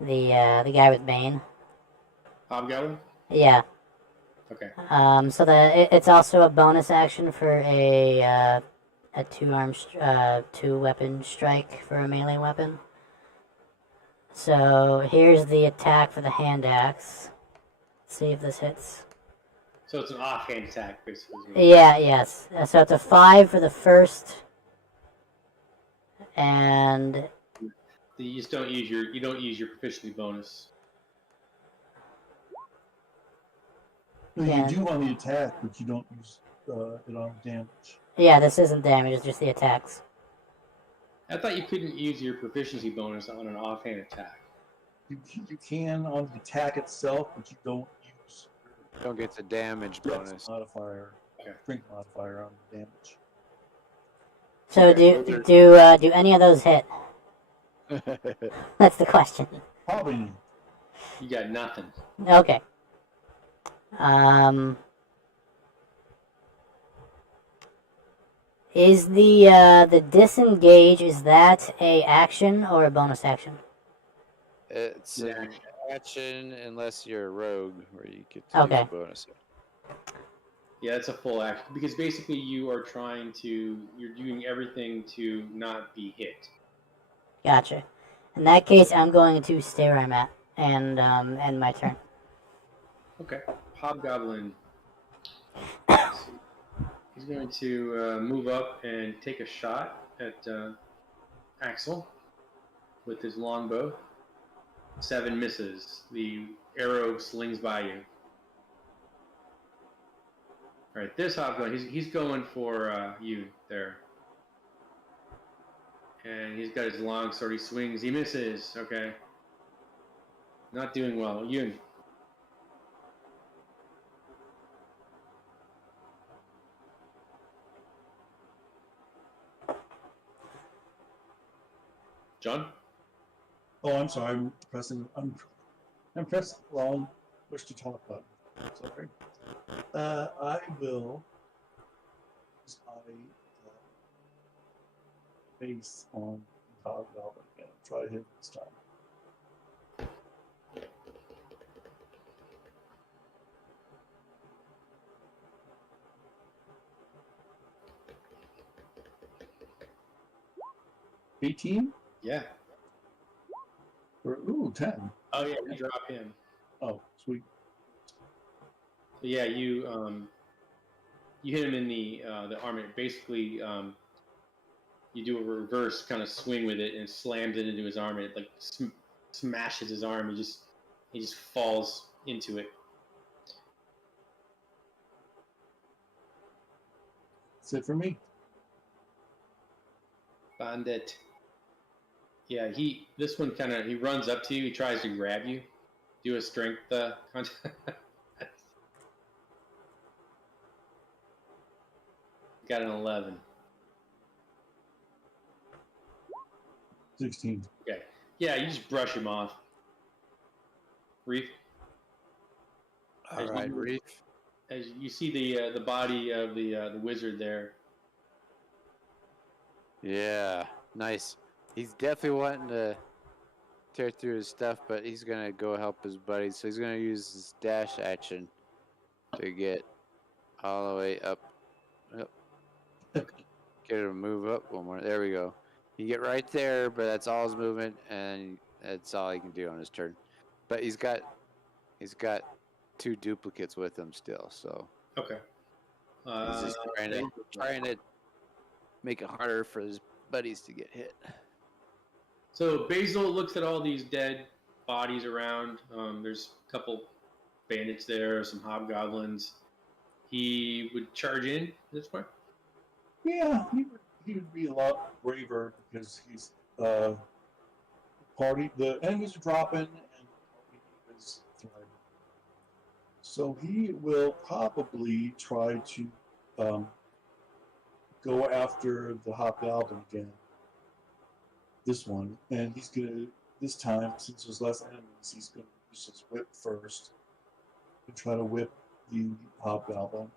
The guy with Bane. Hobgoblin? Yeah. Okay. So it's also a bonus action for a 2-weapon strike for a melee weapon. So here's the attack for the hand axe. Let's see if this hits. So it's an offhand attack, basically. Yeah, yes. So it's a 5 for the first, and You just don't use your proficiency bonus. No, Yeah. you do on the attack, but you don't use it on damage. yeah, this isn't damage. It's just the attacks. I thought you couldn't use your proficiency bonus on an offhand attack. You can on the attack itself, but you don't use Don't get the damage your bonus. modifier, Okay. strength modifier on the damage. So Okay, do any of those hit? That's the question. Probably. You got nothing. Okay. Is the disengage, is that a action or a bonus action? It's Yeah. an action unless you're a rogue, where you get to Okay. use a bonus. Yeah, it's a full action because basically you're doing everything to not be hit. Gotcha. In that case, I'm going to stay where I'm at and end my turn. Okay. Hobgoblin. He's going to move up and take a shot at Axel with his longbow. 7 misses. The arrow slings by you. All right, this hobgoblin, he's going for you there. And he's got his long sword. He swings. He misses. Okay. Not doing well. Yoon. John? Oh, I'm sorry. I'm pressing the wrong push to talk button. Sorry. I will use my base on Hobgoblin again. Try to hit this time. $18? Yeah. Or, ooh, 10. Oh yeah, you drop him. Oh, sweet. So yeah, you hit him in the arm. Basically, you do a reverse kind of swing with it and slams it into his arm. And it like smashes his arm. He just falls into it. That's it for me. Bandit. Yeah, this one kind of he runs up to you. He tries to grab you. Do a strength contact. Got an 11. 16. Okay. Yeah, you just brush him off. Reef. All right, Reef. As you see the body of the wizard there. Yeah, nice. He's definitely wanting to tear through his stuff, but he's gonna go help his buddy. So he's gonna use his dash action to get all the way up. Get him to move up one more. There we go. You get right there, but that's all his movement, and that's all he can do on his turn. But he's got 2 duplicates with him still, so Okay. he's just trying to make it harder for his buddies to get hit. So Basil looks at all these dead bodies around. There's a couple bandits there, some hobgoblins. He would charge in this point. Yeah, he would be a lot braver because he's the enemies are dropping and he is thriving. So he will probably try to go after the hobgoblin again. This one, and he's gonna this time since there's less enemies, he's gonna use his whip first and try to whip the hobgoblin.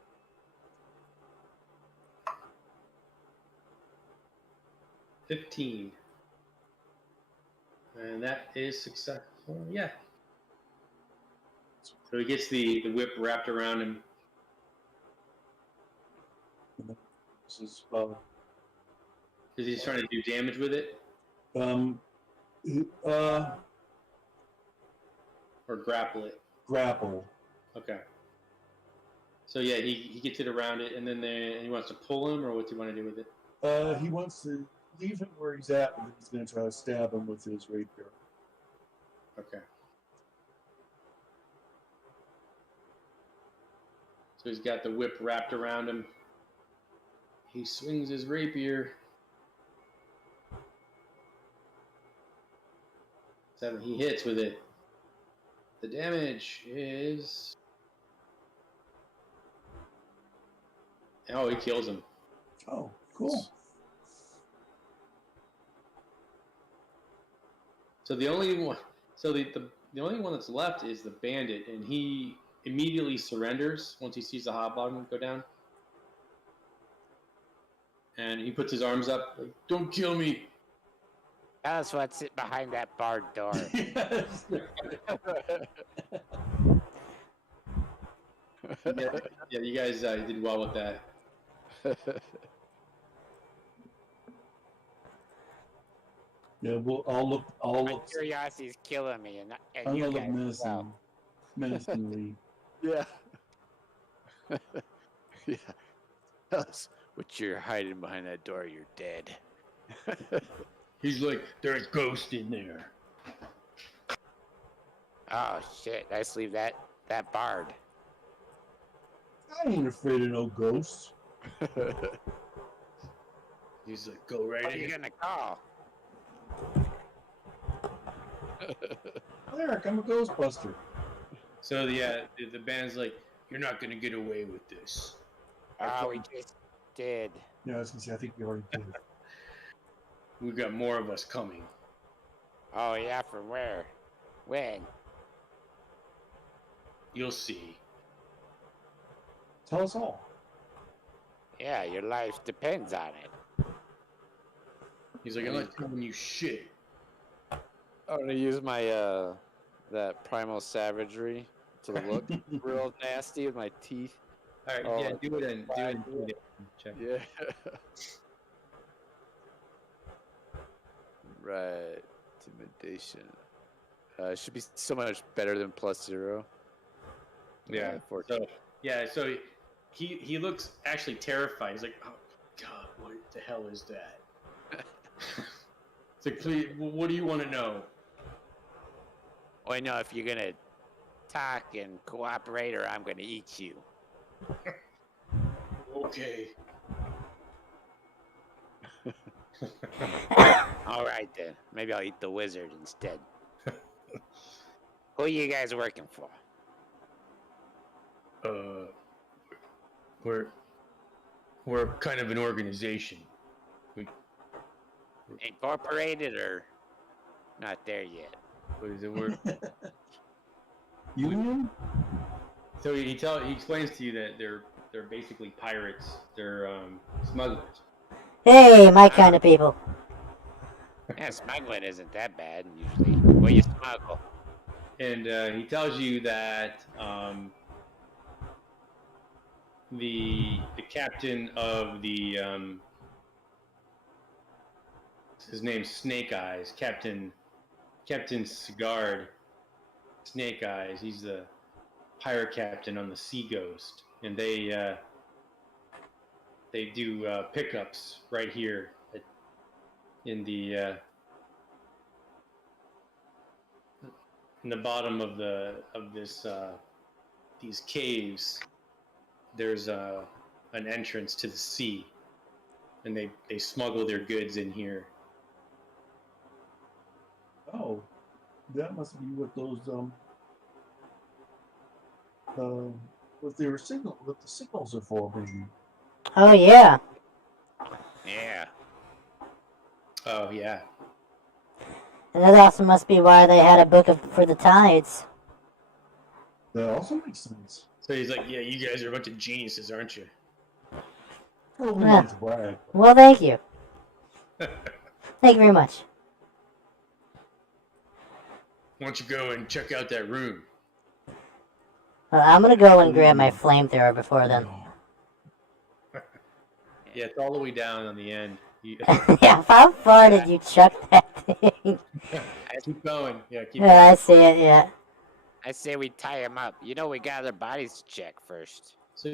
$15. And that is successful. Yeah. So he gets the whip wrapped around him. This is Because he's trying to do damage with it. Or grapple it. Grapple. Okay. So yeah, he gets it around it, and then he wants to pull him, or what's he want to do with it? He wants to leave him where he's at, and then he's going to try to stab him with his rapier. Okay. So he's got the whip wrapped around him. He swings his rapier. 7. He hits with it. The damage is... Oh, he kills him. Oh, cool. So the only one, the only one that's left is the bandit, and he immediately surrenders once he sees the hobgoblin go down. And he puts his arms up, like, "Don't kill me." Tell us what's behind that barred door. Yeah, you guys did well with that. Yeah, well, I'll My look. curiosity's killing me, and I'm you gonna look guys as well. menacingly. Yeah. Yeah. Tell us what you're hiding behind that door. You're dead. He's like, "There's ghost in there." Oh shit! Let's leave that barred. I ain't afraid of no ghosts. He's like, go right What are you ahead. gonna call? Eric, I'm a Ghostbuster. So the band's like, you're not gonna get away with this. Oh, we just did. Yeah, I was gonna say, I think we already did. We've got more of us coming. Oh yeah, from where? When? You'll see. Tell us all. Yeah, your life depends on it. He's like, I'm not telling you shit. I'm gonna use my that primal savagery to look real nasty with my teeth. All right, Oh, yeah, do it and check. Yeah. Right. Intimidation. Should be so much better than +0. Yeah. 14. So he looks actually terrified. He's like, oh God, what the hell is that? It's like, please, what do you want to know? Well, I know if you're gonna talk and cooperate, or I'm gonna eat you. Okay. All right then. Maybe I'll eat the wizard instead. Who are you guys working for? We're kind of an organization. Incorporated or not there yet? What is it? We're Union? so he explains to you that they're basically pirates. They're smugglers. Hey, my kind of people. Yeah, smuggling isn't that bad usually. What you smuggle? And he tells you that the captain of the his name's Snake Eyes, Captain Sigard Snake Eyes. He's the pirate captain on the Sea Ghost, and they do pickups right here in the bottom of these caves. There's an entrance to the sea, and they smuggle their goods in here. Oh, that must be what those what the signals are for, maybe. Oh yeah. Yeah. Oh yeah. And that also must be why they had a book for the tides. That also makes sense. So he's like, yeah, you guys are a bunch of geniuses, aren't you? Well, we Yeah. like to brag. Well, thank you. Thank you very much. Why don't you go and check out that room? I'm gonna go and grab my flamethrower before then. Yeah, it's all the way down on the end. Yeah, how far did you chuck that thing? Keep going. Yeah, keep Yeah, I going. see it, yeah. I say we tie him up. You know we got their bodies to check first. So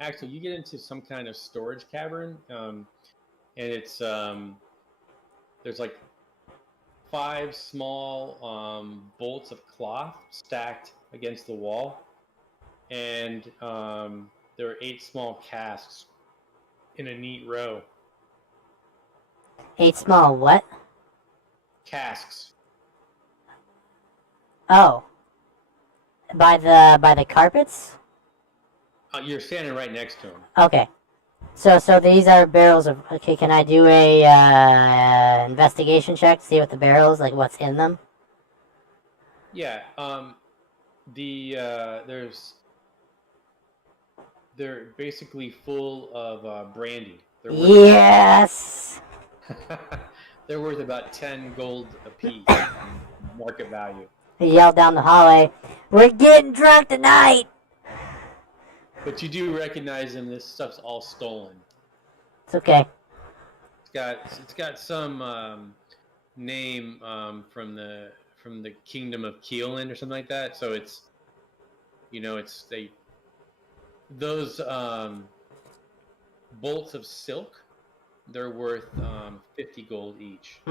actually you get into some kind of storage cavern, and it's there's like 5 small bolts of cloth stacked against the wall, and there are 8 small casks in a neat row. 8 small what? Casks. Oh. By the carpets? You're standing right next to them. Okay. So these are barrels of... Okay, can I do a investigation check to see what the barrels, like what's in them? Yeah. They're basically full of brandy. Yes! They're worth about 10 gold apiece, market value. He yelled down the hallway, "We're getting drunk tonight!" But you do recognize them. This stuff's all stolen. It's okay. It's got some name from the kingdom of Keelan or something like that. So it's those bolts of silk. They're worth 50 gold each.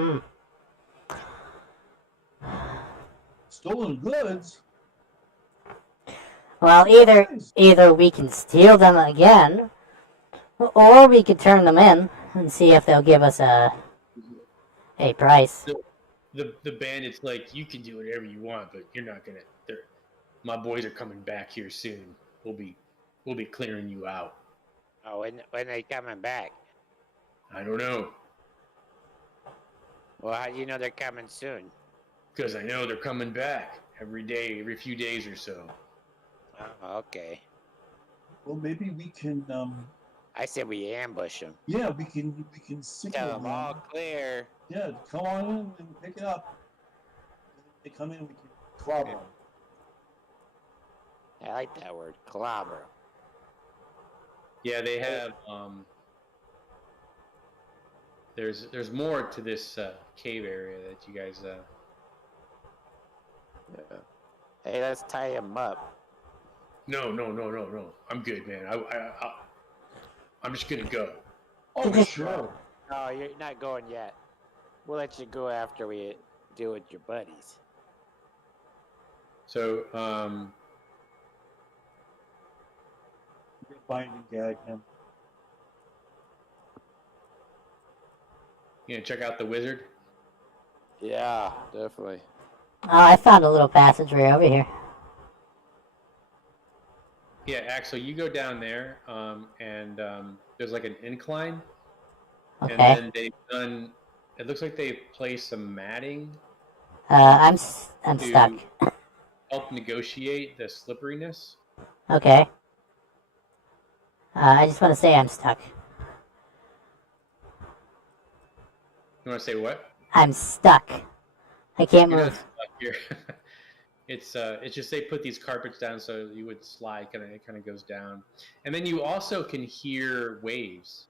Stolen goods? Well, Nice. either we can steal them again, or we could turn them in and see if they'll give us a price. The bandit's like, you can do whatever you want, but you're not gonna. My boys are coming back here soon. We'll be clearing you out. Oh, when they coming back? I don't know, Well, how do you know they're coming soon? because I know they're coming back every day, every few days or so. Oh, okay. Well, maybe we can. I said we ambush them. Yeah, we can signal Tell them all them. clear. Yeah, come on in and pick it up. They come in, we can clobber them. I like that word, clobber. Yeah, they have. There's more to this cave area that you guys. Yeah. Hey, let's tie him up. No. I'm good, man. I'm just gonna go. Oh, Just- sure. No, you're not going yet. We'll let you go after we deal with your buddies. So, Bind and gag him. you gonna check out the wizard? Yeah, definitely. Oh, I found a little passageway over here. Yeah, Axel, you go down there, and there's like an incline, Okay. and then they've done. It looks like they've placed some matting I'm to stuck. help negotiate the slipperiness. Okay. I just want to say I'm stuck. You want to say what? I'm stuck. I can't You're not move. stuck here. It's just they put these carpets down so you would slide. It kind of goes down, and then you also can hear waves.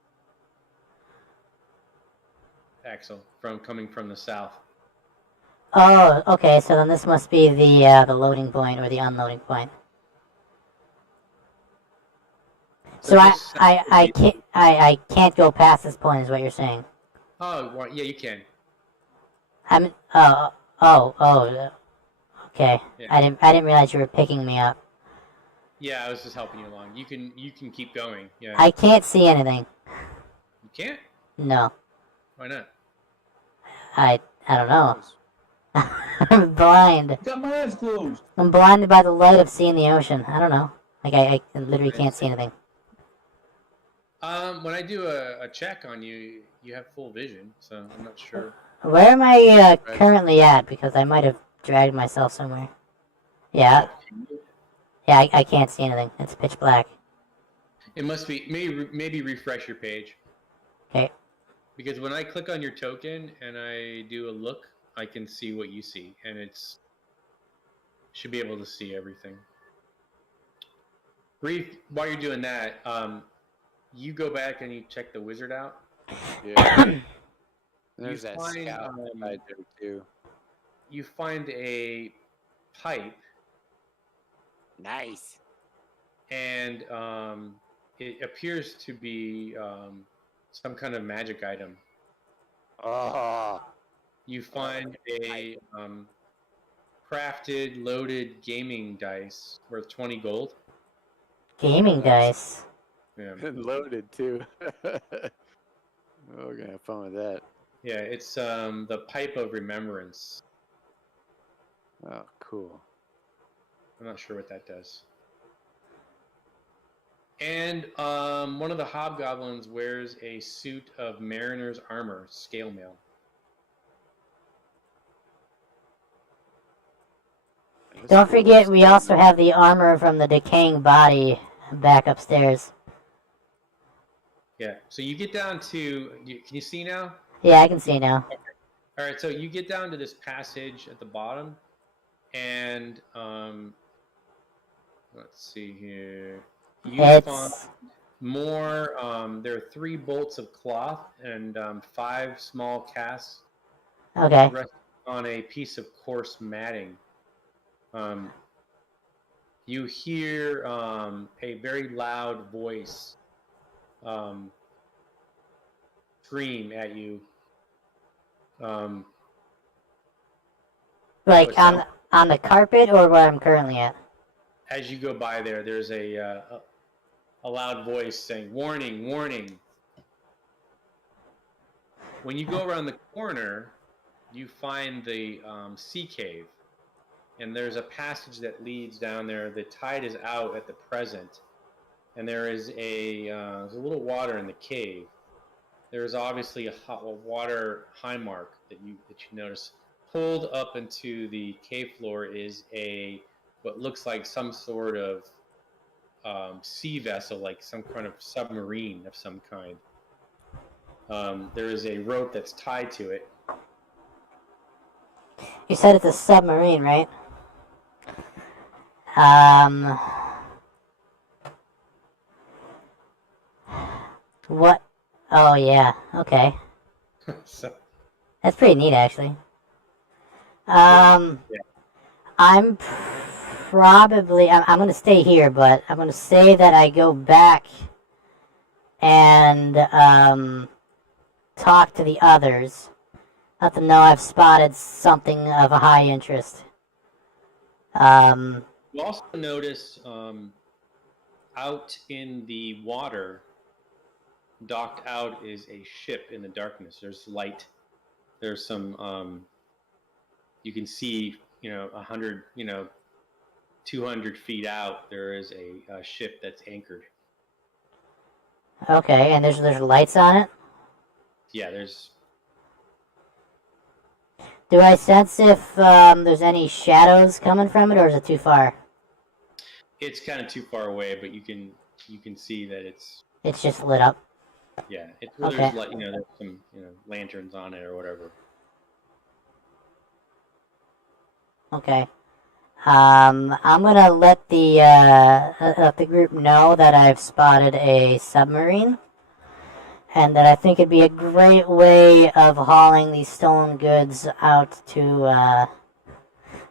Axel, coming from the south. Oh, okay. So then this must be the loading point or the unloading point. So this I can't go past this point, is what you're saying. Oh, well, yeah, you can. Okay. Yeah. I didn't realize you were picking me up. Yeah, I was just helping you along. You can keep going. Yeah. I can't see anything. You can't? No. Why not? I don't know. I'm blind. Got my eyes closed. I'm blinded by the light of seeing the ocean. I don't know. Like I literally can't see anything. When I do a check on you, you have full vision, so I'm not sure. Where am I currently at? Because I might have dragged myself somewhere. Yeah. Yeah, I can't see anything. It's pitch black. It must be maybe refresh your page. Okay. Because when I click on your token and I do a look, I can see what you see, and should be able to see everything. Brief, while you're doing that, you go back and you check the wizard out. Yeah. There's that find, scout right there too. You find a pipe, Nice. and it appears to be some kind of magic item. Oh, You find a crafted, loaded gaming dice worth 20 gold. Gaming dice. Yeah, And loaded too. Oh, we're gonna have fun with that. yeah, it's the pipe of remembrance. Oh, cool. I'm not sure what that does. And one of the hobgoblins wears a suit of mariner's armor, scale mail. Don't forget, we also have the armor from the decaying body back upstairs. Yeah, so you get down to, can you see now? Yeah, I can see now. All right, so you get down to this passage at the bottom, and let's see here. You find more. There are 3 bolts of cloth and 5 small casts. Okay. Resting on a piece of coarse matting. You hear a very loud voice scream at you. Like on the carpet or where I'm currently at? as you go by there, there's a loud voice saying, "Warning, warning." When you go around the corner, you find the sea cave, and there's a passage that leads down there. The tide is out at the present, and there's a little water in the cave. There's obviously a water high mark that you notice. Pulled up into the cave floor is what looks like some sort of sea vessel, like some kind of submarine of some kind. There is a rope that's tied to it. You said it's a submarine, right? What? Oh, yeah. Okay. So, That's pretty neat, actually. yeah. I'm going to stay here, but I'm going to say that I go back and talk to the others. Let them know I've spotted something of a high interest. You also notice out in the water, docked out, is a ship in the darkness. There's light. There's some. You can see, 100, 200 feet out. There is a ship that's anchored. Okay, and there's lights on it? Yeah, there's. Do I sense if there's any shadows coming from it, or is it too far? It's kind of too far away, but you can see that it's. It's just lit up. Yeah, it's Okay. there's there's some lanterns on it or whatever. Okay. I'm gonna let the group know that I've spotted a submarine, and that I think it'd be a great way of hauling these stolen goods out to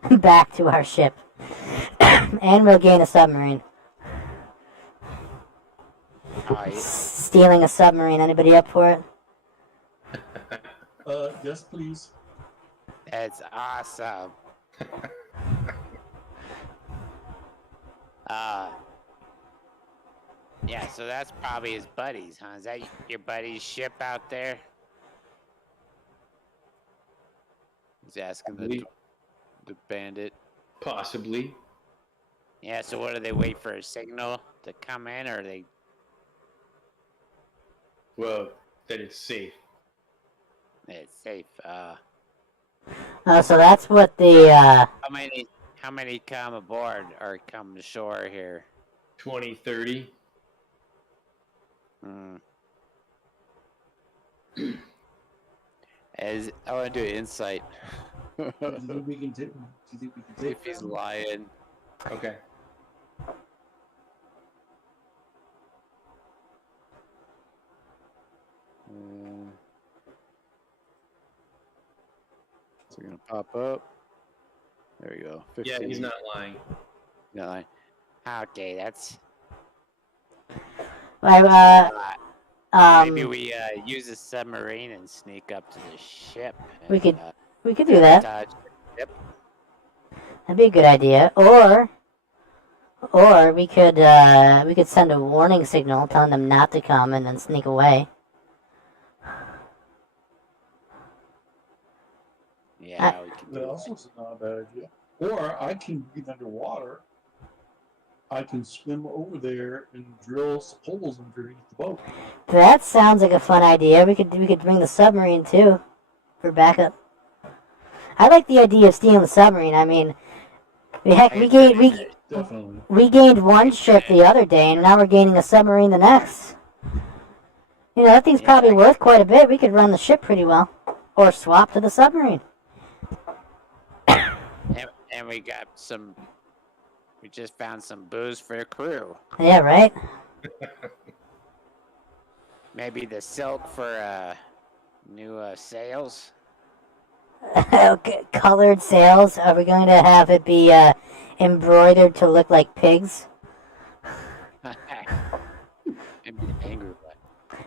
back to our ship, and we'll gain a submarine. Stealing a submarine. Anybody up for it? Yes, please. That's awesome. Yeah, so that's probably his buddies, huh? Is that your buddy's ship out there? He's asking the bandit. Possibly. Yeah, so what, do they wait for a signal to come in, or they... Well, that it's safe. It's safe. So that's what the How many come aboard or come to shore here? 20, 30. As I want to do an insight. Do you think we can take? See if he's lying. Okay. So we're gonna pop up. There we go. 15. Yeah, he's not lying. Not lying. Okay, that's... maybe we use a submarine and sneak up to the ship. And, we could do that. Yep. That'd be a good idea. Or we could send a warning signal telling them not to come and then sneak away. Yeah, we can do That also is not a bad idea. Or I can get underwater. I can swim over there and drill some holes underneath the boat. That sounds like a fun idea. We could bring the submarine too for backup. I like the idea of stealing the submarine. I mean, we gained one ship the other day, and now we're gaining a submarine the next. That thing's probably worth quite a bit. We could run the ship pretty well, or swap to the submarine. And we got some... We just found some booze for the crew. Yeah, right? Maybe the silk for new sails. Okay, colored sails. Are we going to have it be embroidered to look like pigs? Maybe angry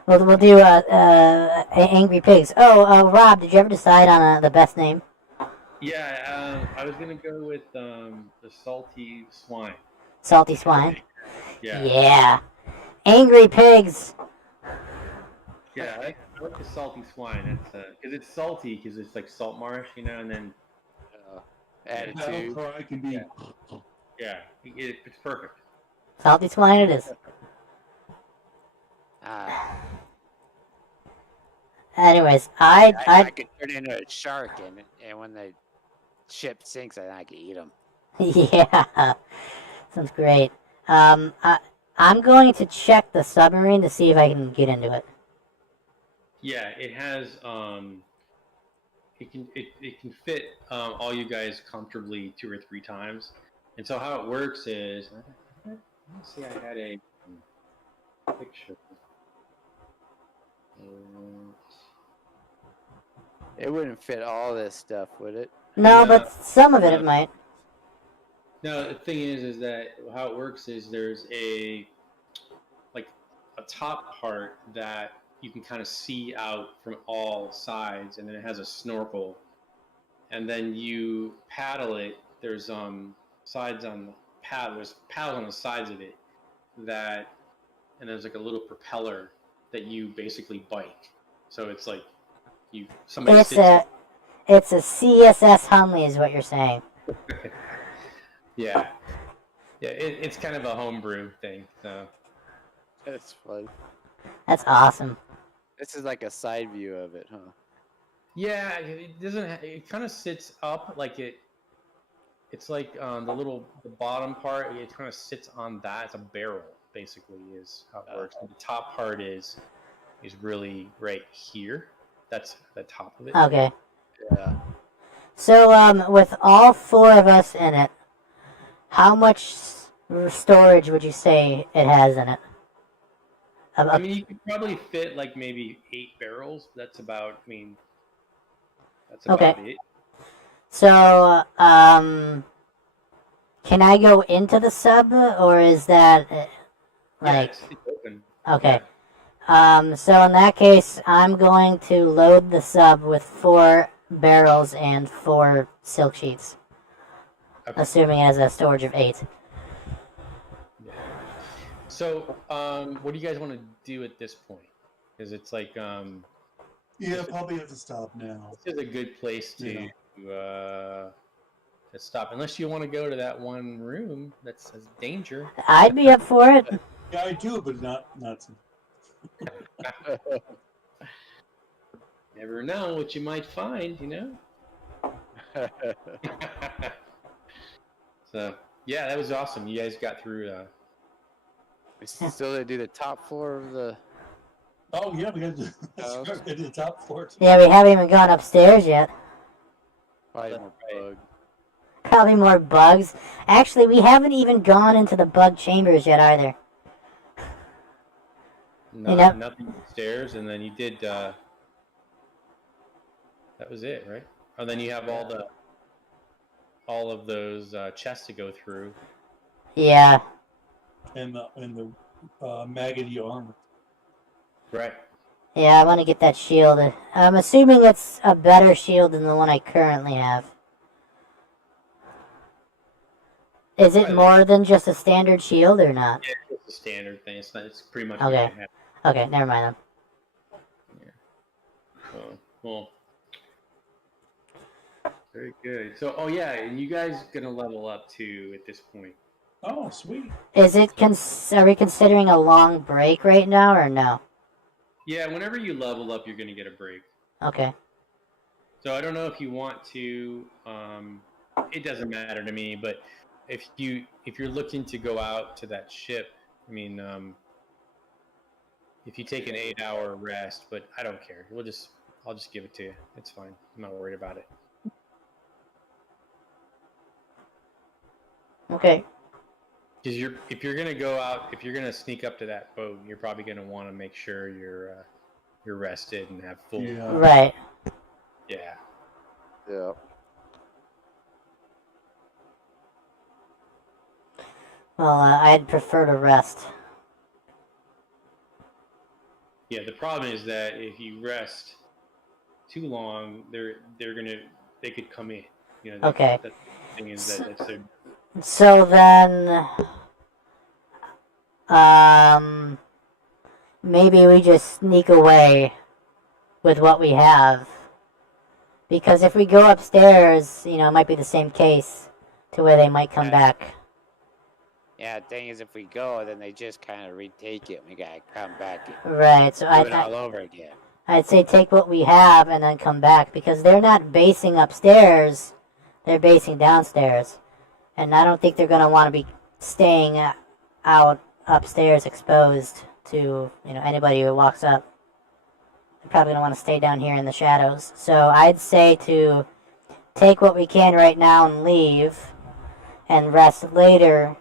one. We'll do angry pigs. Oh, Rob, did you ever decide on the best name? Yeah, I was gonna go with the salty swine. Salty swine. Yeah. Yeah. Angry pigs. Yeah, I like the salty swine. That's because it's salty because it's like Saltmarsh, and then Battle Attitude. cry can be. yeah, it's perfect. Salty swine it is. Anyways, I I could turn into a shark, and when the ship sinks, I can eat them. yeah. Sounds great. I'm going to check the submarine to see if I can get into it. Yeah, it has it can fit all you guys comfortably 2 or 3 times. And so how it works is, let me see, I had a picture. It wouldn't fit all this stuff, would it? No, No, but some of it no. it might. No, the thing is that how it works is there's a top part that you can kind of see out from all sides, and then it has a snorkel, and then you paddle it. There's sides on the paddle. There's paddles on the sides of it and there's like a little propeller that you basically bike. So it's like somebody It's sits. it's a CSS Hunley is what you're saying. Yeah, it's kind of a homebrew thing. So That's fun. That's awesome. This is like a side view of it, huh? yeah, it doesn't. It kind of sits up like it. It's like the bottom part. It kind of sits on that. It's a barrel, basically, is how it works. And the top part is really right here. That's the top of it. Okay. Yeah. So with all 4 of us in it, how much storage would you say it has in it? I mean, you could probably fit like maybe 8 barrels. That's about. I mean, that's about it. So can I go into the sub, or is that like It's open. okay? Yeah. So in that case, I'm going to load the sub with 4 barrels and 4 silk sheets, Okay. assuming it has a storage of 8. Yeah. So, what do you guys want to do at this point? Because it's like, Yeah, probably have to stop now. this is a good place to stop, unless you want to go to that one room that says danger. I'd be up for it. Yeah, I do, but not. Never know what you might find, So, yeah, that was awesome. You guys got through. We still didn't do the top floor of the. Oh yeah, we got to do the top floor. Yeah, we haven't even gone upstairs yet. Probably more bug. Probably more bugs. Actually, we haven't even gone into the bug chambers yet either. Nothing upstairs, and then you did. That was it, right? And then you have all of those chests to go through. Yeah. And the maggoty armor. Right. Yeah, I want to get that shield. I'm assuming it's a better shield than the one I currently have. Is it more than just a standard shield or not? Yeah, it's a standard thing. It's pretty much Okay. what you have. Okay, never mind then. Yeah. Well. Very good. So, and you guys gonna level up too at this point. Oh, sweet. Is it? Are we considering a long break right now or no? Yeah, whenever you level up, you're gonna get a break. Okay. So I don't know if you want to. It doesn't matter to me, but if you're looking to go out to that ship, I mean, if you take an 8-hour rest, but I don't care. I'll just give it to you. It's fine. I'm not worried about it. Okay. Because if you're gonna go out, if you're gonna sneak up to that boat, you're probably gonna want to make sure you're rested and have full. Yeah. Right. Yeah. Yeah. Well, I'd prefer to rest. Yeah. The problem is that if you rest too long, they could come in. Okay. The thing is that it's a. So then, Maybe we just sneak away with what we have. Because if we go upstairs, it might be the same case to where they might come back. Yeah, the thing is, if we go, then they just kind of retake it. We gotta come back and Right, so do it all over again. I'd say take what we have and then come back, because they're not basing upstairs, they're basing downstairs. And I don't think they're going to want to be staying out upstairs exposed to, anybody who walks up. They're probably going to want to stay down here in the shadows. So I'd say to take what we can right now and leave, and rest later,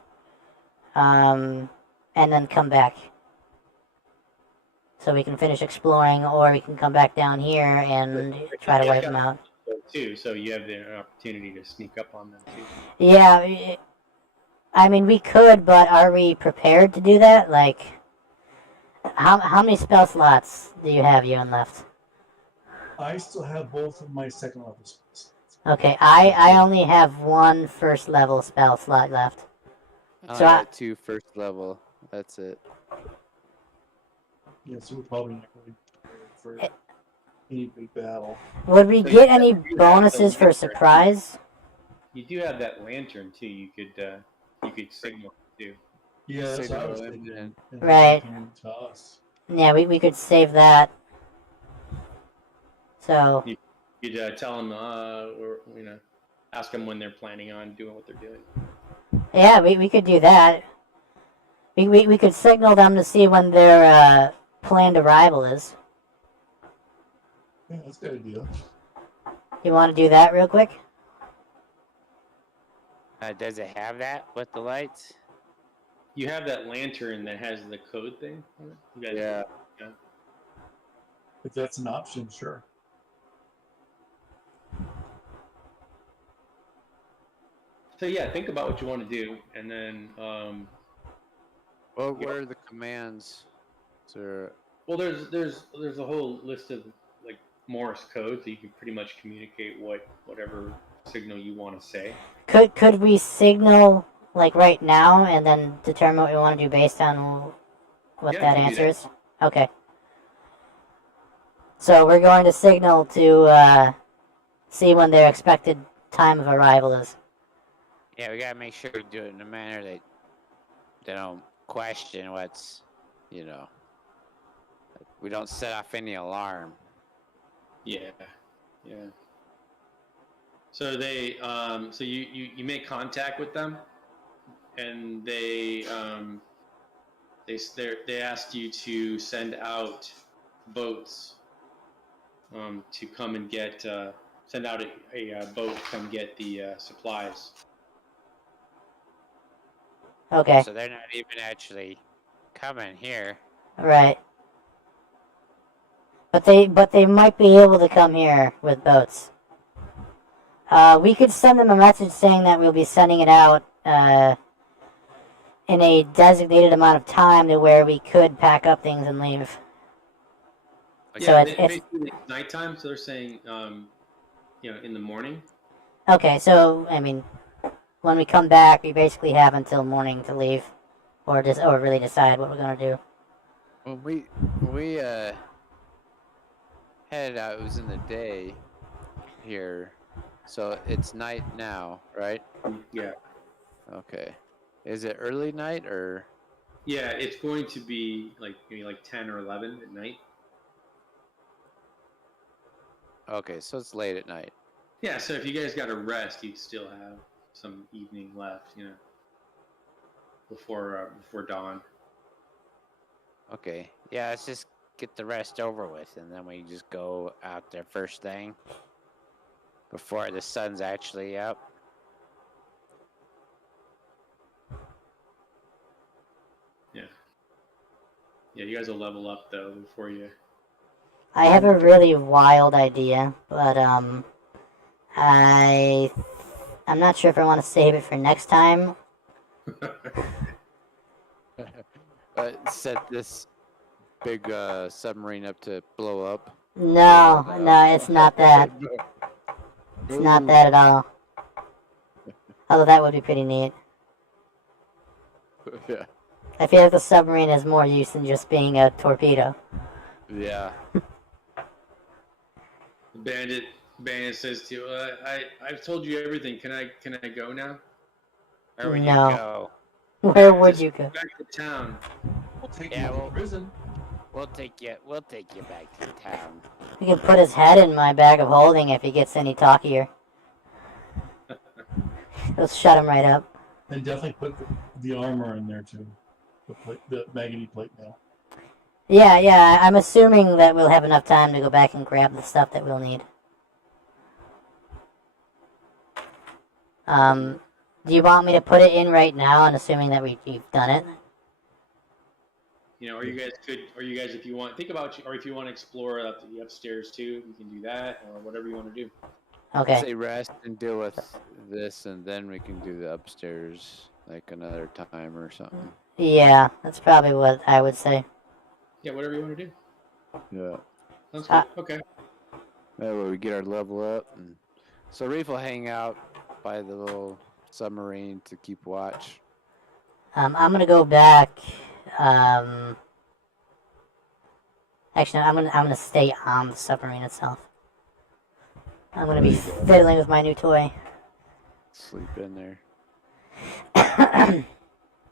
and then come back. So we can finish exploring, or we can come back down here and try to wipe them out. Too, so you have the opportunity to sneak up on them too. Yeah, I mean, we could, but are we prepared to do that? Like, how many spell slots do you have, Ewan, left? I still have both of my second level spells. Okay, I only have one first level spell slot left. I So got 2 first level. That's it. Yeah, so we're probably not going for any big battle. Would we get any bonuses for surprise? You do have that lantern too. You could signal too. Yeah, that's what I was Signal thinking. in. And Right. come to us. Yeah, we could save that. So You could tell them, or ask them when they're planning on doing what they're doing. yeah, we could do that. We could signal them to see when their planned arrival is. Yeah, that's a good idea. You want to do that real quick? Does it have that with the lights? You have that lantern that has the code thing on it? You guys, Yeah. If that's an option, sure. So yeah, think about what you want to do, and then What are the commands? well, there's a whole list of like Morse code, so you can pretty much communicate whatever signal you want to say. Could we signal like right now and then determine what we want to do based on what Yeah, that we can do answer that. is? Okay. So we're going to signal to see when their expected time of arrival is. Yeah, we gotta make sure we do it in a manner that they don't question what's, we don't set off any alarm. Yeah. So they, so you make contact with them, and they asked you to send out boats, to come and get, send out a boat to come get the supplies. Okay. So they're not even actually coming here. Right. But they might be able to come here with boats. We could send them a message saying that we'll be sending it out in a designated amount of time to where we could pack up things and leave. Yeah, So it's basically it's nighttime, so they're saying, in the morning. okay. So I mean, when we come back, we basically have until morning to leave, or really decide what we're gonna do. When we headed out, it was in the day here, so it's night now, right? Yeah. Okay. Is it early night or? Yeah, it's going to be maybe 10 or 11 at night. Okay, so it's late at night. Yeah, so if you guys got to rest, you'd still have some evening left, before dawn. Okay. Yeah, let's just get the rest over with, and then we just go out there first thing before the sun's actually up. Yeah, you guys will level up though before you. I have a really wild idea, but I'm not sure if I want to save it for next time. Set this big submarine up to blow up. No, it's not that. It's not that at all. Although that would be pretty neat. Yeah. I feel like the submarine has more use than just being a torpedo. Yeah. The bandit says to you, I've told you everything. Can I go now? Where would No. you go? Where would you go? Back to town. We'll take Yeah, you to prison. We'll take you back to town. He can put his head in my bag of holding if he gets any talkier. Let's shut him right up. And definitely put the armor in there too. The Maggoty plate mail. Yeah, I'm assuming that we'll have enough time to go back and grab the stuff that we'll need. Do you want me to put it in right now and assuming that you've done it? You know, or you guys, if you want, think about, or if you want to explore the upstairs too, you can do that, or whatever you want to do. Okay. Say rest and deal with this, and then we can do the upstairs like another time or something. Yeah, that's probably what I would say. Yeah, whatever you want to do. Yeah. Sounds good. Okay. That way we get our level up, and so Reef will hang out by the little submarine to keep watch. I'm gonna go back. Actually, no, I'm gonna stay on the submarine itself. I'm gonna be fiddling with my new toy. Sleep in there.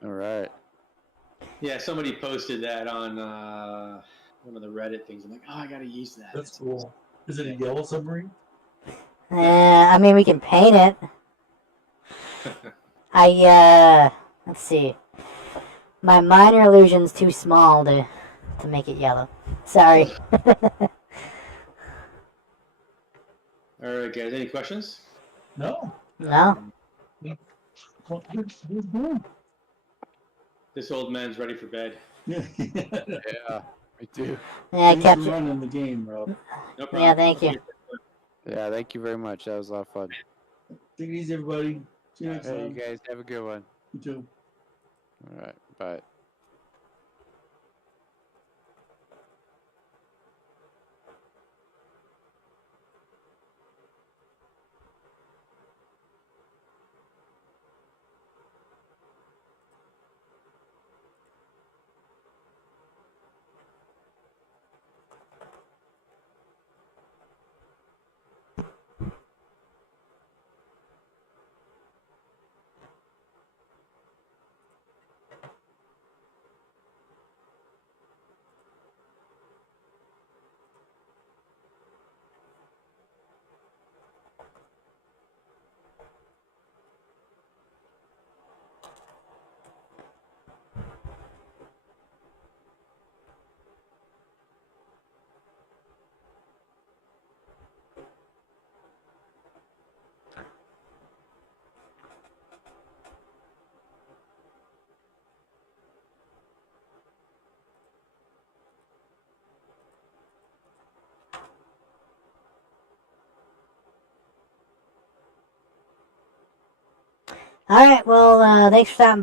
All right. Yeah, somebody posted that on one of the Reddit things. I'm like, oh, I gotta use that. That's cool. Is it a yellow submarine? I mean, we can paint it. Let's see. My minor illusion's too small to make it yellow. Sorry. All right, guys. Any questions? No. No? This old man's ready for bed. Yeah. Yeah, me too. Yeah, I Thanks kept for you. running the game, Rob. No problem. Yeah, thank you. Yeah, thank you very much. That was a lot of fun. Take it easy, everybody. See you next Hey, you time. guys have a good one. You too. All right, bye. Alright, well, thanks for stopping by.